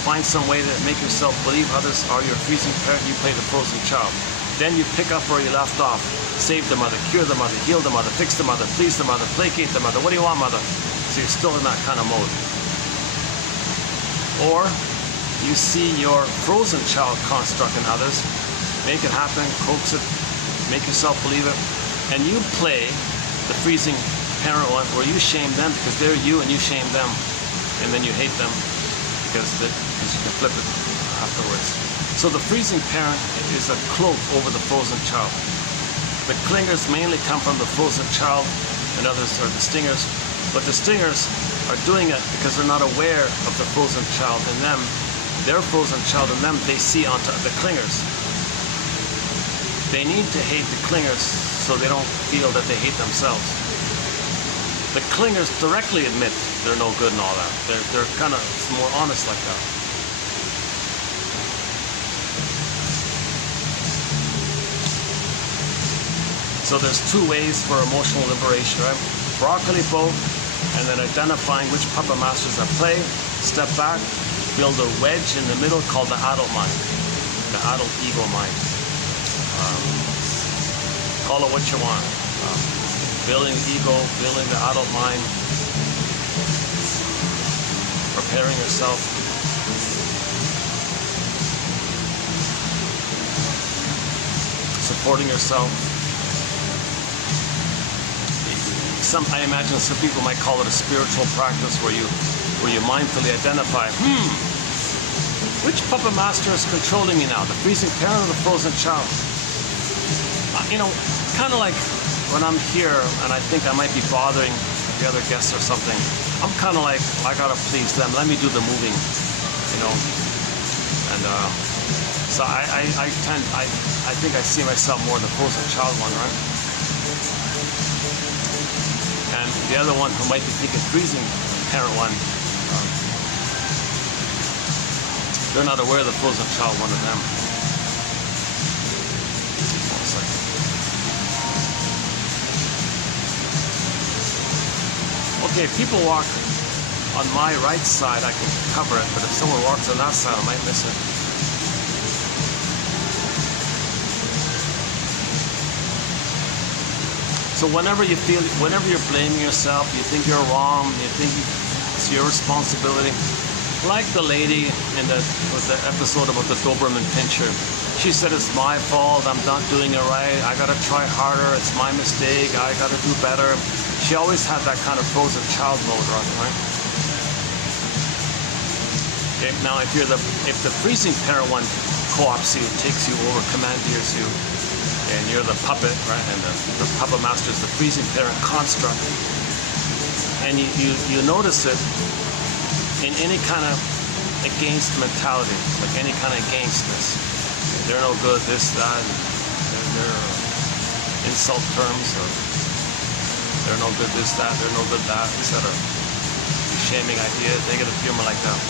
find some way to make yourself believe others are your freezing parent. You play the frozen child. Then you pick up where you left off. Save the mother, cure the mother, heal the mother, fix the mother, please the mother, placate the mother. What do you want, mother? So you're still in that kind of mode. Or you see your frozen child construct in others, make it happen, coax it, make yourself believe it, and you play the freezing parent one where you shame them because they're you and you shame them, and then you hate them because you can flip it afterwards. So the freezing parent is a cloak over the frozen child. The clingers mainly come from the frozen child, and others are the stingers. But the stingers are doing it because they're not aware of the frozen child in them. Their frozen child in them, they see onto the clingers. They need to hate the clingers so they don't feel that they hate themselves. The clingers directly admit they're no good and all that. They're kind of more honest like that. So there's two ways for emotional liberation, right? Broccoli boat, and then identifying which puppet masters at play, step back, build a wedge in the middle called the adult mind, the adult ego mind. Call it what you want. Building the ego, building the adult mind, preparing yourself. Supporting yourself. I imagine some people might call it a spiritual practice where you mindfully identify, which puppet master is controlling me now, the freezing parent or the frozen child? You know, kind of like when I'm here and I think I might be bothering the other guests or something, I'm kind of like, I gotta please them. Let me do the moving, you know. And so I think I see myself more the poster child one, right? And the other one who might be thinking freezing parent one, they're not aware of the frozen child one of them. One second. Okay, if people walk on my right side, I can cover it, but if someone walks on that side, I might miss it. So whenever you're blaming yourself, you think you're wrong, you think it's your responsibility. Like the lady in the episode about the Doberman Pinscher. She said, it's my fault, I'm not doing it right, I gotta try harder, it's my mistake, I gotta do better. She always had that kind of frozen child mode on, right? Okay, now if the freezing parent one co-ops you, takes you over, commandeers you, and you're the puppet, right? And the puppet master is the freezing parent construct. And you notice it in any kind of against mentality, like any kind of againstness. They're no good, this, that, they're insult terms, or they're no good, this, that, they're no good, that, etc. Shaming ideas, negative humor like that.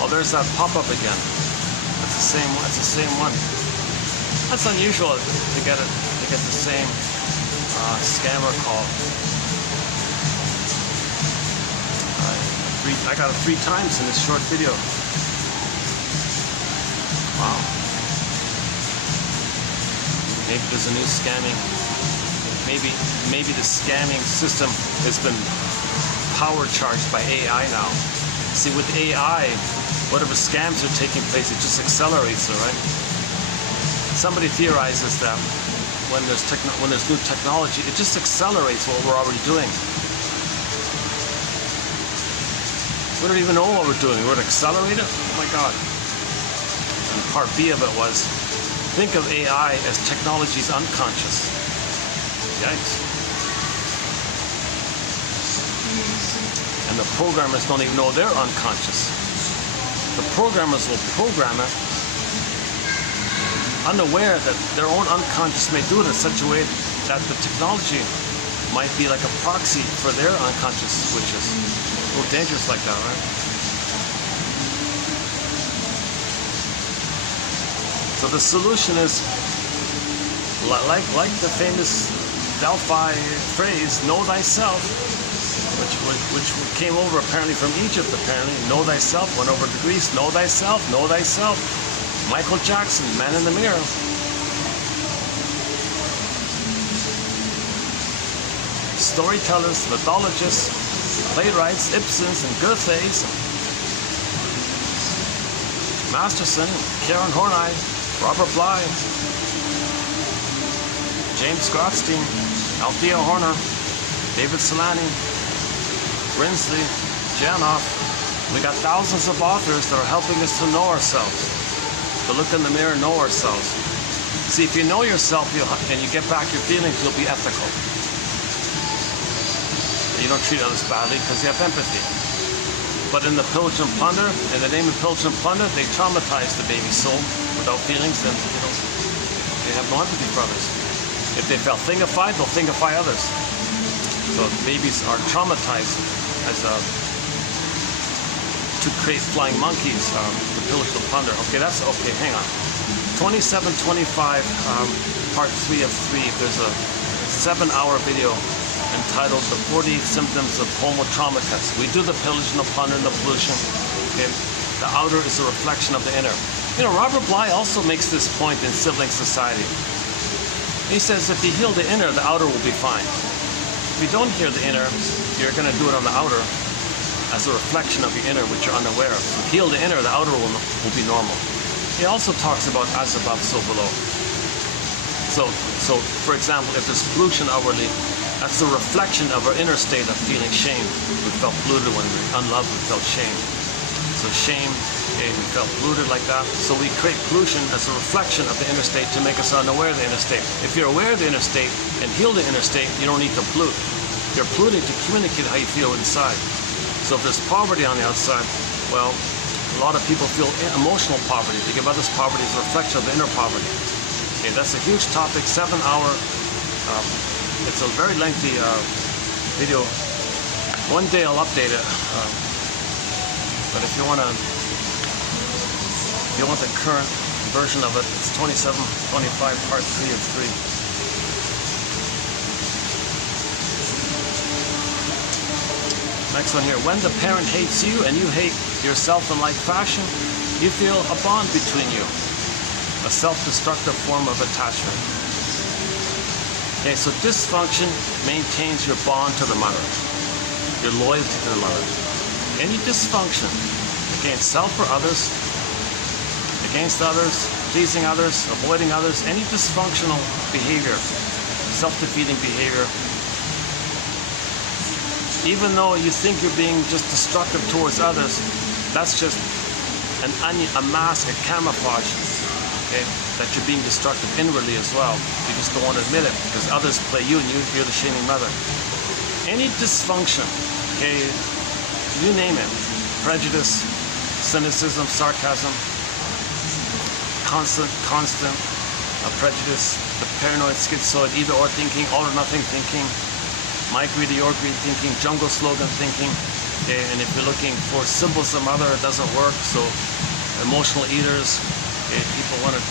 Oh, there's that pop-up again. That's the same one. It's the same one. That's unusual to get the same scammer call. I got it 3 times in this short video. Wow. Maybe there's a new scamming. Maybe the scamming system has been power charged by AI now. See, with AI, whatever scams are taking place, it just accelerates it, right? Somebody theorizes that when there's new technology, it just accelerates what we're already doing. We don't even know what we're doing. We're going to accelerate it? Oh my God. And part B of it was, think of AI as technology's unconscious. Yikes. And the programmers don't even know they're unconscious. The programmers will program it unaware that their own unconscious may do it in such a way that the technology might be like a proxy for their unconscious wishes. A little dangerous like that, right? So the solution is like the famous Delphi phrase, know thyself, which came over apparently from Egypt, apparently. Know thyself, went over to Greece, know thyself, know thyself. Michael Jackson, Man in the Mirror. Storytellers, mythologists, playwrights, Ibsens and Goethes, Masterson, Karen Horney, Robert Bly, James Grotstein, Althea Horner, David Solani, Brinsley, Janoff. We got thousands of authors that are helping us to know ourselves, to look in the mirror and know ourselves. See, if you know yourself and you get back your feelings, you'll be ethical. You don't treat others badly because you have empathy. But in the pillage and plunder, in the name of pillage and plunder, they traumatize the baby soul without feelings, then they have no empathy for others. If they felt thingified, they'll thingify others. So babies are traumatized as to create flying monkeys, the pillage and plunder. Okay, that's okay. Hang on. 2725, part 3 of 3. There's a 7-hour video entitled The 40 Symptoms of Homo Traumatus. We do the pillage and the plunder and the pollution. Okay? The outer is a reflection of the inner. You know, Robert Bly also makes this point in Sibling Society. He says if you heal the inner, the outer will be fine. If you don't heal the inner, you're going to do it on the outer as a reflection of your inner, which you're unaware of. So heal the inner, the outer will be normal. He also talks about as above, so below. So for example, if there's pollution outwardly, that's a reflection of our inner state of feeling shame. We felt polluted when we were unloved, we felt shame. So shame, Okay, we felt polluted like that. So we create pollution as a reflection of the inner state to make us unaware of the inner state. If you're aware of the inner state and heal the inner state, you don't need to pollute. You're polluting to communicate how you feel inside. So if there's poverty on the outside, well, a lot of people feel emotional poverty. They give others poverty as a reflection of the inner poverty. Okay, that's a huge topic, 7-hour. It's a very lengthy video. One day I'll update it. But if you want the current version of it, it's 2725 part 3 of 3. Next one here. When the parent hates you and you hate yourself in like fashion, you feel a bond between you, a self-destructive form of attachment. Okay, so dysfunction maintains your bond to the mother, your loyalty to the mother. Any dysfunction against self or others, against others, pleasing others, avoiding others, any dysfunctional behavior, self-defeating behavior, even though you think you're being just destructive towards others, that's just a mask, a camouflage, okay, that you're being destructive inwardly as well. You just don't want to admit it because others play you and you're the shaming mother. Any dysfunction, okay, you name it, prejudice, cynicism, sarcasm, constant prejudice, the paranoid, schizoid, either or thinking, all or nothing thinking, my greed, your greed thinking, jungle slogan thinking, okay, and if you're looking for symbols of mother, it doesn't work. So emotional eaters, okay, people want to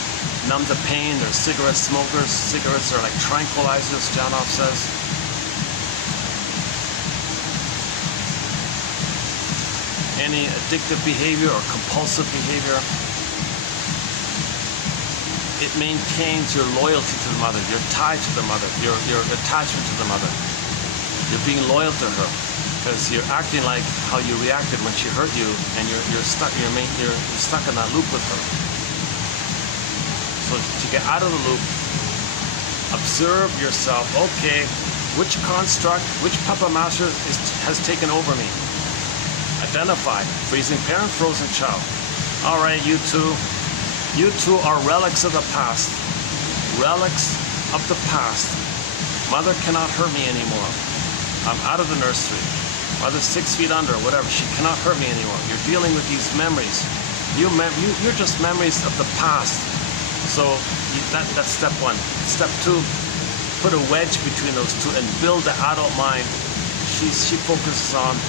numb the pain. They're cigarette smokers. Cigarettes are like tranquilizers, Janov says. Any addictive behavior or compulsive behavior, it maintains your loyalty to the mother. You're tied to the mother. Your attachment to the mother. You're being loyal to her because you're acting like how you reacted when she hurt you, and you're stuck. You're stuck in that loop with her. So to get out of the loop, observe yourself. Okay, which construct, which Papa Master has taken over me? Identify. Freezing parent, frozen child. All right, you two are relics of the past. Relics of the past. Mother cannot hurt me anymore. I'm out of the nursery. Mother's 6 feet under, whatever. She cannot hurt me anymore. You're dealing with these memories. You're just memories of the past. So that's step one. Step two, put a wedge between those two and build the adult mind. She focuses on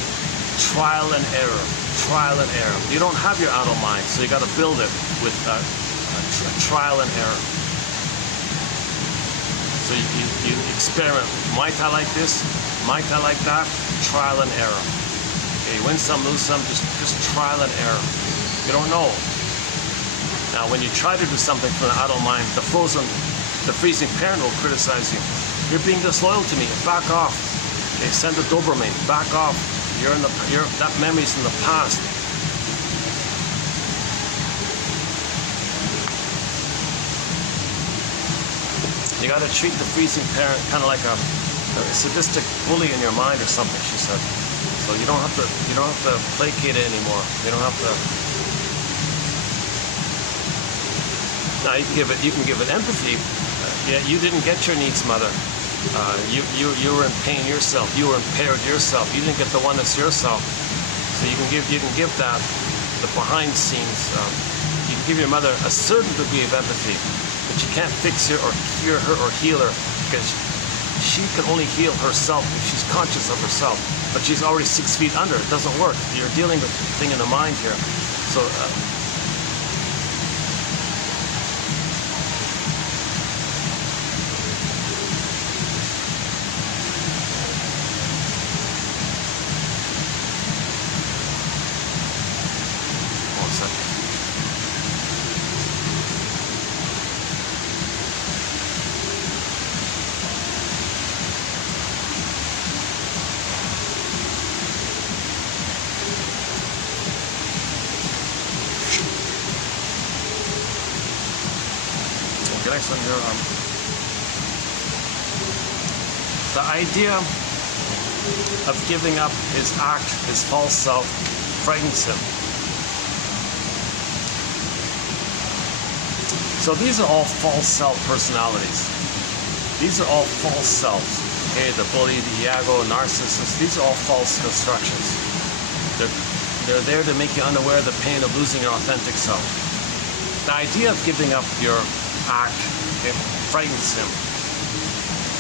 trial and error. Trial and error. You don't have your adult mind, so you got to build it with trial and error. So you experiment. Might I like this? Might I like that? Trial and error. Okay, you win some, lose some, just trial and error. You don't know. Now, when you try to do something from the adult mind, the freezing parent will criticize you. You're being disloyal to me. Back off. Okay, send a Doberman. Back off. That memory's in the past. You got to treat the freezing parent kind of like a sadistic bully in your mind or something, she said. So you don't have to placate it anymore. You don't have to. Now you can give it empathy. Yeah, you didn't get your needs, mother. You were in pain yourself. You were impaired yourself. You didn't get the one that's yourself. So you can give that the behind scenes. You can give your mother a certain degree of empathy, but you can't fix her or cure her or heal her because she can only heal herself if she's conscious of herself. But she's already 6 feet under. It doesn't work. You're dealing with a thing in the mind here. So. Next one here, the idea of giving up his false self, frightens him. So these are all false self personalities. These are all false selves. Okay, the bully, the ego, narcissist, these are all false constructions. They're there to make you unaware of the pain of losing your authentic self. The idea of giving up your act, it frightens him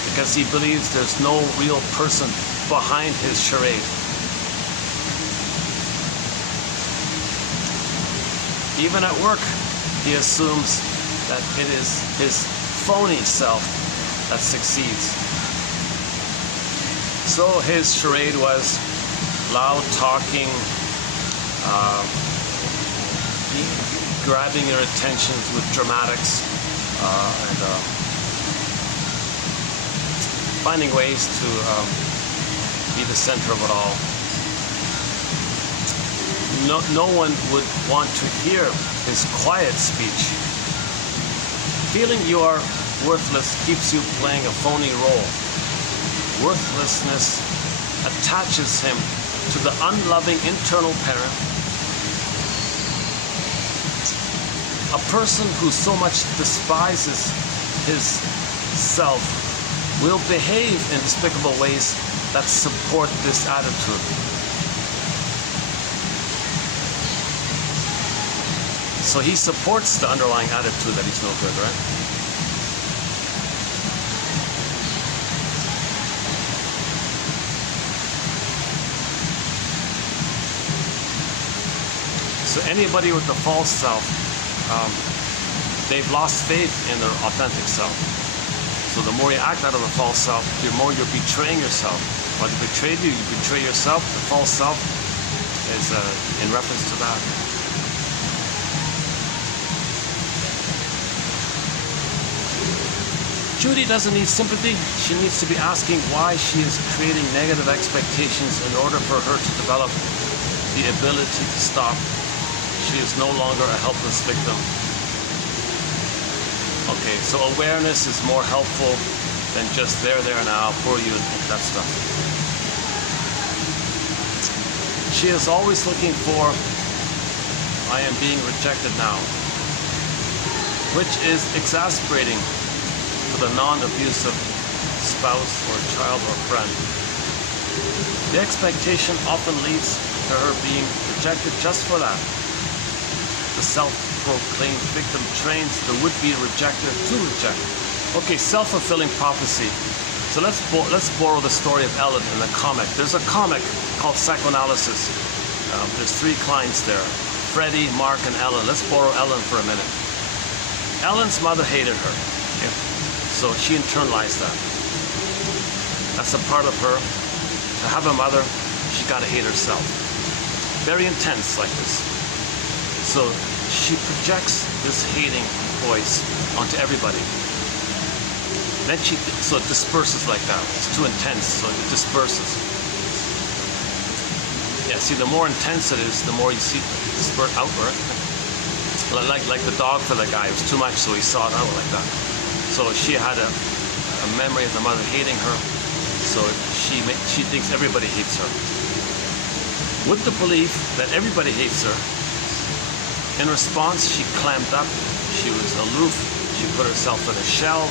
because he believes there's no real person behind his charade. Even at work, he assumes that it is his phony self that succeeds. So his charade was loud talking, grabbing your attention with dramatics, and finding ways to be the center of it all. No one would want to hear his quiet speech. Feeling you are worthless keeps you playing a phony role. Worthlessness attaches him to the unloving internal parent. A person who so much despises his self will behave in despicable ways that support this attitude. So he supports the underlying attitude that he's no good, right? So anybody with the false self, they've lost faith in their authentic self. So the more you act out of the false self, the more you're betraying yourself. When they betrayed you, you betray yourself. The false self is in reference to that. Judy doesn't need sympathy. She needs to be asking why she is creating negative expectations in order for her to develop the ability to stop. She is no longer a helpless victim. Okay, so awareness is more helpful than just there, now, poor you, and that stuff. She is always looking for, I am being rejected now, which is exasperating for the non-abusive spouse or child or friend. The expectation often leads to her being rejected just for that. The self-proclaimed victim trains the would-be rejecter to reject. Okay, self-fulfilling prophecy. So let's borrow the story of Ellen in the comic. There's a comic called Psychoanalysis. There's 3 clients there, Freddie, Mark, and Ellen. Let's borrow Ellen for a minute. Ellen's mother hated her. Okay? So she internalized that. That's a part of her. To have a mother, she got to hate herself. Very intense like this. So she projects this hating voice onto everybody. Then so it disperses like that. It's too intense, so it disperses. Yeah, see, the more intense it is, the more you see it disperse outward. Like the dog for the guy. It was too much, so he saw it out like that. So she had a memory of the mother hating her, so she thinks everybody hates her. With the belief that everybody hates her, in response, she clamped up, she was aloof, she put herself in a shell,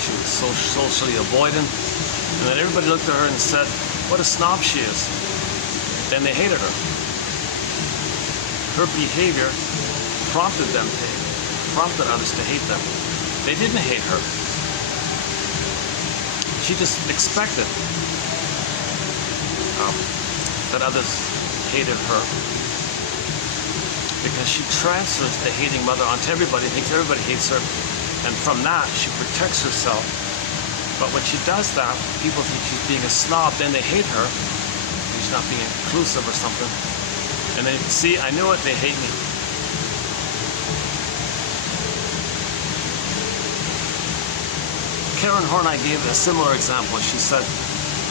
she was socially avoidant, and then everybody looked at her and said, what a snob she is. Then they hated her. Her behavior prompted others to hate them. They didn't hate her. She just expected that others hated her because she transfers the hating mother onto everybody, thinks everybody hates her, and from that she protects herself. But when she does that, people think she's being a snob, then they hate her. She's not being inclusive or something. And they see, I knew it, they hate me. Karen Horney gave a similar example. She said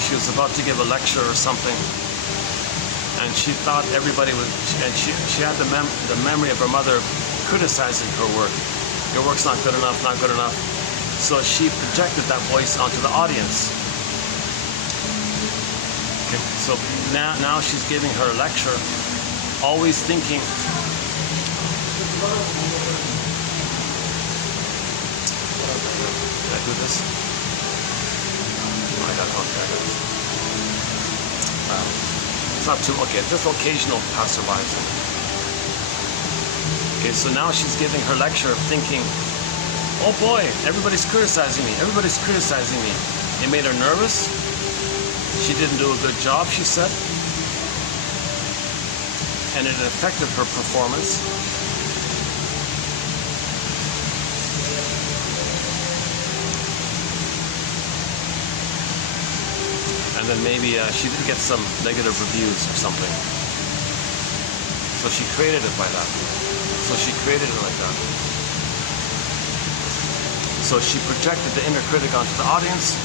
she was about to give a lecture or something, and she thought everybody would, and she had the memory of her mother criticizing her work. Your work's not good enough, not good enough. So she projected that voice onto the audience. Okay, so now she's giving her lecture, always thinking through this. I got it. It's not too, okay, just occasional passerbys. Okay, so now she's giving her lecture thinking, oh boy, everybody's criticizing me, everybody's criticizing me. It made her nervous. She didn't do a good job, she said. And it affected her performance. And then maybe she did get some negative reviews or something. So she created it by that. So she created it like that. So she projected the inner critic onto the audience.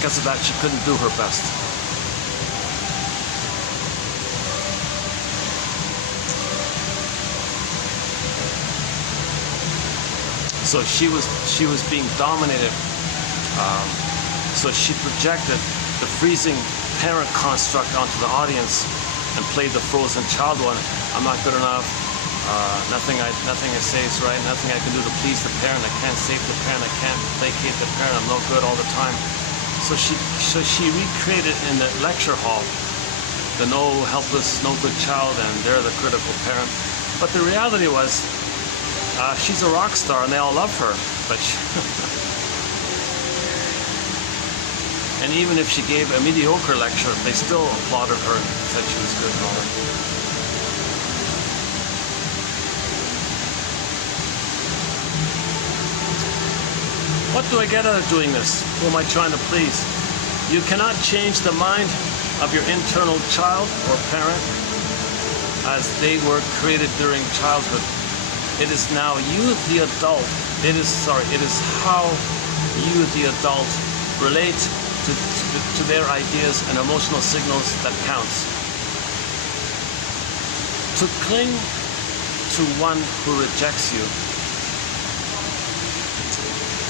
Because of that, she couldn't do her best. So she was being dominated. So she projected the freezing parent construct onto the audience and played the frozen child one. I'm not good enough. Nothing I say is right. Nothing I can do to please the parent. I can't save the parent. I can't placate the parent. I'm no good all the time. So she recreated in the lecture hall the no helpless, no good child, and they're the critical parent. But the reality was, she's a rock star and they all love her. But and even if she gave a mediocre lecture, they still applauded her and said she was good and all that. What do I get out of doing this? Who am I trying to please? You cannot change the mind of your internal child or parent as they were created during childhood. It is now you, the adult. It is how you, the adult, relate to their ideas and emotional signals that counts. To cling to one who rejects you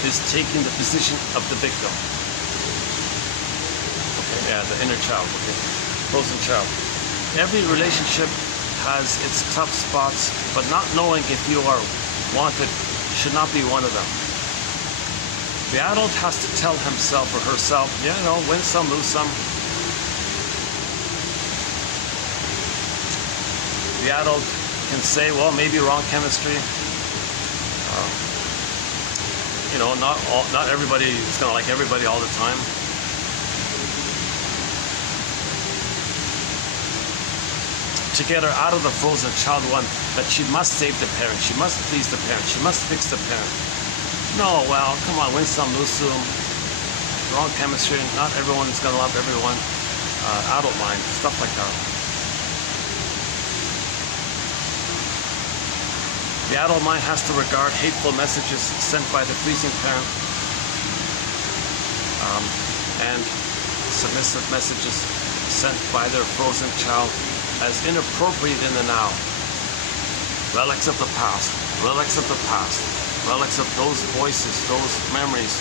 is taking the position of the victim. Okay, yeah, the inner child, okay, frozen child. Every relationship has its tough spots, but not knowing if you are wanted should not be one of them. The adult has to tell himself or herself, yeah, you know, win some, lose some. The adult can say, well, maybe wrong chemistry. You know, not everybody is going to like everybody all the time. To get her out of the frozen child one, that she must save the parent, she must please the parent, she must fix the parent. No, well, come on, win some, lose some. Wrong chemistry, not everyone is going to love everyone. Adult mind, stuff like that. The adult mind has to regard hateful messages sent by the freezing parent and submissive messages sent by their frozen child as inappropriate in the now. Relics of the past, relics of the past, relics of those voices, those memories.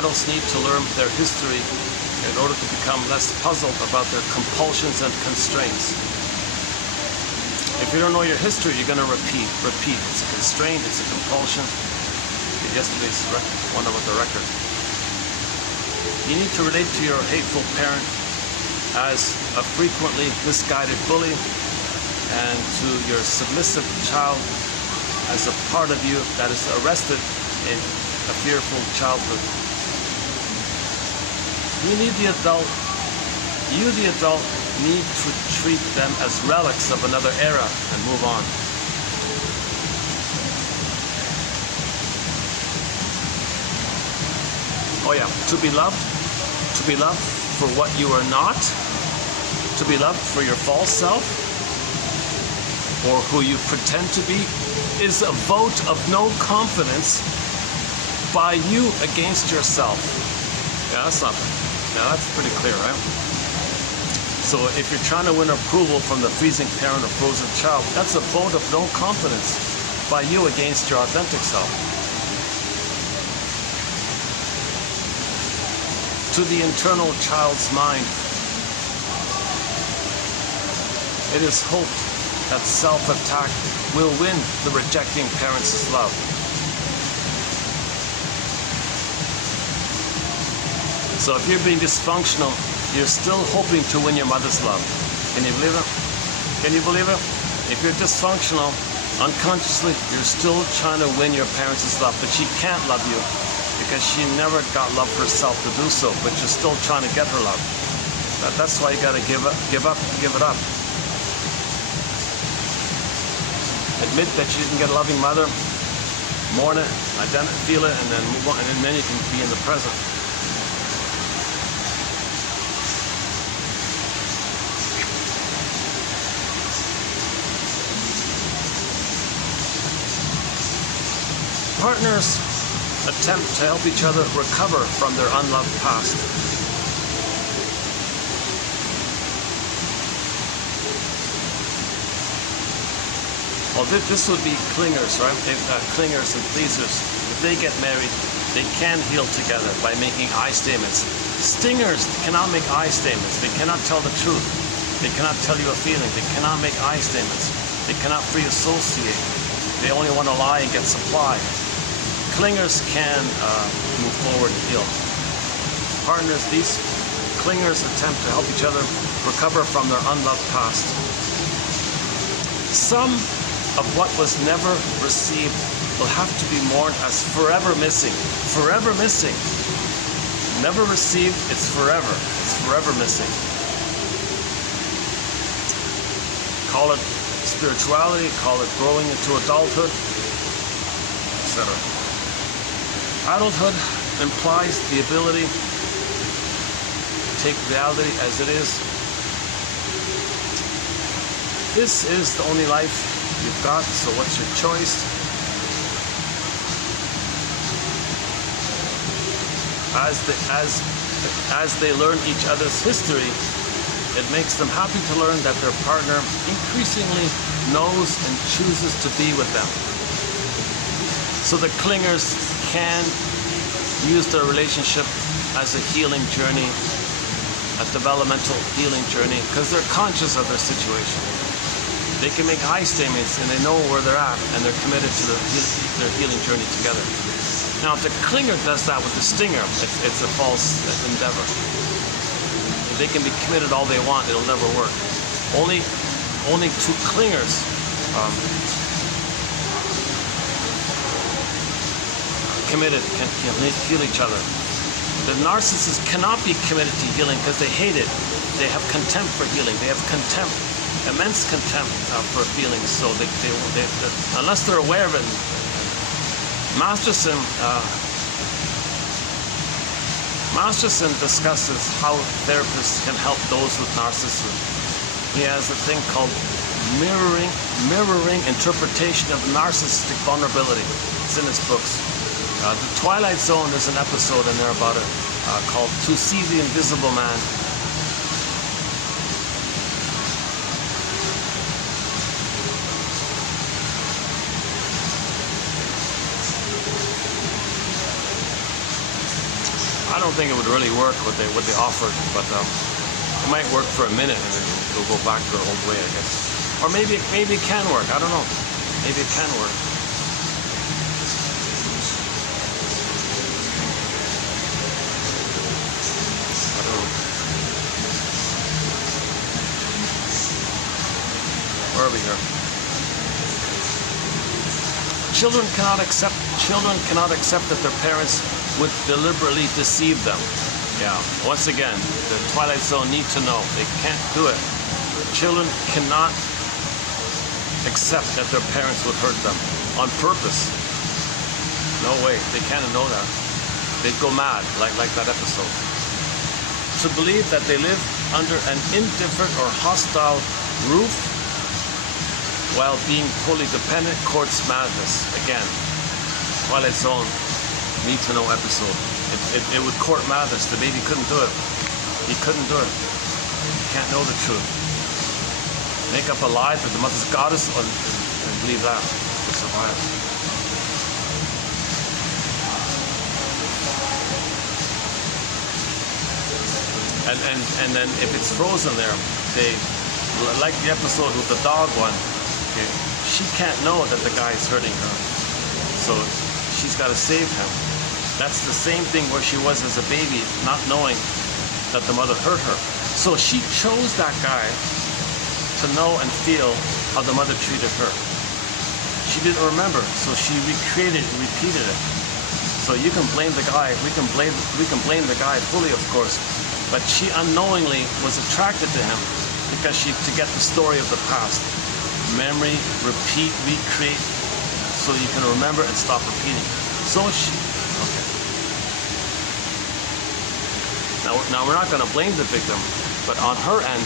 Adults need to learn their history in order to become less puzzled about their compulsions and constraints. If you don't know your history, you're going to repeat. It's a constraint, it's a compulsion. Yesterday's one about the record. You need to relate to your hateful parent as a frequently misguided bully, and to your submissive child as a part of you that is arrested in a fearful childhood. You, the adult, need to treat them as relics of another era and move on. Oh yeah, to be loved for what you are not, to be loved for your false self, or who you pretend to be, is a vote of no confidence by you against yourself. Yeah, that's pretty clear, right? So if you're trying to win approval from the freezing parent or frozen child, that's a vote of no confidence by you against your authentic self. To the internal child's mind, it is hoped that self-attack will win the rejecting parents' love. So if you're being dysfunctional, you're still hoping to win your mother's love. Can you believe it? Can you believe it? If you're dysfunctional, unconsciously, you're still trying to win your parents' love, but she can't love you because she never got love herself to do so, but you're still trying to get her love. That's why you gotta give it up. Admit that you didn't get a loving mother, mourn it, feel it, and then move on, and then you can be in the present. Partners attempt to help each other recover from their unloved past. Well, this would be clingers, right? Clingers and pleasers. If they get married, they can heal together by making I statements. Stingers cannot make I statements. They cannot tell the truth. They cannot tell you a feeling. They cannot make I statements. They cannot free associate. They only want to lie and get supply. Clingers can move forward and heal. Partners, these clingers attempt to help each other recover from their unloved past. Some of what was never received will have to be mourned as forever missing. Forever missing. Never received, it's forever. It's forever missing. Call it spirituality, call it growing into adulthood, etc. Adulthood implies the ability to take reality as it is. This is the only life you've got, so what's your choice? As they learn each other's history, it makes them happy to learn that their partner increasingly knows and chooses to be with them. So the clingers can use their relationship as a healing journey, a developmental healing journey, because they're conscious of their situation. They can make I statements and they know where they're at and they're committed to their healing journey together. Now, if the clinger does that with the stinger, it's a false endeavor. They can be committed all they want, it'll never work. Only two clingers committed can heal each other. The narcissist cannot be committed to healing because they hate it. They have contempt for healing. They have contempt, immense contempt for feelings. So they unless they're aware of it. Masterson discusses how therapists can help those with narcissism. He has a thing called mirroring interpretation of narcissistic vulnerability. It's in his books. The Twilight Zone, there's an episode in there about it called To See the Invisible Man. I don't think it would really work what they offered, but it might work for a minute and then it'll go back to the old way, I guess. Or maybe it can work. I don't know. Maybe it can work. I don't know. Where are we here? Children cannot accept that their parents would deliberately deceive them. Yeah, once again, the Twilight Zone need to know. They can't do it. Children cannot accept that their parents would hurt them on purpose. No way, they can't know that. They'd go mad, like that episode. To believe that they live under an indifferent or hostile roof while being fully dependent courts madness. Again, Twilight Zone need to know episode. It would court madness. The baby couldn't do it. He couldn't do it. He can't know the truth. Make up a lie that the mother's goddess and believe that to survive. And then if it's frozen there, they, like the episode with the dog one, she can't know that the guy is hurting her. So she's got to save him. That's the same thing where she was as a baby, not knowing that the mother hurt her. So she chose that guy to know and feel how the mother treated her. She didn't remember, so she recreated and repeated it. So you can blame the guy. We can blame the guy fully, of course, but she unknowingly was attracted to him because to get the story of the past. Memory, repeat, recreate, so you can remember and stop repeating. So she, okay. Now we're not going to blame the victim, but on her end,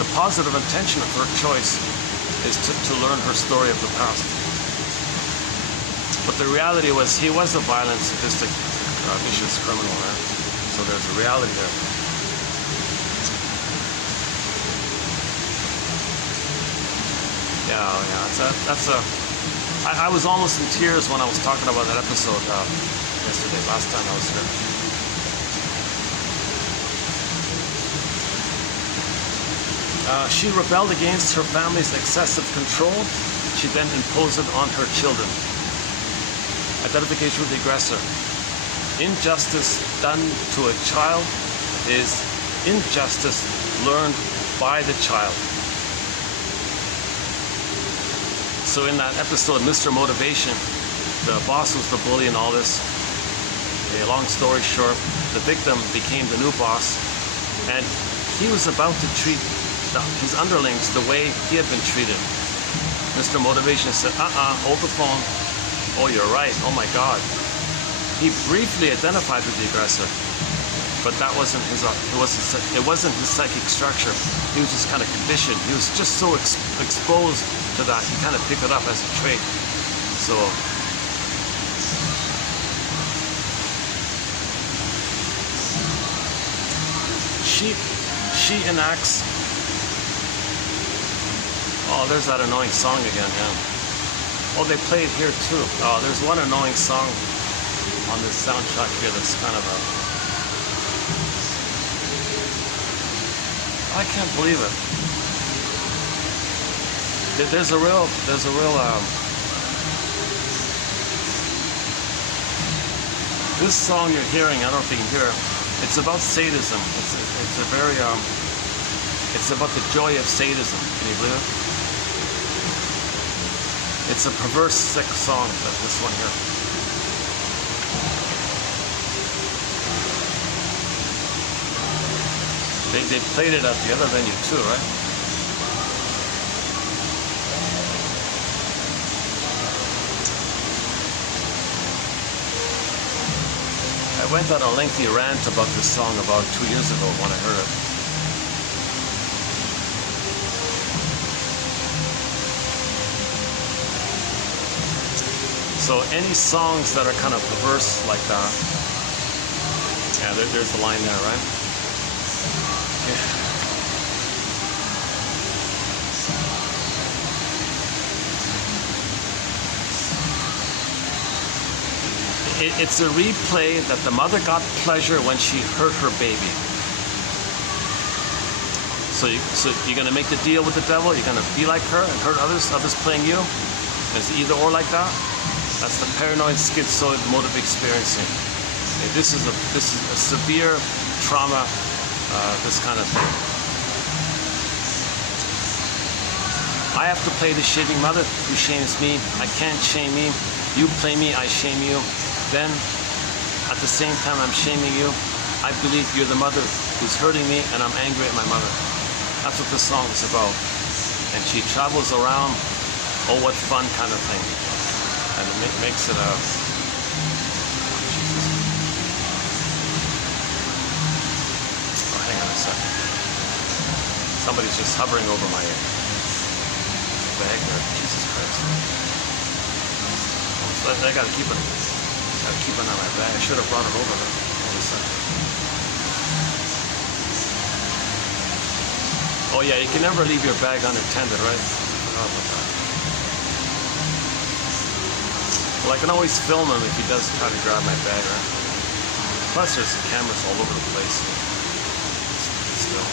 the positive intention of her choice is to learn her story of the past. But the reality was he was a violent, sadistic, vicious criminal, right? So there's a reality there. I was almost in tears when I was talking about that episode yesterday, last time I was here. She rebelled against her family's excessive control. She then imposed it on her children. Identification with the aggressor. Injustice done to a child is injustice learned by the child. So in that episode, Mr. Motivation, the boss was the bully and all this. A long story short, the victim became the new boss, and he was about to treat his underlings the way he had been treated. Mr. Motivation said, hold the phone. Oh, you're right. Oh my God. He briefly identified with the aggressor, but that wasn't his. It wasn't his psychic structure. He was just kind of conditioned. He was just so exposed to that. He kind of picked it up as a trait. So she enacts. Oh, there's that annoying song again. Yeah. Oh, they play it here too. Oh, there's one annoying song on this soundtrack here that's kind of I can't believe it. There's a real this song you're hearing, I don't know if you can hear it, it's about sadism. It's a very it's about the joy of sadism. Can you believe it? It's a perverse, sick song, this one here. They played it at the other venue too, right? I went on a lengthy rant about this song about 2 years ago when I heard it. So any songs that are kind of perverse like that, yeah, there's the line there, right? Yeah. It's a replay that the mother got pleasure when she hurt her baby. So you're going to make the deal with the devil, you're going to be like her and hurt others playing you? It's either or like that? That's the paranoid schizoid mode of experiencing. Okay, this is a severe trauma, this kind of thing. I have to play the shaming mother who shames me. I can't shame me. You play me, I shame you. Then, at the same time I'm shaming you, I believe you're the mother who's hurting me and I'm angry at my mother. That's what this song is about. And she travels around, oh what fun kind of thing. And it makes it a... Jesus. Oh, hang on a second. Somebody's just hovering over my bag there. Jesus Christ. Oh, I gotta keep it. Gotta keep it on my bag. I should have brought it over there. Hold a second. Oh yeah, you can never leave your bag unattended, right? I forgot about that. Well, I can always film him if he does try to grab my bag, right? Plus, there's cameras all over the place. Still.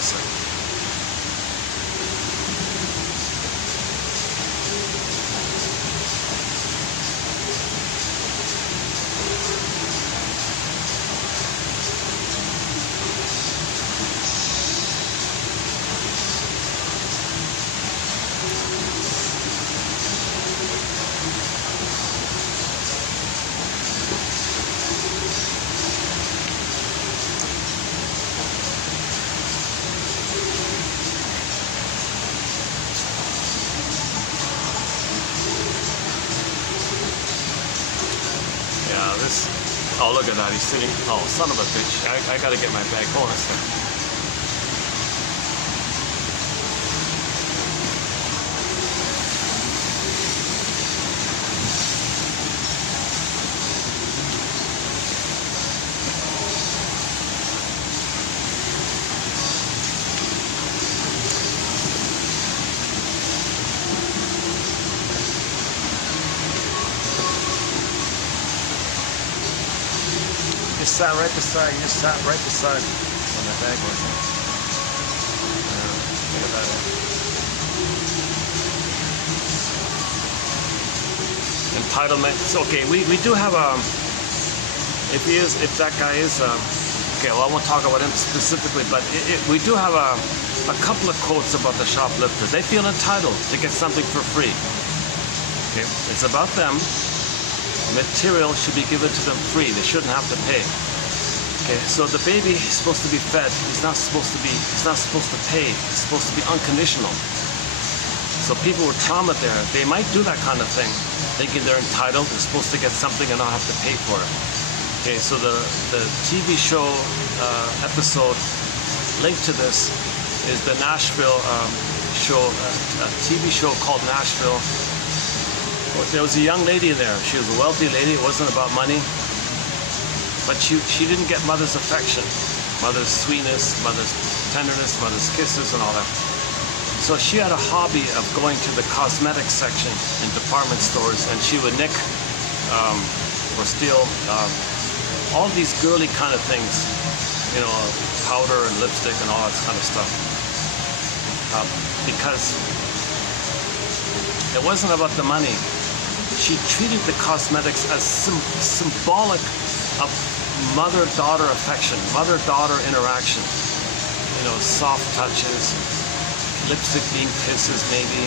a second. Oh, look at that, he's sitting. Oh, son of a bitch. I gotta get my bag. Hold on a second. He just sat right beside where my bag was. Look at that. Entitlement. So, okay, we do have if that guy is okay, well, I won't talk about him specifically, but we do have a couple of quotes about the shoplifter. They feel entitled to get something for free. Okay, it's about them. Material should be given to them free. They shouldn't have to pay. Okay, so the baby is supposed to be fed. He's not supposed to pay. It's supposed to be unconditional. So people with trauma there, they might do that kind of thing, thinking they're entitled. They're supposed to get something and not have to pay for it. Okay, so the TV show episode linked to this is the Nashville show, a TV show called Nashville. There was a young lady there. She was a wealthy lady. It wasn't about money. But she didn't get mother's affection, mother's sweetness, mother's tenderness, mother's kisses and all that. So she had a hobby of going to the cosmetics section in department stores, and she would nick or steal all these girly kind of things, you know, powder and lipstick and all that kind of stuff. Because it wasn't about the money. She treated the cosmetics as symbolic of mother-daughter affection, mother-daughter interaction. You know, soft touches, lipstick being kisses maybe,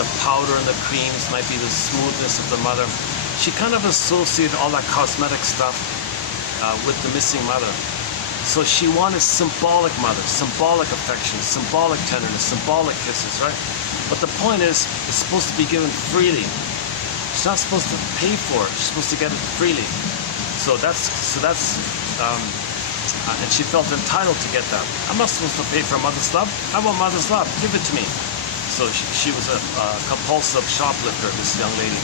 the powder and the creams might be the smoothness of the mother. She kind of associated all that cosmetic stuff with the missing mother. So she wanted symbolic mother, symbolic affection, symbolic tenderness, symbolic kisses, right? But the point is, it's supposed to be given freely. She's not supposed to pay for it. She's supposed to get it freely. So that's, and she felt entitled to get that. I'm not supposed to pay for mother's love. I want mother's love. Give it to me. So she was a compulsive shoplifter, this young lady.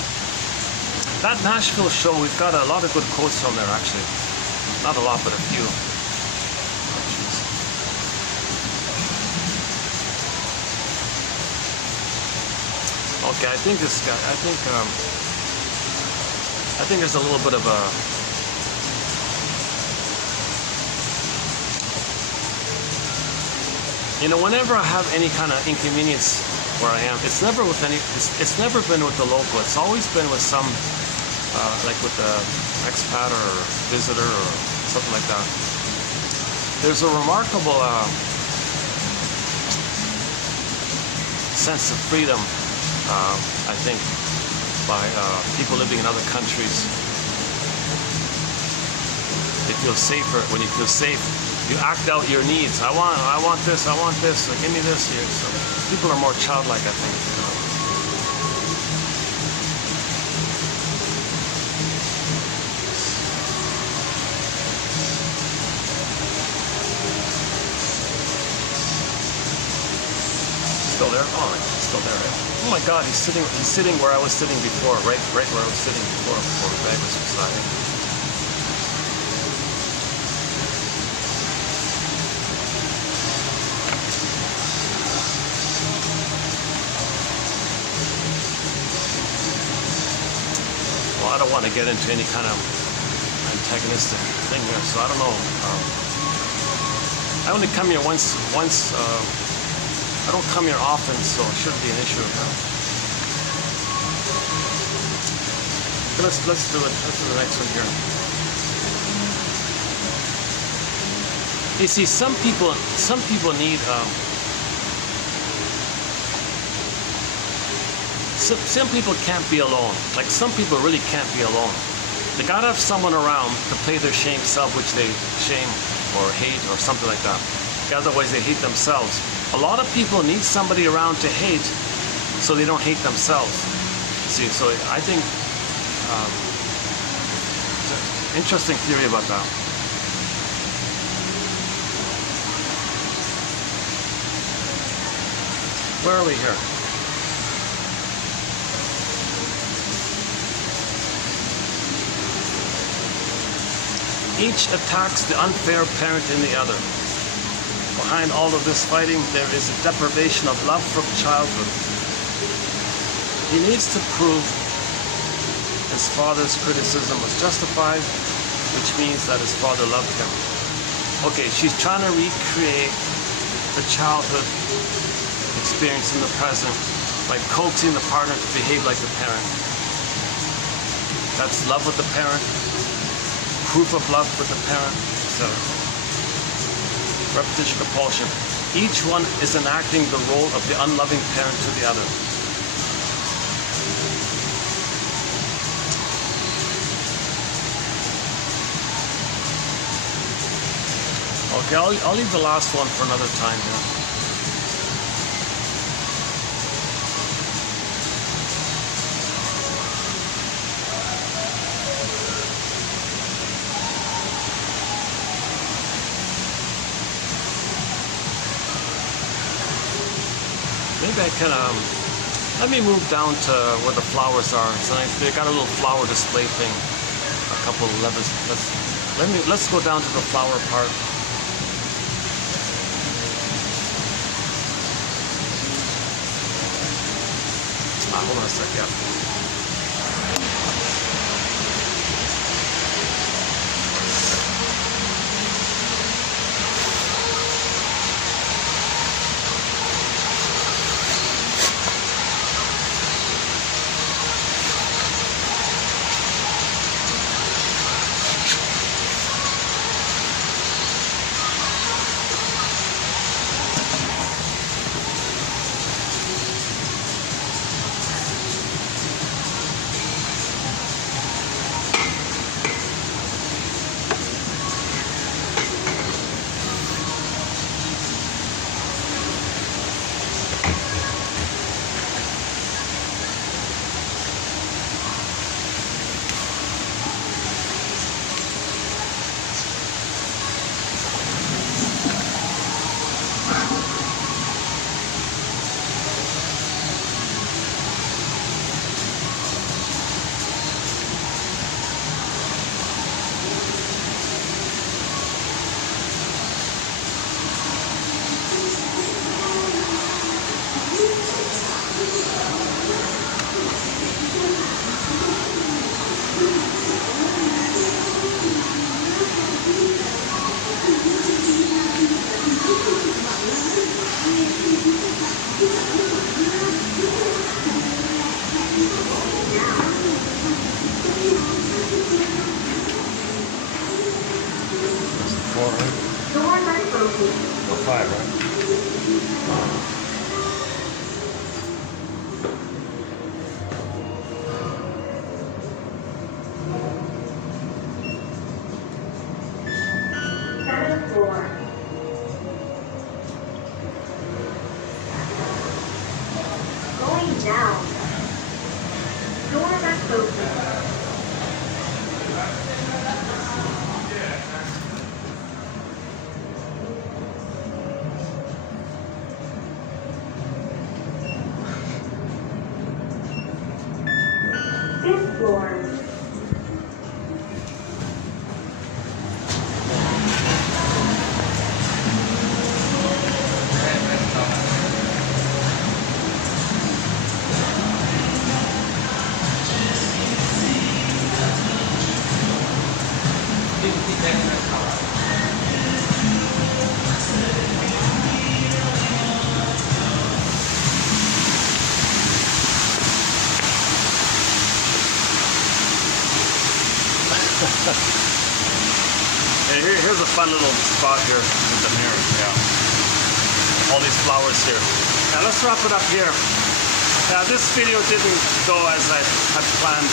That Nashville show, we've got a lot of good quotes from there, actually. Not a lot, but a few. Okay, I think this guy. I think there's a little bit of a. You know, whenever I have any kind of inconvenience where I am, it's never with any. It's never been with the local. It's always been with some, like with the expat or visitor or something like that. There's a remarkable sense of freedom. I think by people living in other countries. They feel safer. When you feel safe, you act out your needs. I want this, give me this here. So people are more childlike, I think. Still there? Oh, it's still there, right? Oh my God, he's sitting where I was sitting before, right where I was sitting before the bag was beside him. Well, I don't want to get into any kind of antagonistic thing here, so I don't know. I only come here once. I don't come here often, so it shouldn't be an issue now. Let's do it. Let's do the next one here. You see, some people need. Some people can't be alone. Like some people really can't be alone. They gotta have someone around to play their shame self, which they shame or hate or something like that. Otherwise, they hate themselves. A lot of people need somebody around to hate, so they don't hate themselves. See, so I think it's an interesting theory about that. Where are we here? Each attacks the unfair parent in the other. Behind all of this fighting, there is a deprivation of love from childhood. He needs to prove his father's criticism was justified, which means that his father loved him. Okay, she's trying to recreate the childhood experience in the present by coaxing the partner to behave like the parent. That's love with the parent, proof of love with the parent, etc. Repetition compulsion. Each one is enacting the role of the unloving parent to the other. Okay, I'll leave the last one for another time here. Maybe I can, let me move down to where the flowers are. So they got a little flower display thing, a couple of levers. Let's go down to the flower part. Hold on a sec, yeah. Five, right? Going down. Door left open. Fifth floor. Here's a fun little spot here with the mirror. Yeah. All these flowers here. Now let's wrap it up here. Now this video didn't go as I had planned.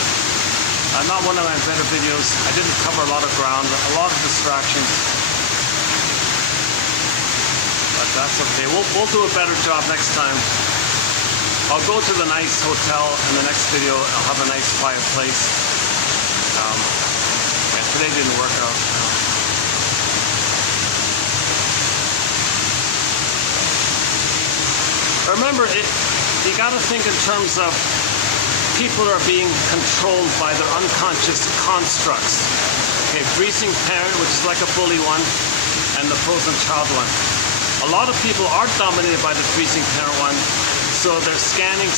Not one of my better videos. I didn't cover a lot of ground, a lot of distractions. But that's okay. We'll do a better job next time. I'll go to the nice hotel in the next video. I'll have a nice quiet place. And today didn't work out. Remember, you got to think in terms of people are being controlled by their unconscious constructs. Okay, freezing parent, which is like a bully one, and the frozen child one. A lot of people are dominated by the freezing parent one. So they're scanning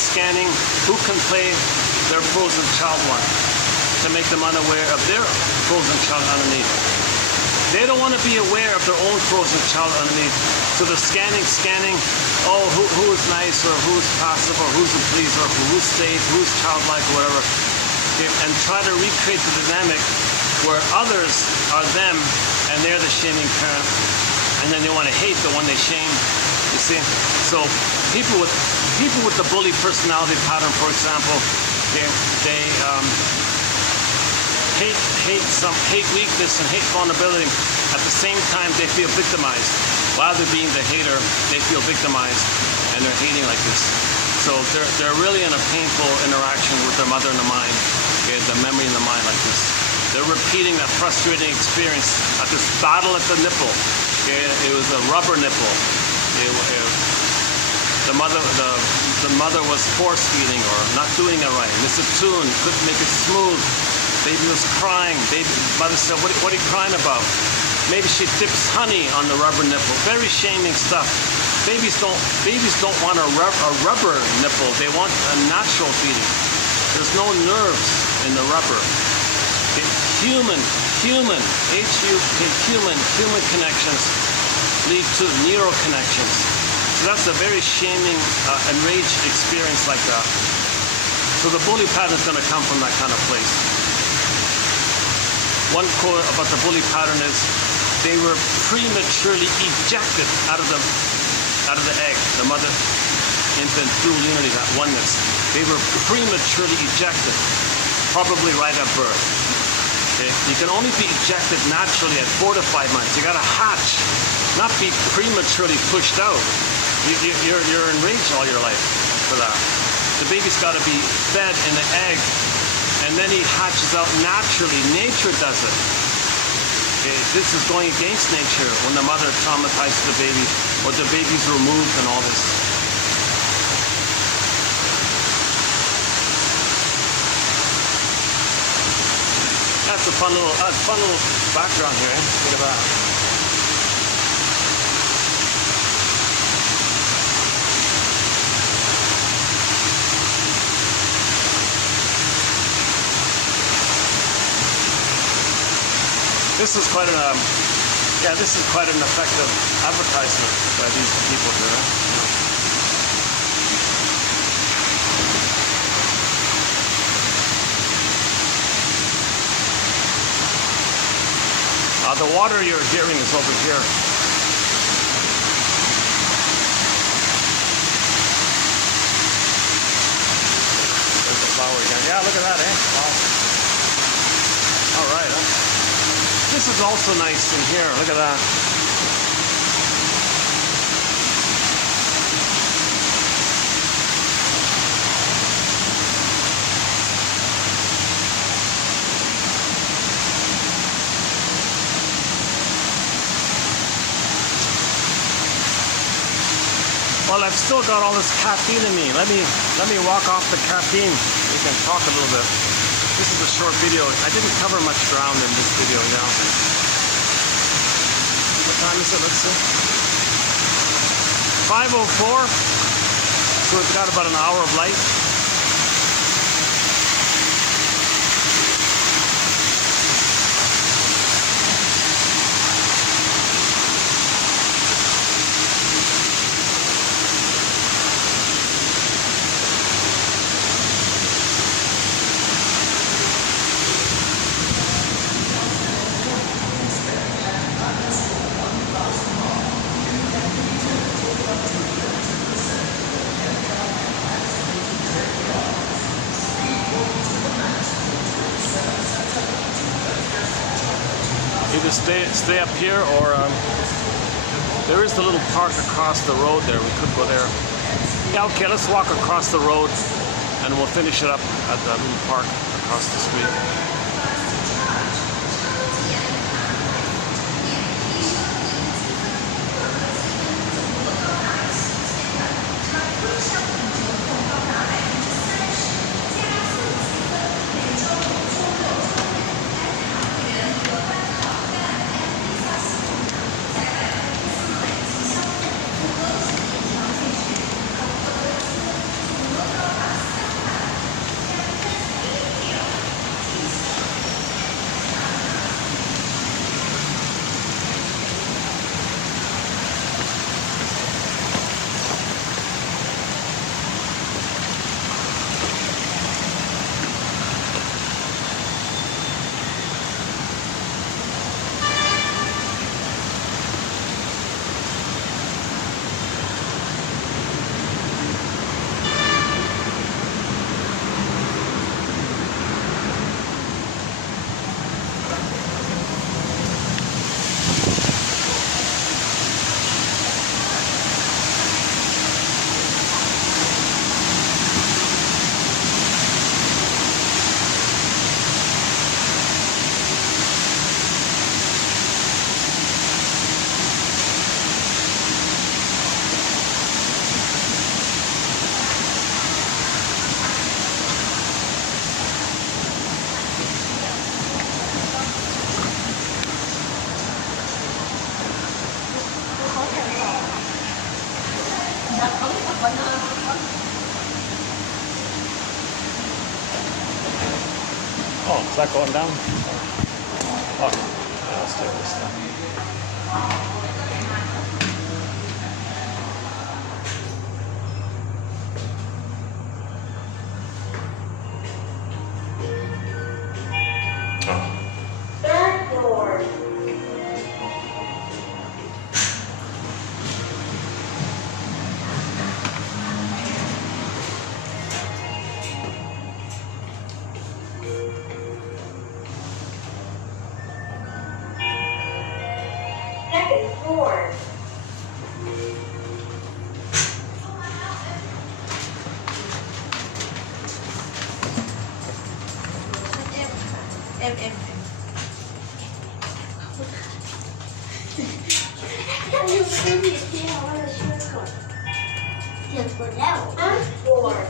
who can play their frozen child one to make them unaware of their frozen child underneath. They don't want to be aware of their own frozen child underneath. So they're scanning, oh, who is nice or who's passive or who's a pleaser or who's safe, who's childlike or whatever. Okay, and try to recreate the dynamic where others are them and they're the shaming parent. And then they want to hate the one they shame. You see? So people with the bully personality pattern, for example, they hate weakness and hate vulnerability. At the same time, they feel victimized. While they're being the hater, they feel victimized and they're hating like this. So they're really in a painful interaction with their mother in the mind, okay, the memory in the mind like this. They're repeating that frustrating experience at this battle at the nipple. Okay, it was a rubber nipple. The mother was force feeding or not doing it right. Missed a tune, couldn't make it smooth. Baby was crying. Mother said, what are you crying about? Maybe she dips honey on the rubber nipple. Very shaming stuff. Babies don't want a rubber nipple. They want a natural feeding. There's no nerves in the rubber. Human connections lead to neural connections. So that's a very shaming, enraged experience like that. So the bully pattern is going to come from that kind of place. One quote about the bully pattern is, they were prematurely ejected out of the egg, the mother infant dual unity, that oneness. They were prematurely ejected, probably right at birth. Okay? You can only be ejected naturally at 4 to 5 months. You got to hatch, not be prematurely pushed out. You're enraged all your life for that. The baby's got to be fed in the egg, and then he hatches out naturally. Nature does it. Okay? This is going against nature when the mother traumatizes the baby, or the baby's removed and all this. That's a fun little background here. Eh? Look at that. This is quite an effective advertisement by these people here. The water you're hearing is over here. There's the flower again. Yeah, look at that, eh? Wow. All right. This is also nice in here. Look at that. Well, I've still got all this caffeine in me. Let me walk off the caffeine. We can talk a little bit. This is a short video. I didn't cover much ground in this video, yeah. What time is it? Let's see. 5:04. So we've got about an hour of light. either stay up here or there is the little park across the road there. We could go there. Yeah, okay, let's walk across the road and we'll finish it up at the little park across the street. Oh, is that going down? Okay, yeah, let's take this down. Third floor. Second floor. Em First floor.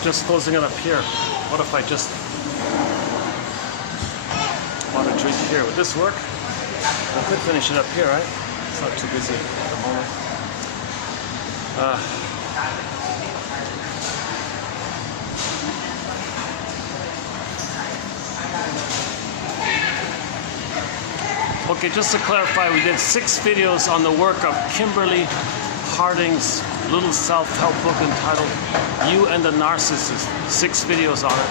about just closing it up here? What if I just bought a drink here? Would this work? I could finish it up here, right? It's not too busy at the moment. Okay, just to clarify, we did 6 videos on the work of Kimberly Harding's little self-help book entitled You and the Narcissist. 6 videos on it.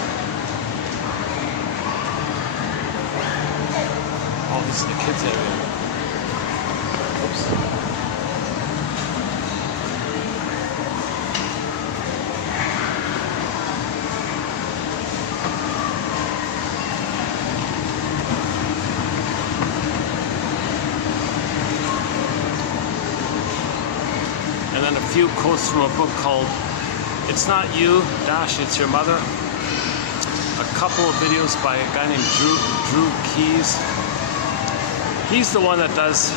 Oh, this is the kids area. Oops. And then a few quotes from a book called It's Not You, It's Your Mother. A couple of videos by a guy named Drew Keys. He's the one that does,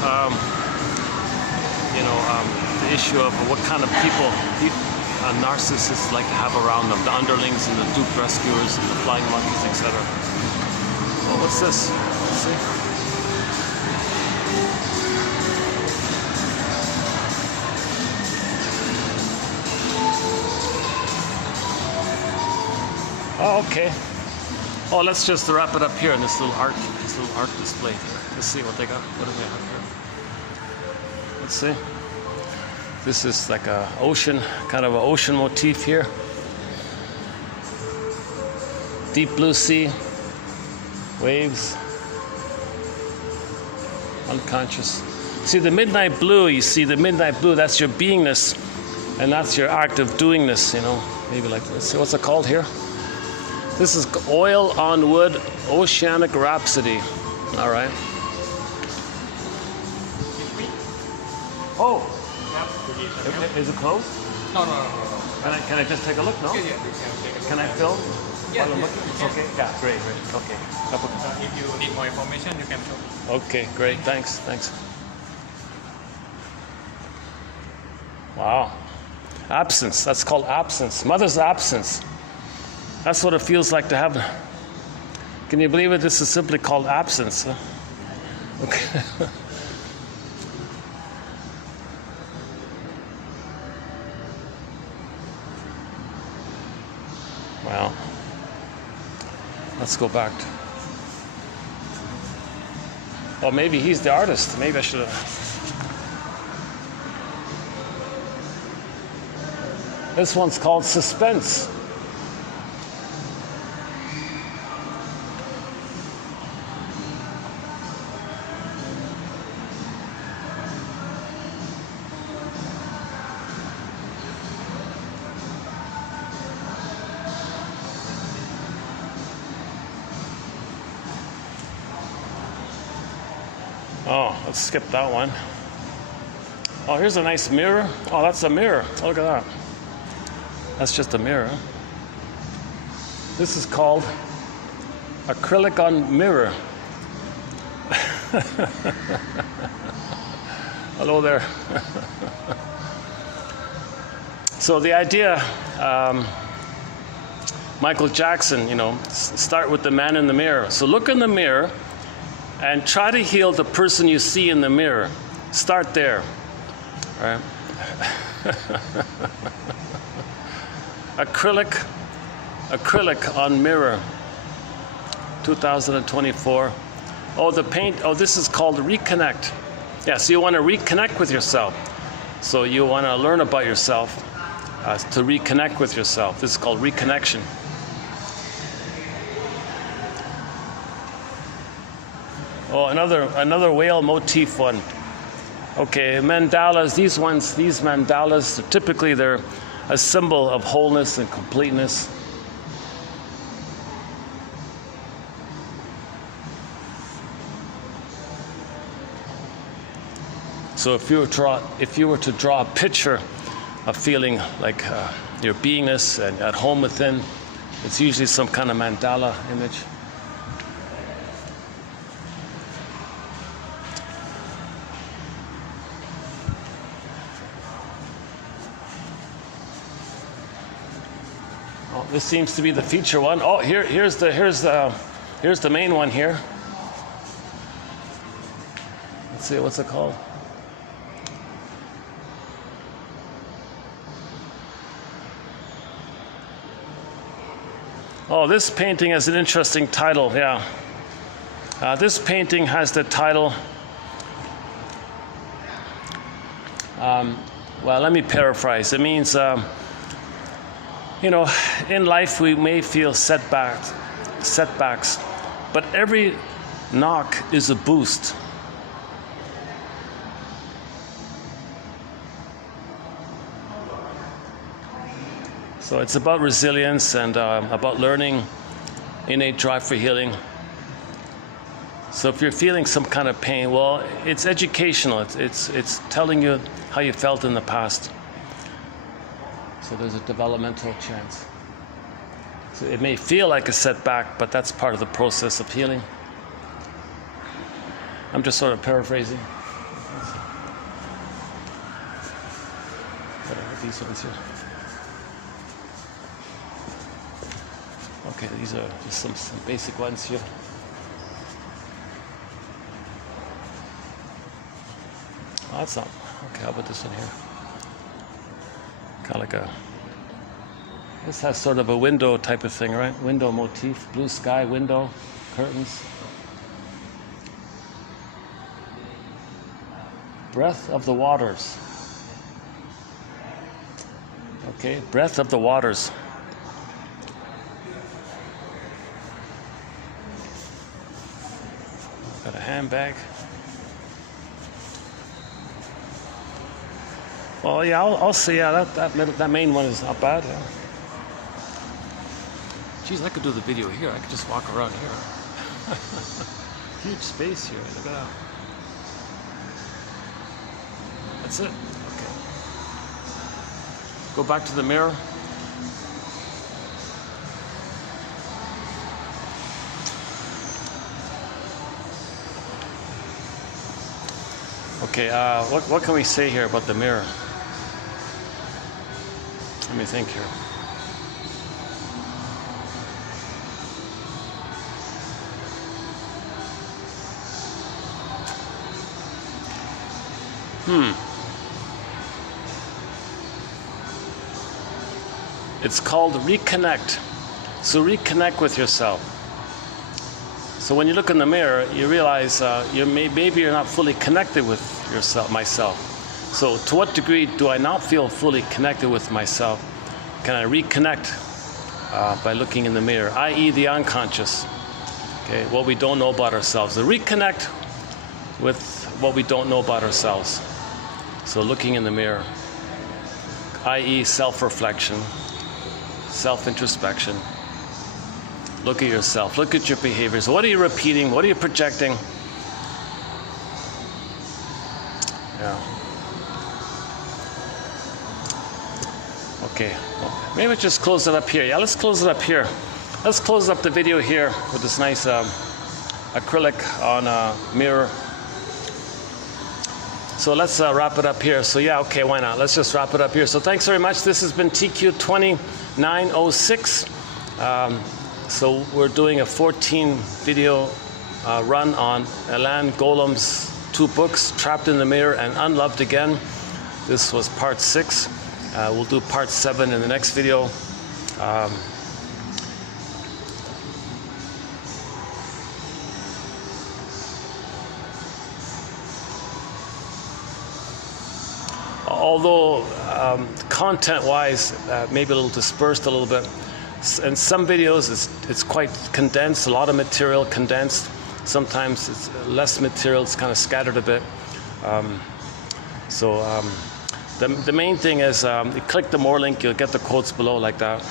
the issue of what kind of people narcissists like to have around them. The underlings and the dupe rescuers and the flying monkeys, etc. Oh, what's this? Let's see. Oh, okay. Oh, let's just wrap it up here in this little art display. Let's see what they got. What do they have here? Let's see. This is like a ocean, kind of an ocean motif here. Deep blue sea, waves, unconscious. See the midnight blue, that's your beingness, and that's your act of doingness, Maybe like, let's see, what's it called here? This is Oil on Wood, Oceanic Rhapsody. All right. Oh. Yep. Is it closed? No. Can I just take a look? No. Yeah, you can take a Can I film? Yeah, While I'm yeah, looking? It's yeah. okay. Yeah, great. Okay. If you need more information, you can show. Okay, great. Thanks. Wow. Absence. That's called absence. Mother's absence. That's what it feels like to have. Can you believe it? This is simply called absence. Huh? Okay. Wow. Let's go back. Oh, maybe he's the artist. Maybe I should have. This one's called Suspense. Oh, let's skip that one. Oh, here's a nice mirror. Oh, that's a mirror. Oh, look at that. That's just a mirror. This is called acrylic on mirror. Hello there. So the idea, Michael Jackson, start with the man in the mirror. So look in the mirror and try to heal the person you see in the mirror. Start there. All right. Acrylic on mirror. 2024. Oh, the paint. Oh, this is called reconnect. Yeah, so you want to reconnect with yourself. So you want to learn about yourself to reconnect with yourself. This is called reconnection. Oh, another whale motif one. Okay, mandalas. These mandalas, typically they're a symbol of wholeness and completeness. So if you were to draw a picture of feeling like your beingness and at home within, it's usually some kind of mandala image. This seems to be the feature one. Oh, here's the main one here. Let's see, what's it called? Oh, this painting has an interesting title, yeah. This painting has the title, well, let me paraphrase. It means, you know, in life we may feel setbacks, but every knock is a boost. So it's about resilience and about learning, innate drive for healing. So if you're feeling some kind of pain, well, it's educational. It's telling you how you felt in the past. So there's a developmental chance. So it may feel like a setback, but that's part of the process of healing. I'm just sort of paraphrasing. These ones here. Okay, these are just some basic ones here. Oh, that's not. Okay, how about this one here? Kind of like a. This has sort of a window type of thing, right? Window motif, blue sky, window, curtains. Breath of the waters. Okay, breath of the waters. Got a handbag. Well, yeah, I'll say, yeah, that main one is not bad. Yeah. Geez, I could do the video here. I could just walk around here. Huge space here. Look at that. That's it. Okay. Go back to the mirror. Okay, what can we say here about the mirror? Let me think here. It's called reconnect. So reconnect with yourself. So when you look in the mirror, you realize maybe you're not fully connected with myself. So to what degree do I not feel fully connected with myself? Can I reconnect by looking in the mirror, i.e. the unconscious, okay, what we don't know about ourselves. So reconnect with what we don't know about ourselves. So looking in the mirror, i.e. self-reflection, self-introspection. Look at yourself. Look at your behaviors. What are you repeating? What are you projecting? Yeah. Okay. Well, maybe we just close it up here. Yeah, let's close it up here. Let's close up the video here with this nice acrylic on a mirror. So let's wrap it up here. So yeah, okay, why not? Let's just wrap it up here. So thanks very much. This has been TQ2906. So we're doing a 14 video run on Alain Golem's 2 books, Trapped in the Mirror and Unloved Again. This was part 6. We'll do part 7 in the next video. Although content-wise, maybe a little dispersed a little bit. In some videos, it's quite condensed, a lot of material condensed. Sometimes it's less material, it's kind of scattered a bit. The main thing is you click the more link, you'll get the quotes below like that.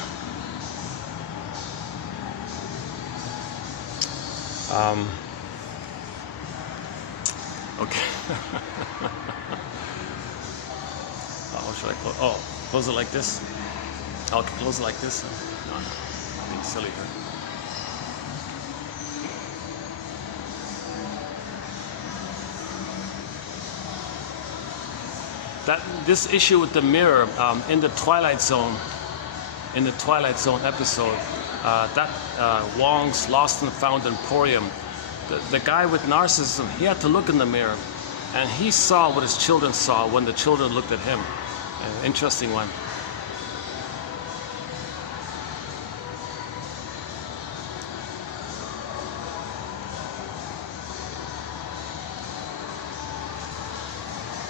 Okay. How should I close? Oh, close it like this? I'll close it like this. No, I'm being silly here. This issue with the mirror in the Twilight Zone, in the Twilight Zone episode, Wong's Lost and Found Emporium, the guy with narcissism, he had to look in the mirror, and he saw what his children saw when the children looked at him. An interesting one.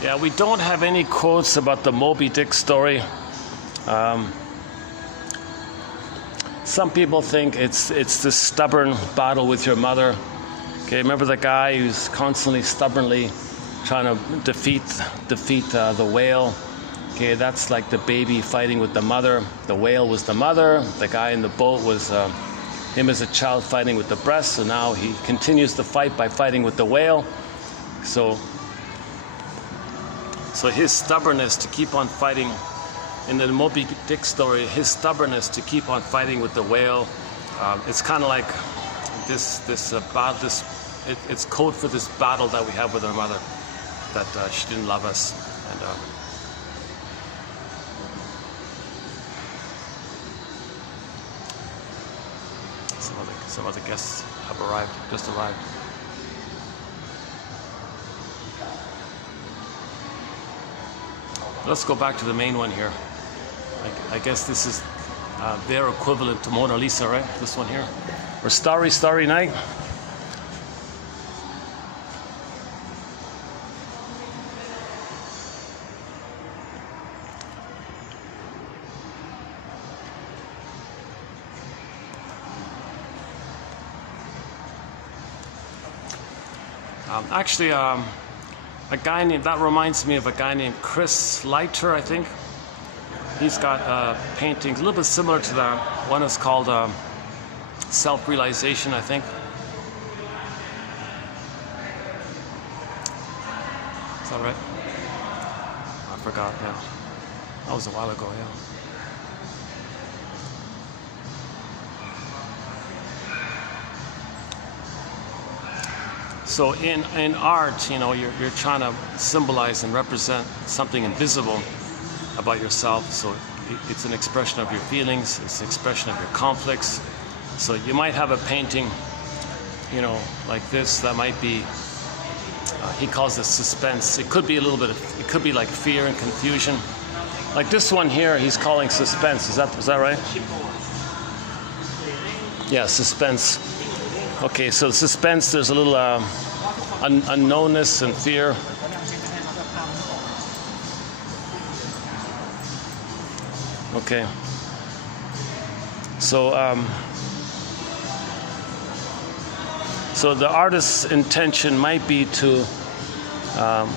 Yeah, we don't have any quotes about the Moby Dick story. Some people think it's this stubborn battle with your mother. Okay, remember the guy who's constantly stubbornly trying to defeat the whale? Okay, that's like the baby fighting with the mother. The whale was the mother. The guy in the boat was him as a child fighting with the breast. So now he continues the fight by fighting with the whale. So his stubbornnness to keep on fighting, in the Moby Dick story, his stubbornness to keep on fighting with the whale, it's kind of like this battle. It's code for this battle that we have with our mother, that she didn't love us, and some other guests have just arrived. Let's go back to the main one here. I guess this is their equivalent to Mona Lisa, right? This one here. Or Starry, Starry Night. A guy named, that reminds me of a guy named Chris Leiter, I think. He's got paintings a little bit similar to that. One is called Self-Realization, I think. Is that right? I forgot, yeah. That was a while ago, yeah. So in art, you know, you're trying to symbolize and represent something invisible about yourself. So it's an expression of your feelings, it's an expression of your conflicts. So you might have a painting, you know, like this, that might be, he calls this suspense. It could be a little bit of, it could be like fear and confusion. Like this one here, he's calling suspense. Is that right? Yeah, suspense. Okay, so suspense, there's a little unknownness and fear. Okay. So the artist's intention might be to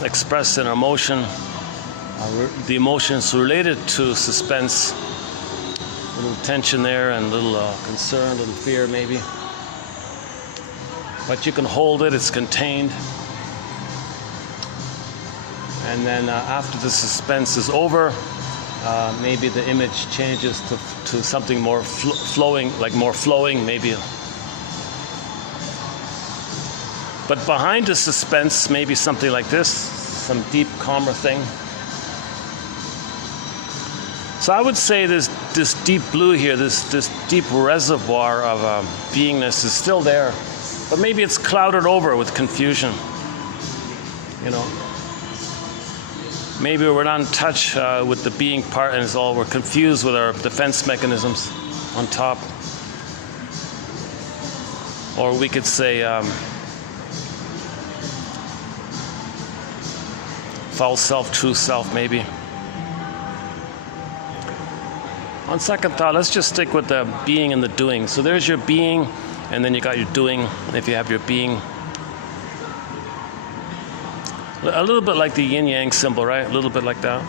express an emotion, the emotions related to suspense, a little tension there and a little concern, a little fear maybe. But you can hold it, it's contained. And then after the suspense is over, maybe the image changes to something more flowing, like more flowing, maybe. But behind the suspense, maybe something like this, some deep, calmer thing. So I would say this deep blue here, this deep reservoir of beingness is still there. But maybe it's clouded over with confusion, you know. Maybe we're not in touch with the being part, and we're confused with our defense mechanisms on top. Or we could say false self, true self, maybe. On second thought, let's just stick with the being and the doing. So there's your being, and then you got your doing, if you have your being. A little bit like the yin-yang symbol, right? A little bit like that.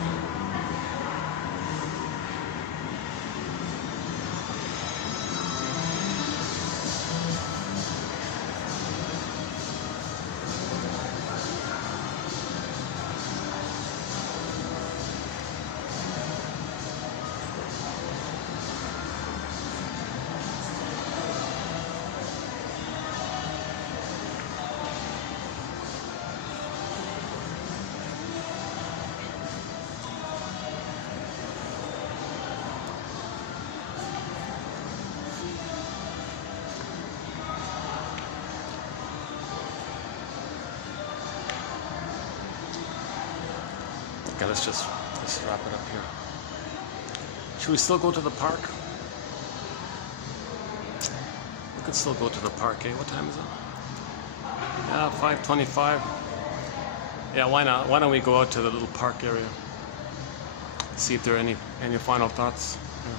Okay, let's wrap it up here. Should we still go to the park? We could still go to the park, eh? What time is it? Yeah, 5:25. Yeah, why not? Why don't we go out to the little park area? See if there are any final thoughts. Yeah.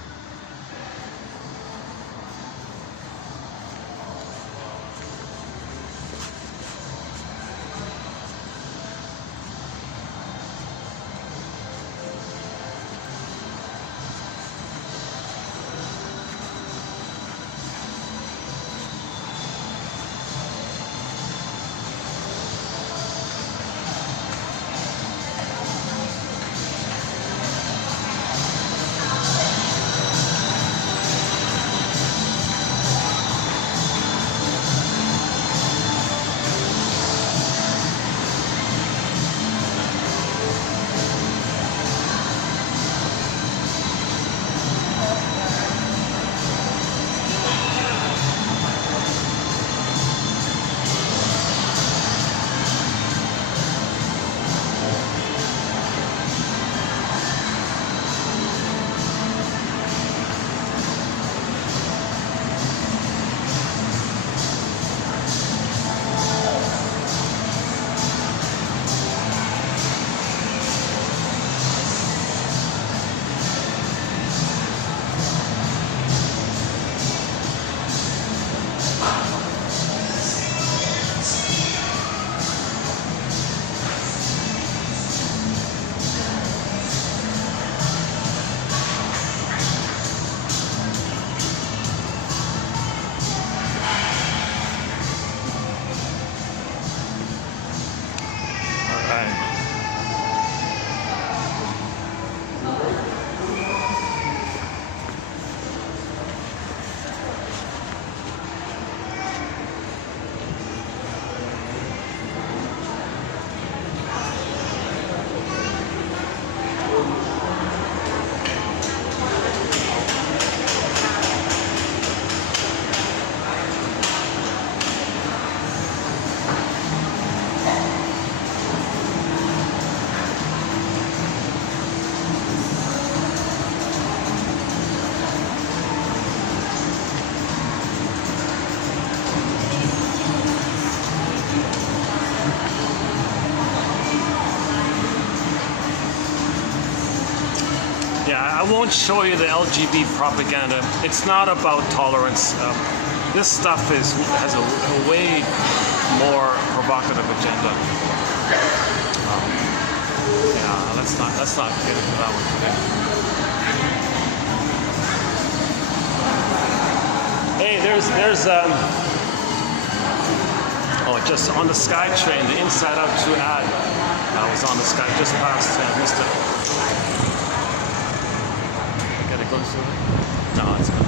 I won't show you the LGBT propaganda. It's not about tolerance. This stuff has a way more provocative agenda. Yeah, let's not get into that one today. Hey, there's just on the SkyTrain, the Inside Out 2 ad. I was on the Sky just past. I missed it. No, it's good.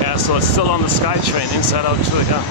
Yeah, so it's still on the SkyTrain, Inside Out 2, yeah.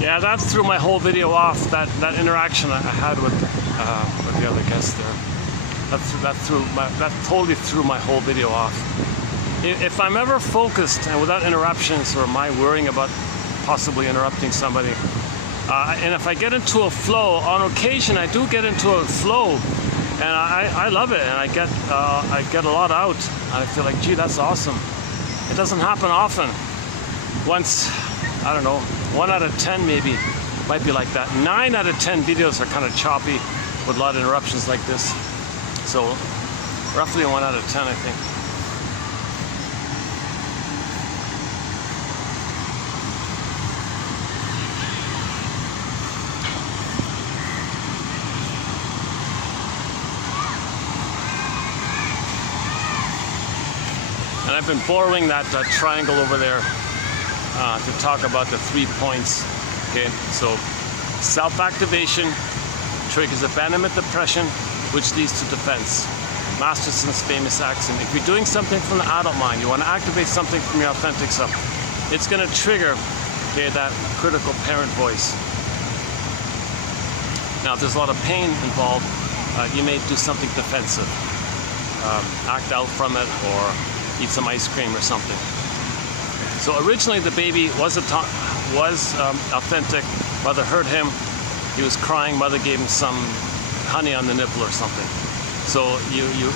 Yeah, that threw my whole video off. That interaction I had with the other guest there. That totally threw my whole video off. If I'm ever focused and without interruptions or my worrying about possibly interrupting somebody, and if I get into a flow, on occasion I do get into a flow, and I love it, and I get a lot out, and I feel like, gee, that's awesome. It doesn't happen often. Once, I don't know, 1 out of 10 maybe might be like that. 9 out of 10 videos are kind of choppy with a lot of interruptions like this. So roughly 1 out of 10, I think. And I've been borrowing that triangle over there to talk about the 3 points. Okay, so self-activation triggers abandonment depression, which leads to defense. Masterson's famous axiom: if you're doing something from the adult mind, you want to activate something from your authentic self, it's going to trigger, okay, that critical parent voice. Now, if there's a lot of pain involved, you may do something defensive, act out from it, or eat some ice cream or something. So originally the baby was authentic. Mother heard him. He was crying. Mother gave him some honey on the nipple or something. So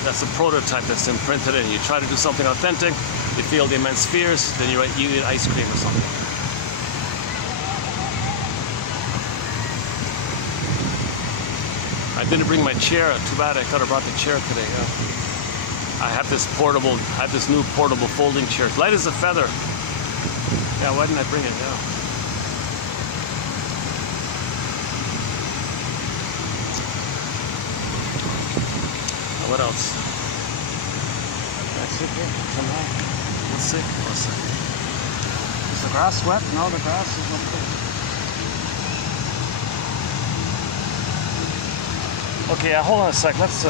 that's a prototype that's imprinted in. You try to do something authentic. You feel the immense fears. Then you eat ice cream or something. I didn't bring my chair. Too bad. I could have brought the chair today. Yeah. I have this new portable folding chair. It's light as a feather. Yeah, why didn't I bring it? Yeah. What else? Can I sit here somehow? Let's see. Is the grass wet? No, the grass is okay. Okay, hold on a sec. Let's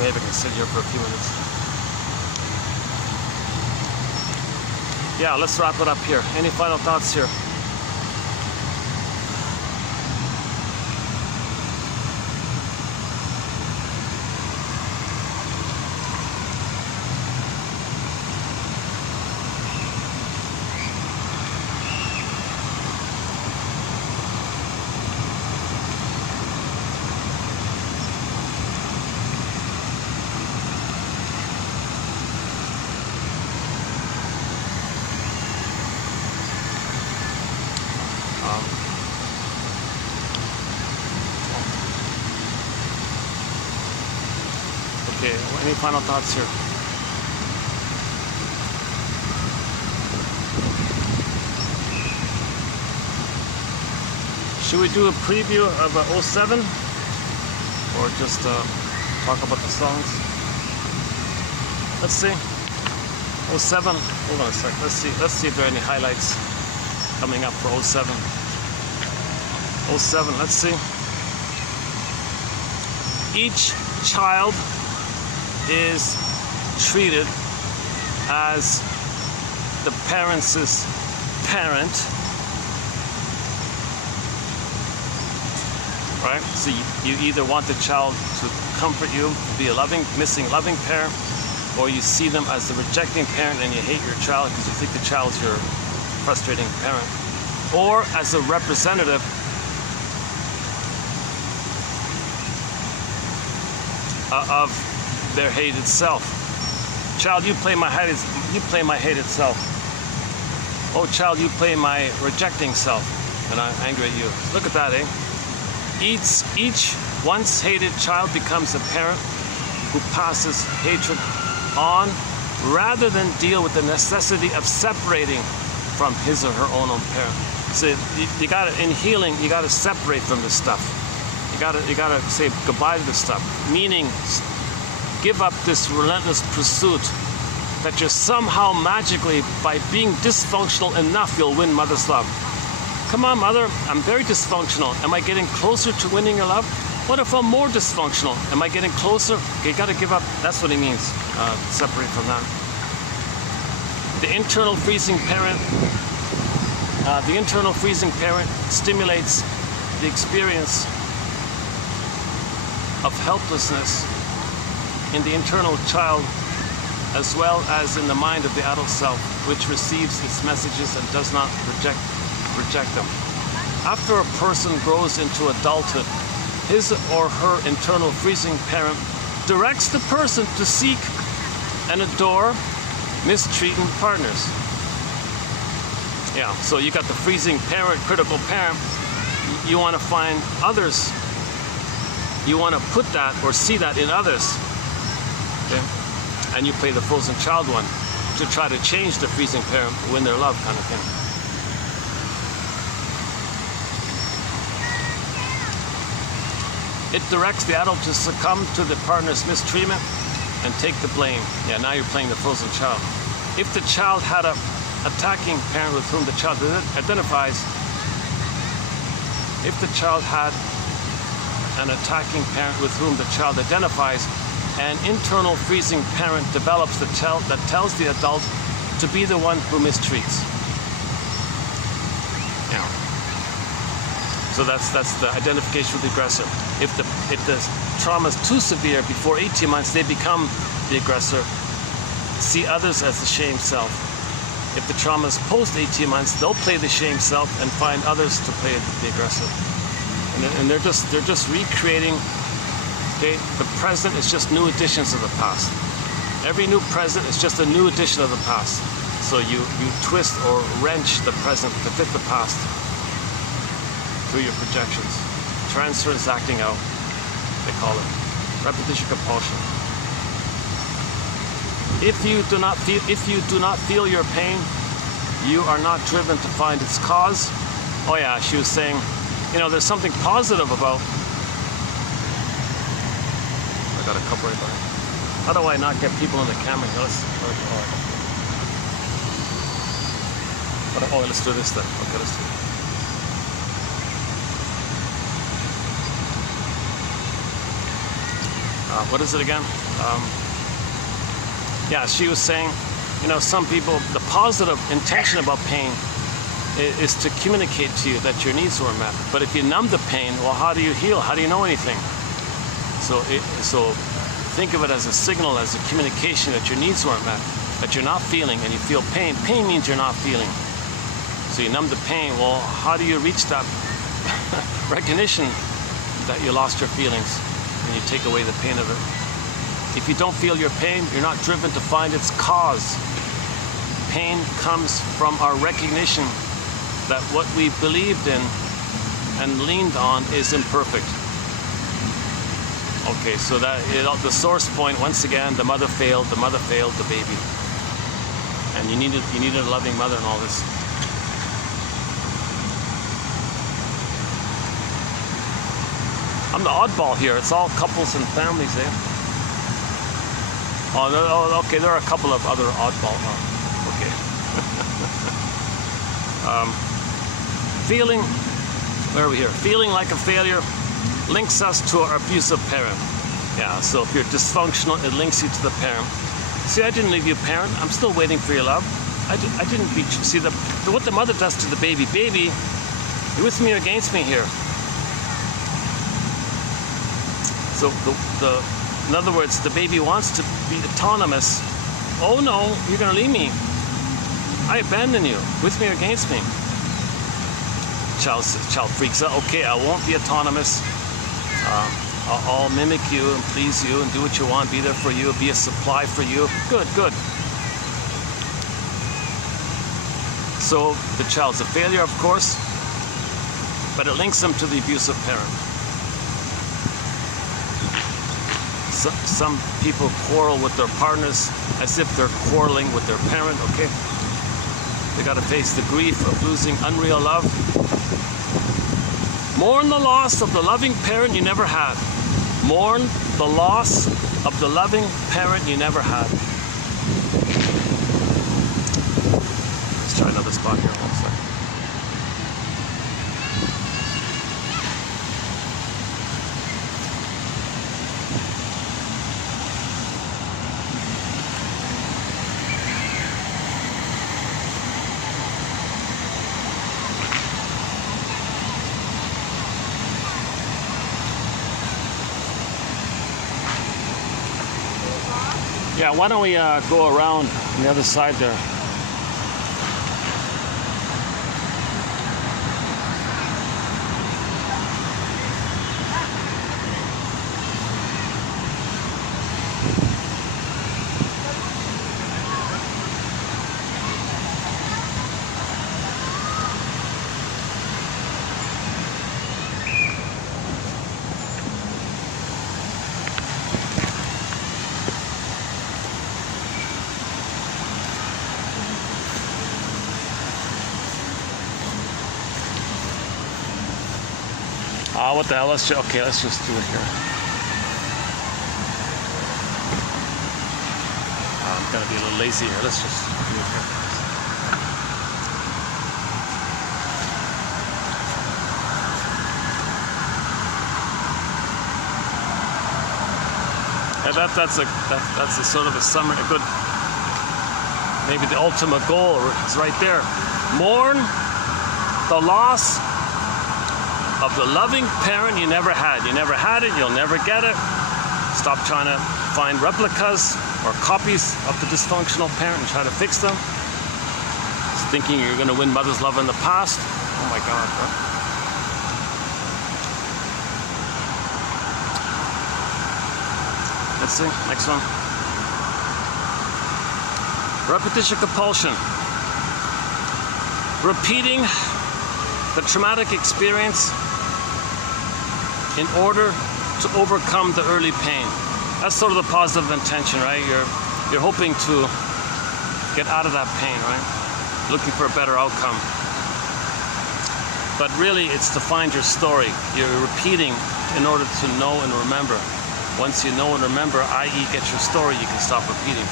maybe I can sit here for a few minutes. Yeah, let's wrap it up here. Any final thoughts here? Okay, any final thoughts here? Should we do a preview of 07? Or just talk about the songs? Let's see. 07, hold on a sec. Let's see if there are any highlights coming up for 07. 07, let's see. Each child is treated as the parents' parent, right? So you either want the child to comfort you, be a missing loving parent, or you see them as the rejecting parent and you hate your child because you think the child's your frustrating parent, or as a representative of their hated self. Child, you play my hated self. Oh, child, you play my rejecting self, and I'm angry at you. Look at that, eh? Each once hated child becomes a parent who passes hatred on rather than deal with the necessity of separating from his or her own parent. So you gotta, in healing, you gotta separate from this stuff. You gotta say goodbye to this stuff. Meaning, give up this relentless pursuit that you're somehow magically, by being dysfunctional enough, you'll win mother's love. Come on, mother, I'm very dysfunctional. Am I getting closer to winning your love? What if I'm more dysfunctional? Am I getting closer? Okay, you gotta give up. That's what he means. Separate from that. The internal freezing parent. The internal freezing parent stimulates the experience of helplessness in the internal child, as well as in the mind of the adult self, which receives its messages and does not reject them. After a person grows into adulthood, his or her internal freezing parent directs the person to seek and adore mistreating partners. Yeah, so you got the freezing parent, critical parent. You want to find others. You want to put that or see that in others. Okay? And you play the frozen child one to try to change the freezing parent, win their love kind of thing. It directs the adult to succumb to the partner's mistreatment and take the blame. Yeah, now you're playing the frozen child. If the child had a attacking parent with whom the child identifies, if the child had an attacking parent with whom the child identifies, an internal freezing parent develops that tells the adult to be the one who mistreats. Yeah. So that's the identification with the aggressor. If the trauma is too severe before 18 months, they become the aggressor. See others as the shame self. If the trauma is post 18 months, they'll play the shame self and find others to play the aggressor. And they're just recreating. Okay, the present is just new editions of the past. Every new present is just a new edition of the past. So you twist or wrench the present to fit the past through your projections. Transference acting out, they call it. Repetition compulsion. If you do not feel your pain, you are not driven to find its cause. Oh yeah, she was saying, you know, there's something positive about. I got a couple right by. How do I not get people in the camera? Let's do this then. Okay, let's do it. What is it again? Yeah, she was saying, you know, some people, the positive intention about pain is to communicate to you that your needs weren't met. But if you numb the pain, well, how do you heal? How do you know anything? So think of it as a signal, as a communication that your needs weren't met, that you're not feeling, and you feel pain. Pain means you're not feeling. So you numb the pain. Well, how do you reach that recognition that you lost your feelings, and you take away the pain of it? If you don't feel your pain, you're not driven to find its cause. Pain comes from our recognition that what we believed in and leaned on is imperfect. Okay, so that the source point, once again, the mother failed the baby. And you needed a loving mother and all this. I'm the oddball here. It's all couples and families, eh? Oh, no, okay, there are a couple of other oddball. Okay. Feeling, where are we here? Feeling like a failure links us to our abusive parent. Yeah, so if you're dysfunctional, it links you to the parent. See, I didn't leave you parent. I'm still waiting for your love. I didn't beat you. See, what the mother does to the baby. Baby, you're with me or against me here. So in other words, the baby wants to be autonomous. Oh no, you're gonna leave me. I abandon you. With me or against me? Child freaks out. Okay, I won't be autonomous. I'll mimic you and please you and do what you want. Be there for you. Be a supply for you. Good, good. So the child's a failure, of course, but it links them to the abusive parent. Some people quarrel with their partners as if they're quarreling with their parent, okay? They gotta face the grief of losing unreal love. Mourn the loss of the loving parent you never had. Mourn the loss of the loving parent you never had. Let's try another spot here. One second. Yeah, why don't we go around on the other side there? What the hell? Let's just do it here. I'm gonna be a little lazy here. Let's just do it here. And that's a sort of a summary, a good, maybe the ultimate goal is right there. Mourn the loss of the loving parent you never had. You never had it, you'll never get it. Stop trying to find replicas or copies of the dysfunctional parent and try to fix them. Just thinking you're going to win mother's love in the past. Oh my God, bro. Let's see, next one. Repetition compulsion. Repeating the traumatic experience in order to overcome the early pain. That's sort of the positive intention, right? You're hoping to get out of that pain, right? Looking for a better outcome. But really, it's to find your story. You're repeating in order to know and remember. Once you know and remember, i.e. get your story, you can stop repeating.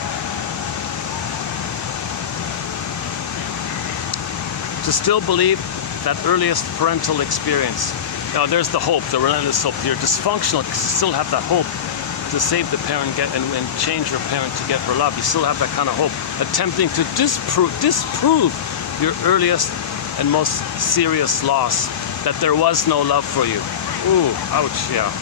To still believe that earliest parental experience. Now there's the hope, the relentless hope. You're dysfunctional, you still have that hope to save the parent and change your parent to get her love. You still have that kind of hope. Attempting to disprove your earliest and most serious loss, that there was no love for you. Ooh, ouch, yeah.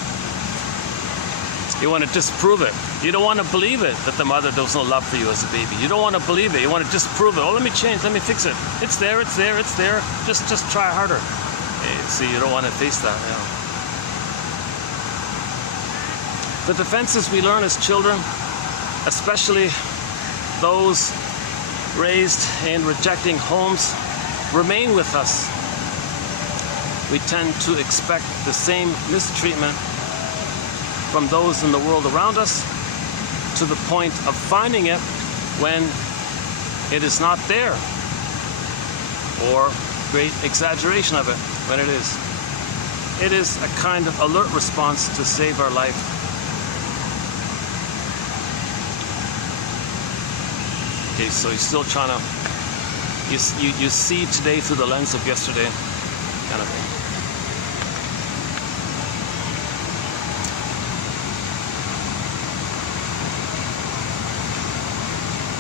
You want to disprove it. You don't want to believe it, that the mother does no love for you as a baby. You don't want to believe it. You want to disprove it. Oh, let me change, let me fix it. It's there, it's there, it's there. Just try harder. See, you don't want to face that. Yeah. The defenses we learn as children, especially those raised in rejecting homes, remain with us. We tend to expect the same mistreatment from those in the world around us, to the point of finding it when it is not there, or great exaggeration of it when it is. It is a kind of alert response to save our life. Okay, so you're still trying to, you see today through the lens of yesterday, kind of thing.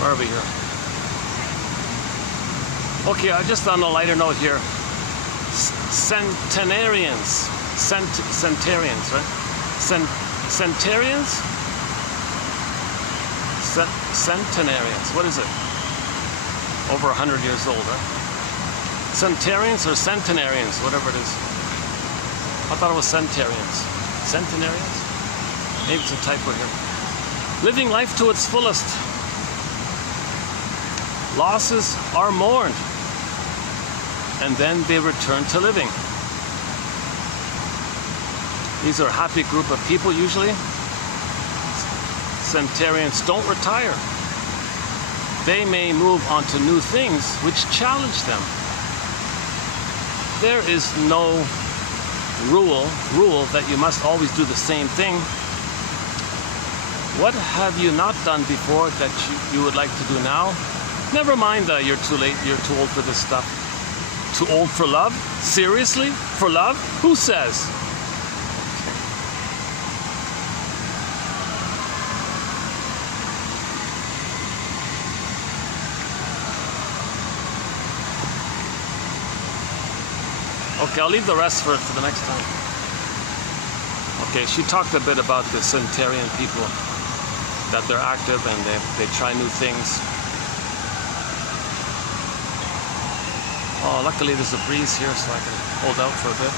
Where are we here? Okay, just on a lighter note here. Centenarians, right? Centenarians? Centenarians, what is it? Over 100 years old, right? Centenarians or centenarians, whatever it is. I thought it was centenarians. Centenarians? Maybe it's a typo here. Living life to its fullest. Losses are mourned, and then they return to living. These are a happy group of people usually. centurions don't retire. They may move on to new things which challenge them. There is no rule that you must always do the same thing. What have you not done before that you would like to do now? Never mind that you're too late, you're too old for this stuff. Too old for love? Seriously? For love? Who says? Okay, I'll leave the rest for the next time. Okay, she talked a bit about the centurion people, that they're active and they try new things. Oh, luckily there's a breeze here so I can hold out for a bit.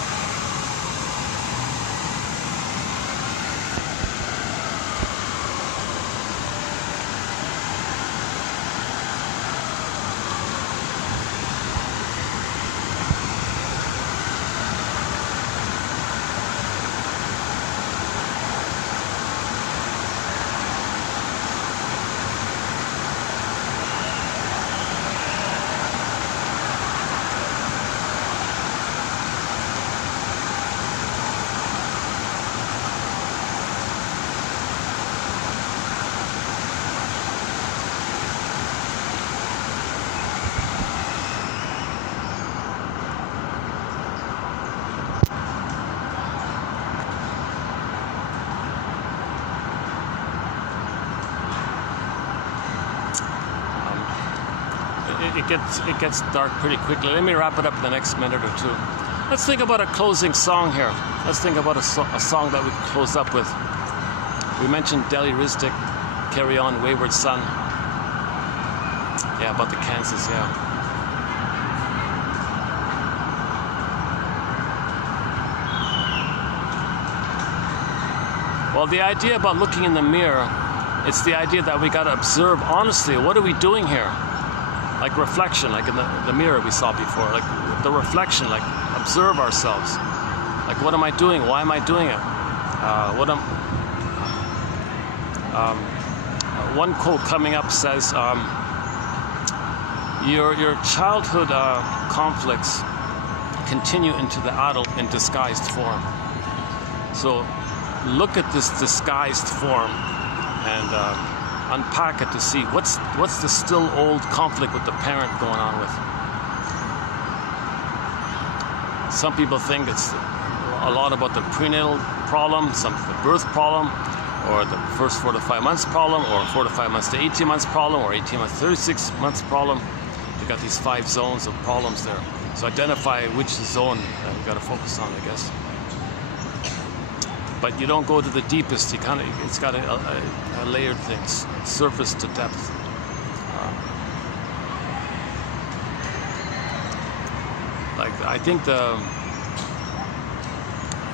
It gets dark pretty quickly. Let me wrap it up in the next minute or two. Let's think about a closing song here. Let's think about a song that we can close up with. We mentioned Deli Rizdik, Carry On, Wayward Son. Yeah, about the Kansas, yeah. Well, the idea about looking in the mirror, it's the idea that we got to observe honestly, what are we doing here? Like reflection, like in the mirror we saw before, like the reflection, like observe ourselves. Like, what am I doing? Why am I doing it? One quote coming up says, your childhood conflicts continue into the adult in disguised form. So look at this disguised form and unpack it to see what's the still old conflict with the parent going on with. Some people think it's a lot about the prenatal problem, some the birth problem, or the first 4 to 5 months problem, or 4 to 5 months to 18 months problem, or 18 months to 36 months problem. You got these 5 zones of problems there. So identify which zone you got to focus on, I guess. But you don't go to the deepest. It's got a layered thing, surface to depth. Like, I think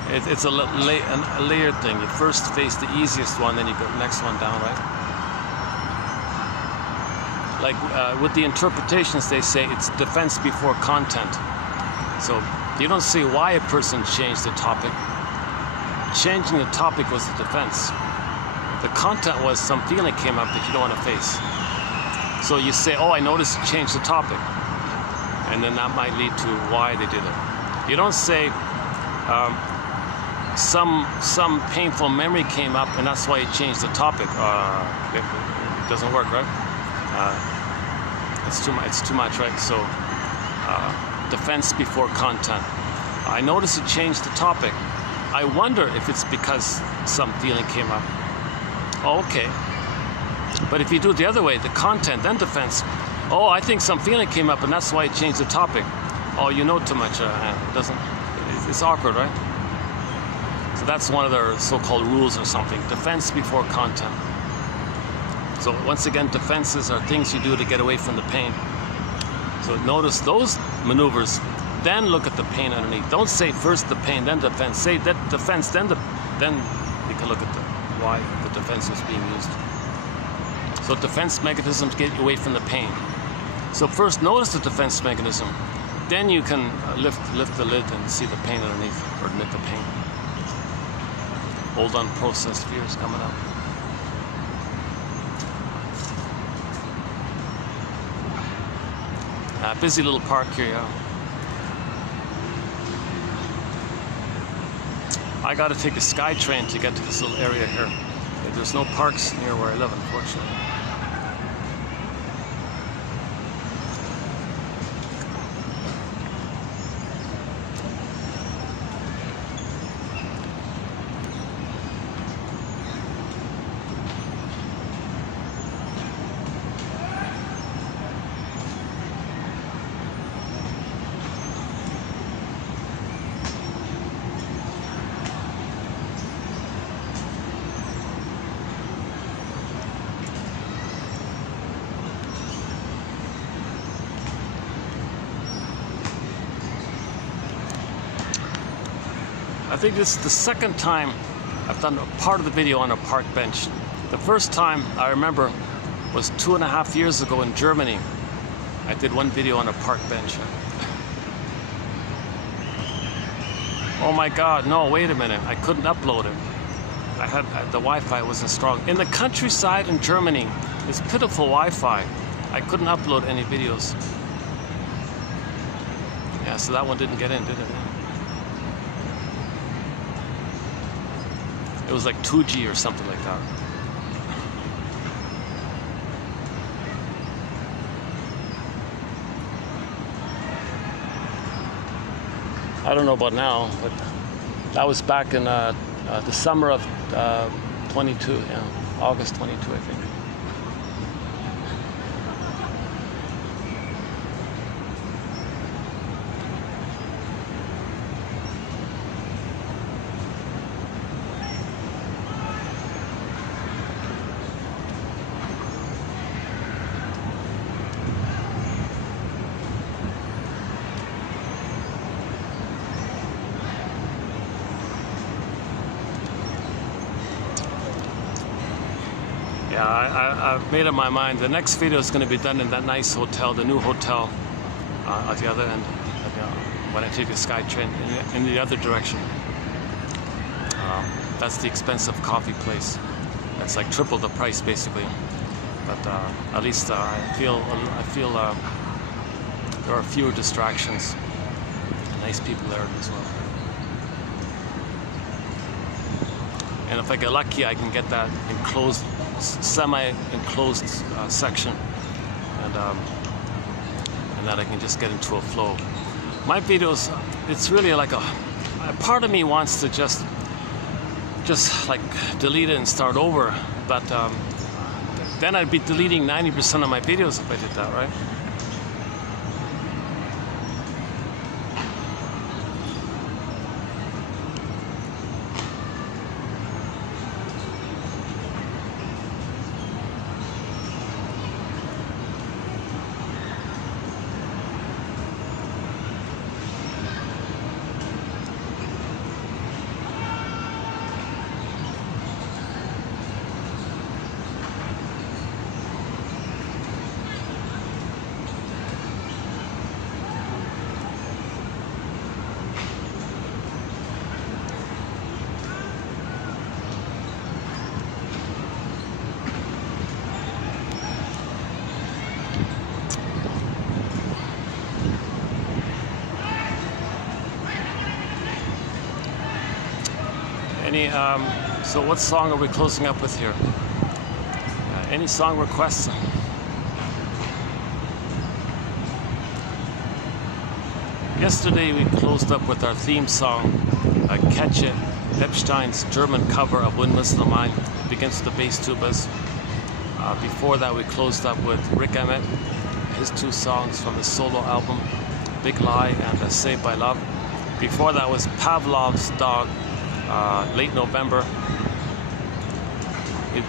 it's a layered thing. You first face the easiest one, then you go the next one down, right? Like with the interpretations, they say it's defense before content. So you don't say why a person changed the topic. Changing the topic was the defense. The content was some feeling came up that you don't want to face. So you say, oh, I noticed you changed the topic. And then that might lead to why they did it. You don't say some painful memory came up and that's why you changed the topic. It doesn't work, right? It's too much, right? So defense before content. I noticed you changed the topic. I wonder if it's because some feeling came up. Oh, okay. But if you do it the other way, the content, then defense. Oh, I think some feeling came up and that's why you changed the topic. Oh, you know too much. It's awkward, right? So that's one of their so-called rules or something. Defense before content. So once again, defenses are things you do to get away from the pain. So notice those maneuvers. Then look at the pain underneath. Don't say first the pain, then defense. Say that defense, then you can look at why the defense is being used. So defense mechanisms get you away from the pain. So first notice the defense mechanism. Then you can lift the lid and see the pain underneath, or admit the pain. Hold on, processed fears coming up. Busy little park here, yeah. I got to take a SkyTrain to get to this little area here. There's no parks near where I live, unfortunately. I think this is the second time I've done a part of the video on a park bench. The first time I remember was 2.5 years ago in Germany. I did one video on a park bench. Oh my God, no, wait a minute. I couldn't upload it. The Wi-Fi wasn't strong. In the countryside in Germany, it's pitiful Wi-Fi. I couldn't upload any videos. Yeah, so that one didn't get in, did it? It was like 2G or something like that. I don't know about now, but that was back in the summer of 22, yeah, August 22, I think. Yeah, I've made up my mind. The next video is going to be done in that nice hotel, the new hotel at the other end, when I take the SkyTrain in the other direction. That's the expensive coffee place. That's like triple the price, basically. But at least I feel there are fewer distractions. Nice people there as well. And if I get lucky, I can get that enclosed, semi-enclosed section, and that I can just get into a flow. My videos, it's really like a part of me wants to just like delete it and start over, but then I'd be deleting 90% of my videos if I did that, right? So what song are we closing up with here? Any song requests? Yesterday we closed up with our theme song, Catch It, Epstein's German cover of When Listen to Mine. It begins with the bass tubas. Before that we closed up with Rick Emmett, his two songs from his solo album, Big Lie and Saved by Love. Before that was Pavlov's Dog, Late November.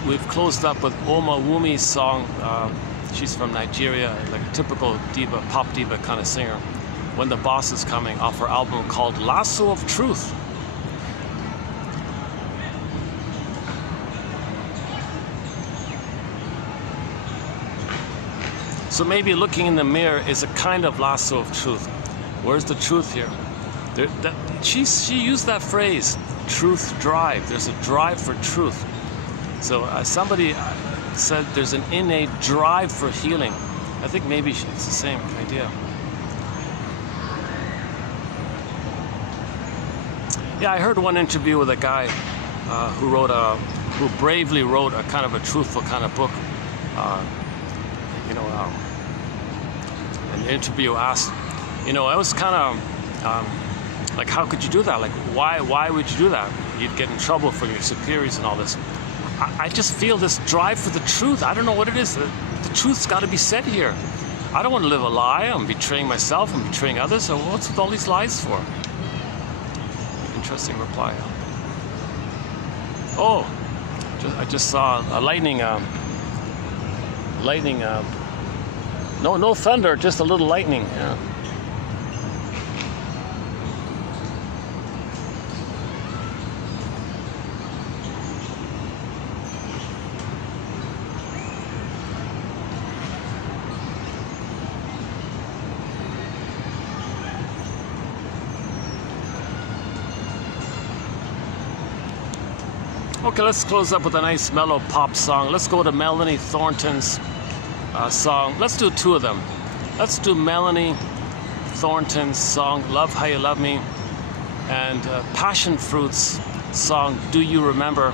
We've closed up with Oma Wumi's song. She's from Nigeria, like a typical diva, pop diva kind of singer. When the Boss Is Coming, off her album called Lasso of Truth. So maybe looking in the mirror is a kind of lasso of truth. Where's the truth here? She used that phrase, truth drive. There's a drive for truth. So somebody said there's an innate drive for healing. I think maybe it's the same idea. Yeah, I heard one interview with a guy who bravely wrote a kind of a truthful kind of book. An interview asked, I was kind of like, how could you do that? Like, why would you do that? You'd get in trouble from your superiors and all this. I just feel this drive for the truth. I don't know what it is. The truth's got to be said here. I don't want to live a lie. I'm betraying myself. I'm betraying others. So what's with all these lies for? Interesting reply. Oh, I just saw a lightning. No thunder, just a little lightning. Yeah. Okay, let's close up with a nice mellow pop song. Let's go to Melanie Thornton's song. Let's do two of them. Let's do Melanie Thornton's song, Love How You Love Me, and Passion Fruit's song, Do You Remember?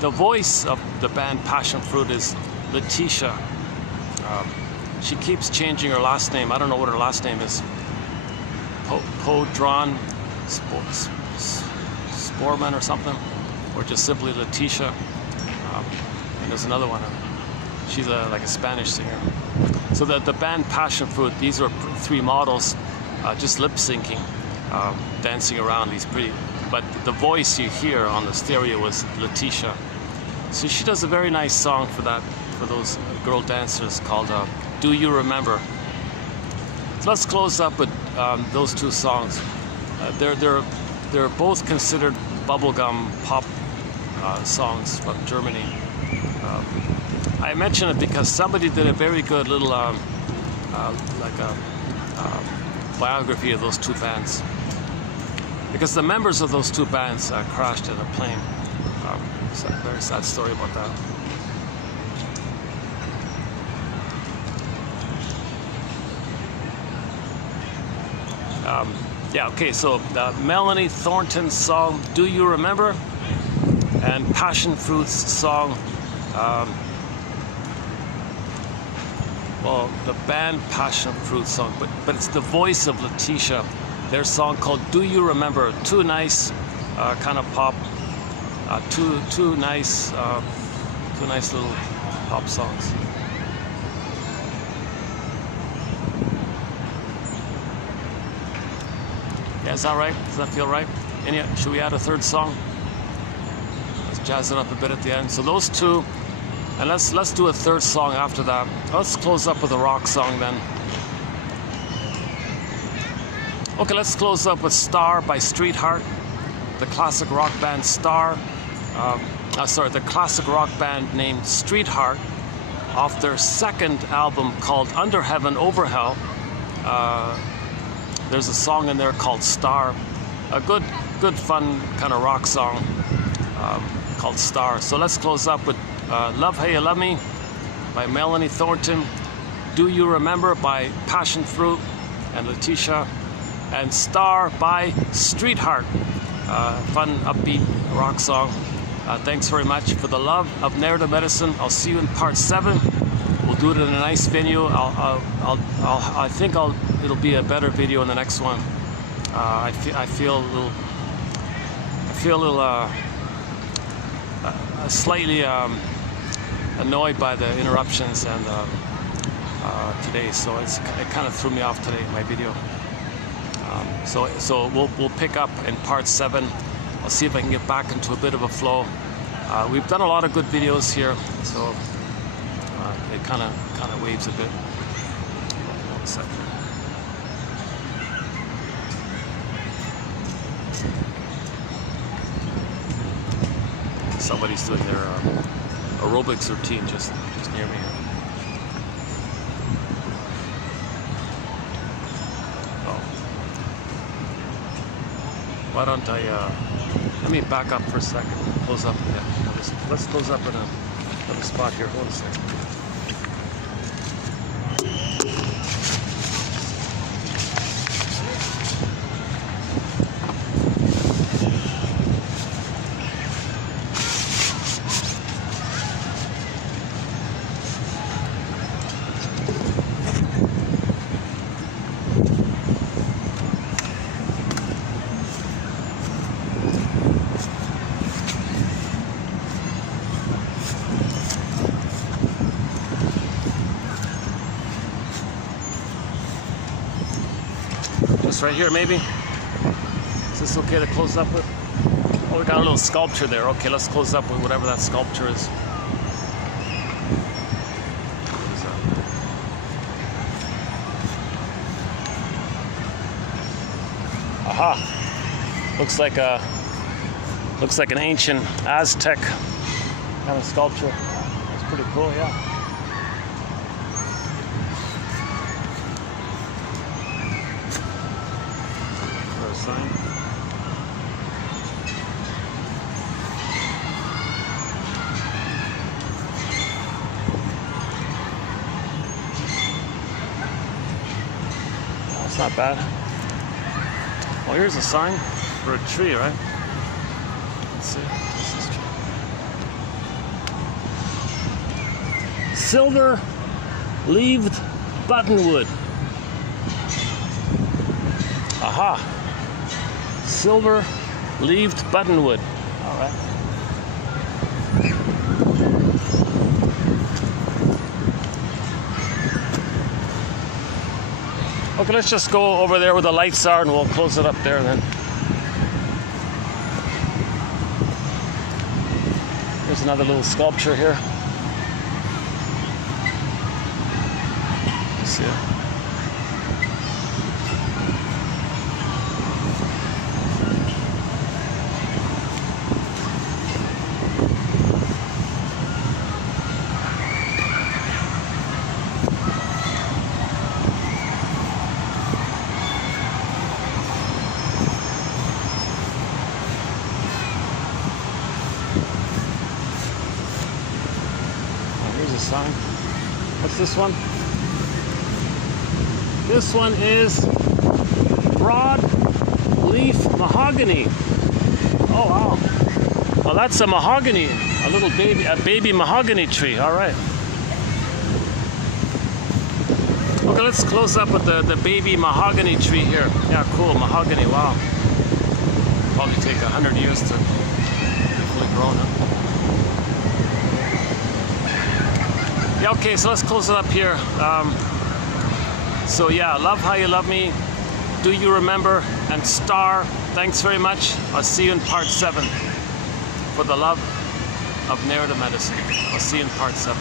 The voice of the band Passion Fruit is Letitia. She keeps changing her last name. I don't know what her last name is. Podron Sporman or something, or just simply Letitia. And there's another one. She's like a Spanish singer. So the band Passion Fruit, these are three models, just lip syncing, dancing around these pretty. But the voice you hear on the stereo was Letitia. So she does a very nice song for those girl dancers called Do You Remember? So let's close up with those two songs. They're both considered bubblegum pop songs from Germany. I mention it because somebody did a very good little biography of those two bands. Because the members of those two bands crashed in a plane. It's a very sad story about that. Yeah, okay, so Melanie Thornton's song, Do You Remember? And Passion Fruit's song, well, the band Passion Fruit song, but it's the voice of Letitia. Their song called Do You Remember? Two nice kind of pop, two nice little pop songs. Yeah, is that right? Does that feel right? Should we add a third song? Let's jazz it up a bit at the end. So those two, and let's do a third song after that. Let's close up with a rock song then. Okay, let's close up with Star by Streetheart, the classic rock band Star. The classic rock band named Streetheart, off their second album called Under Heaven, Over Hell. There's a song in there called Star, a good fun kind of rock song called Star. So let's close up with Love How You Love Me by Melanie Thornton, Do You Remember by Passion Fruit and Letitia, and Star by Streetheart. Fun, upbeat rock song. Thanks very much for the love of narrative medicine. I'll see you in part 7. We'll do it in a nice venue. I think it'll be a better video in the next one. I feel a little slightly annoyed by the interruptions and today, so it kind of threw me off today, my video. So we'll pick up in part 7. I'll see if I can get back into a bit of a flow. We've done a lot of good videos here, so it kind of waves a bit. One second. Somebody's doing their aerobics routine just near me. Oh. Why don't I let me back up for a second. Close up. Yeah, let's close up at another spot here. Hold a second. this right here, maybe. Is this okay to close up with? Oh, we got a little sculpture there. Okay, let's close up with whatever that sculpture is. What is that? Aha! Looks like an ancient Aztec kind of sculpture. That's pretty cool, yeah. For a sign. That's not bad. Well, here's a sign for a tree, right? Let's see. This is true. Silver-leaved buttonwood. Aha. Silver-leaved buttonwood. All right. Okay, let's just go over there where the lights are and we'll close it up there then. There's another little sculpture here. You see it? Here's a sign. What's this one? This one is broad-leaf mahogany. Oh wow! Well, that's a mahogany, a baby mahogany tree. All right. Okay, let's close up with the baby mahogany tree here. Yeah, cool, mahogany. Wow. Probably take 100 years to be fully grown up. Yeah, okay, so let's close it up here. So yeah, love how you love me. Do you remember? And star. Thanks very much. I'll see you in part 7 for the love of narrative medicine. I'll see you in part 7.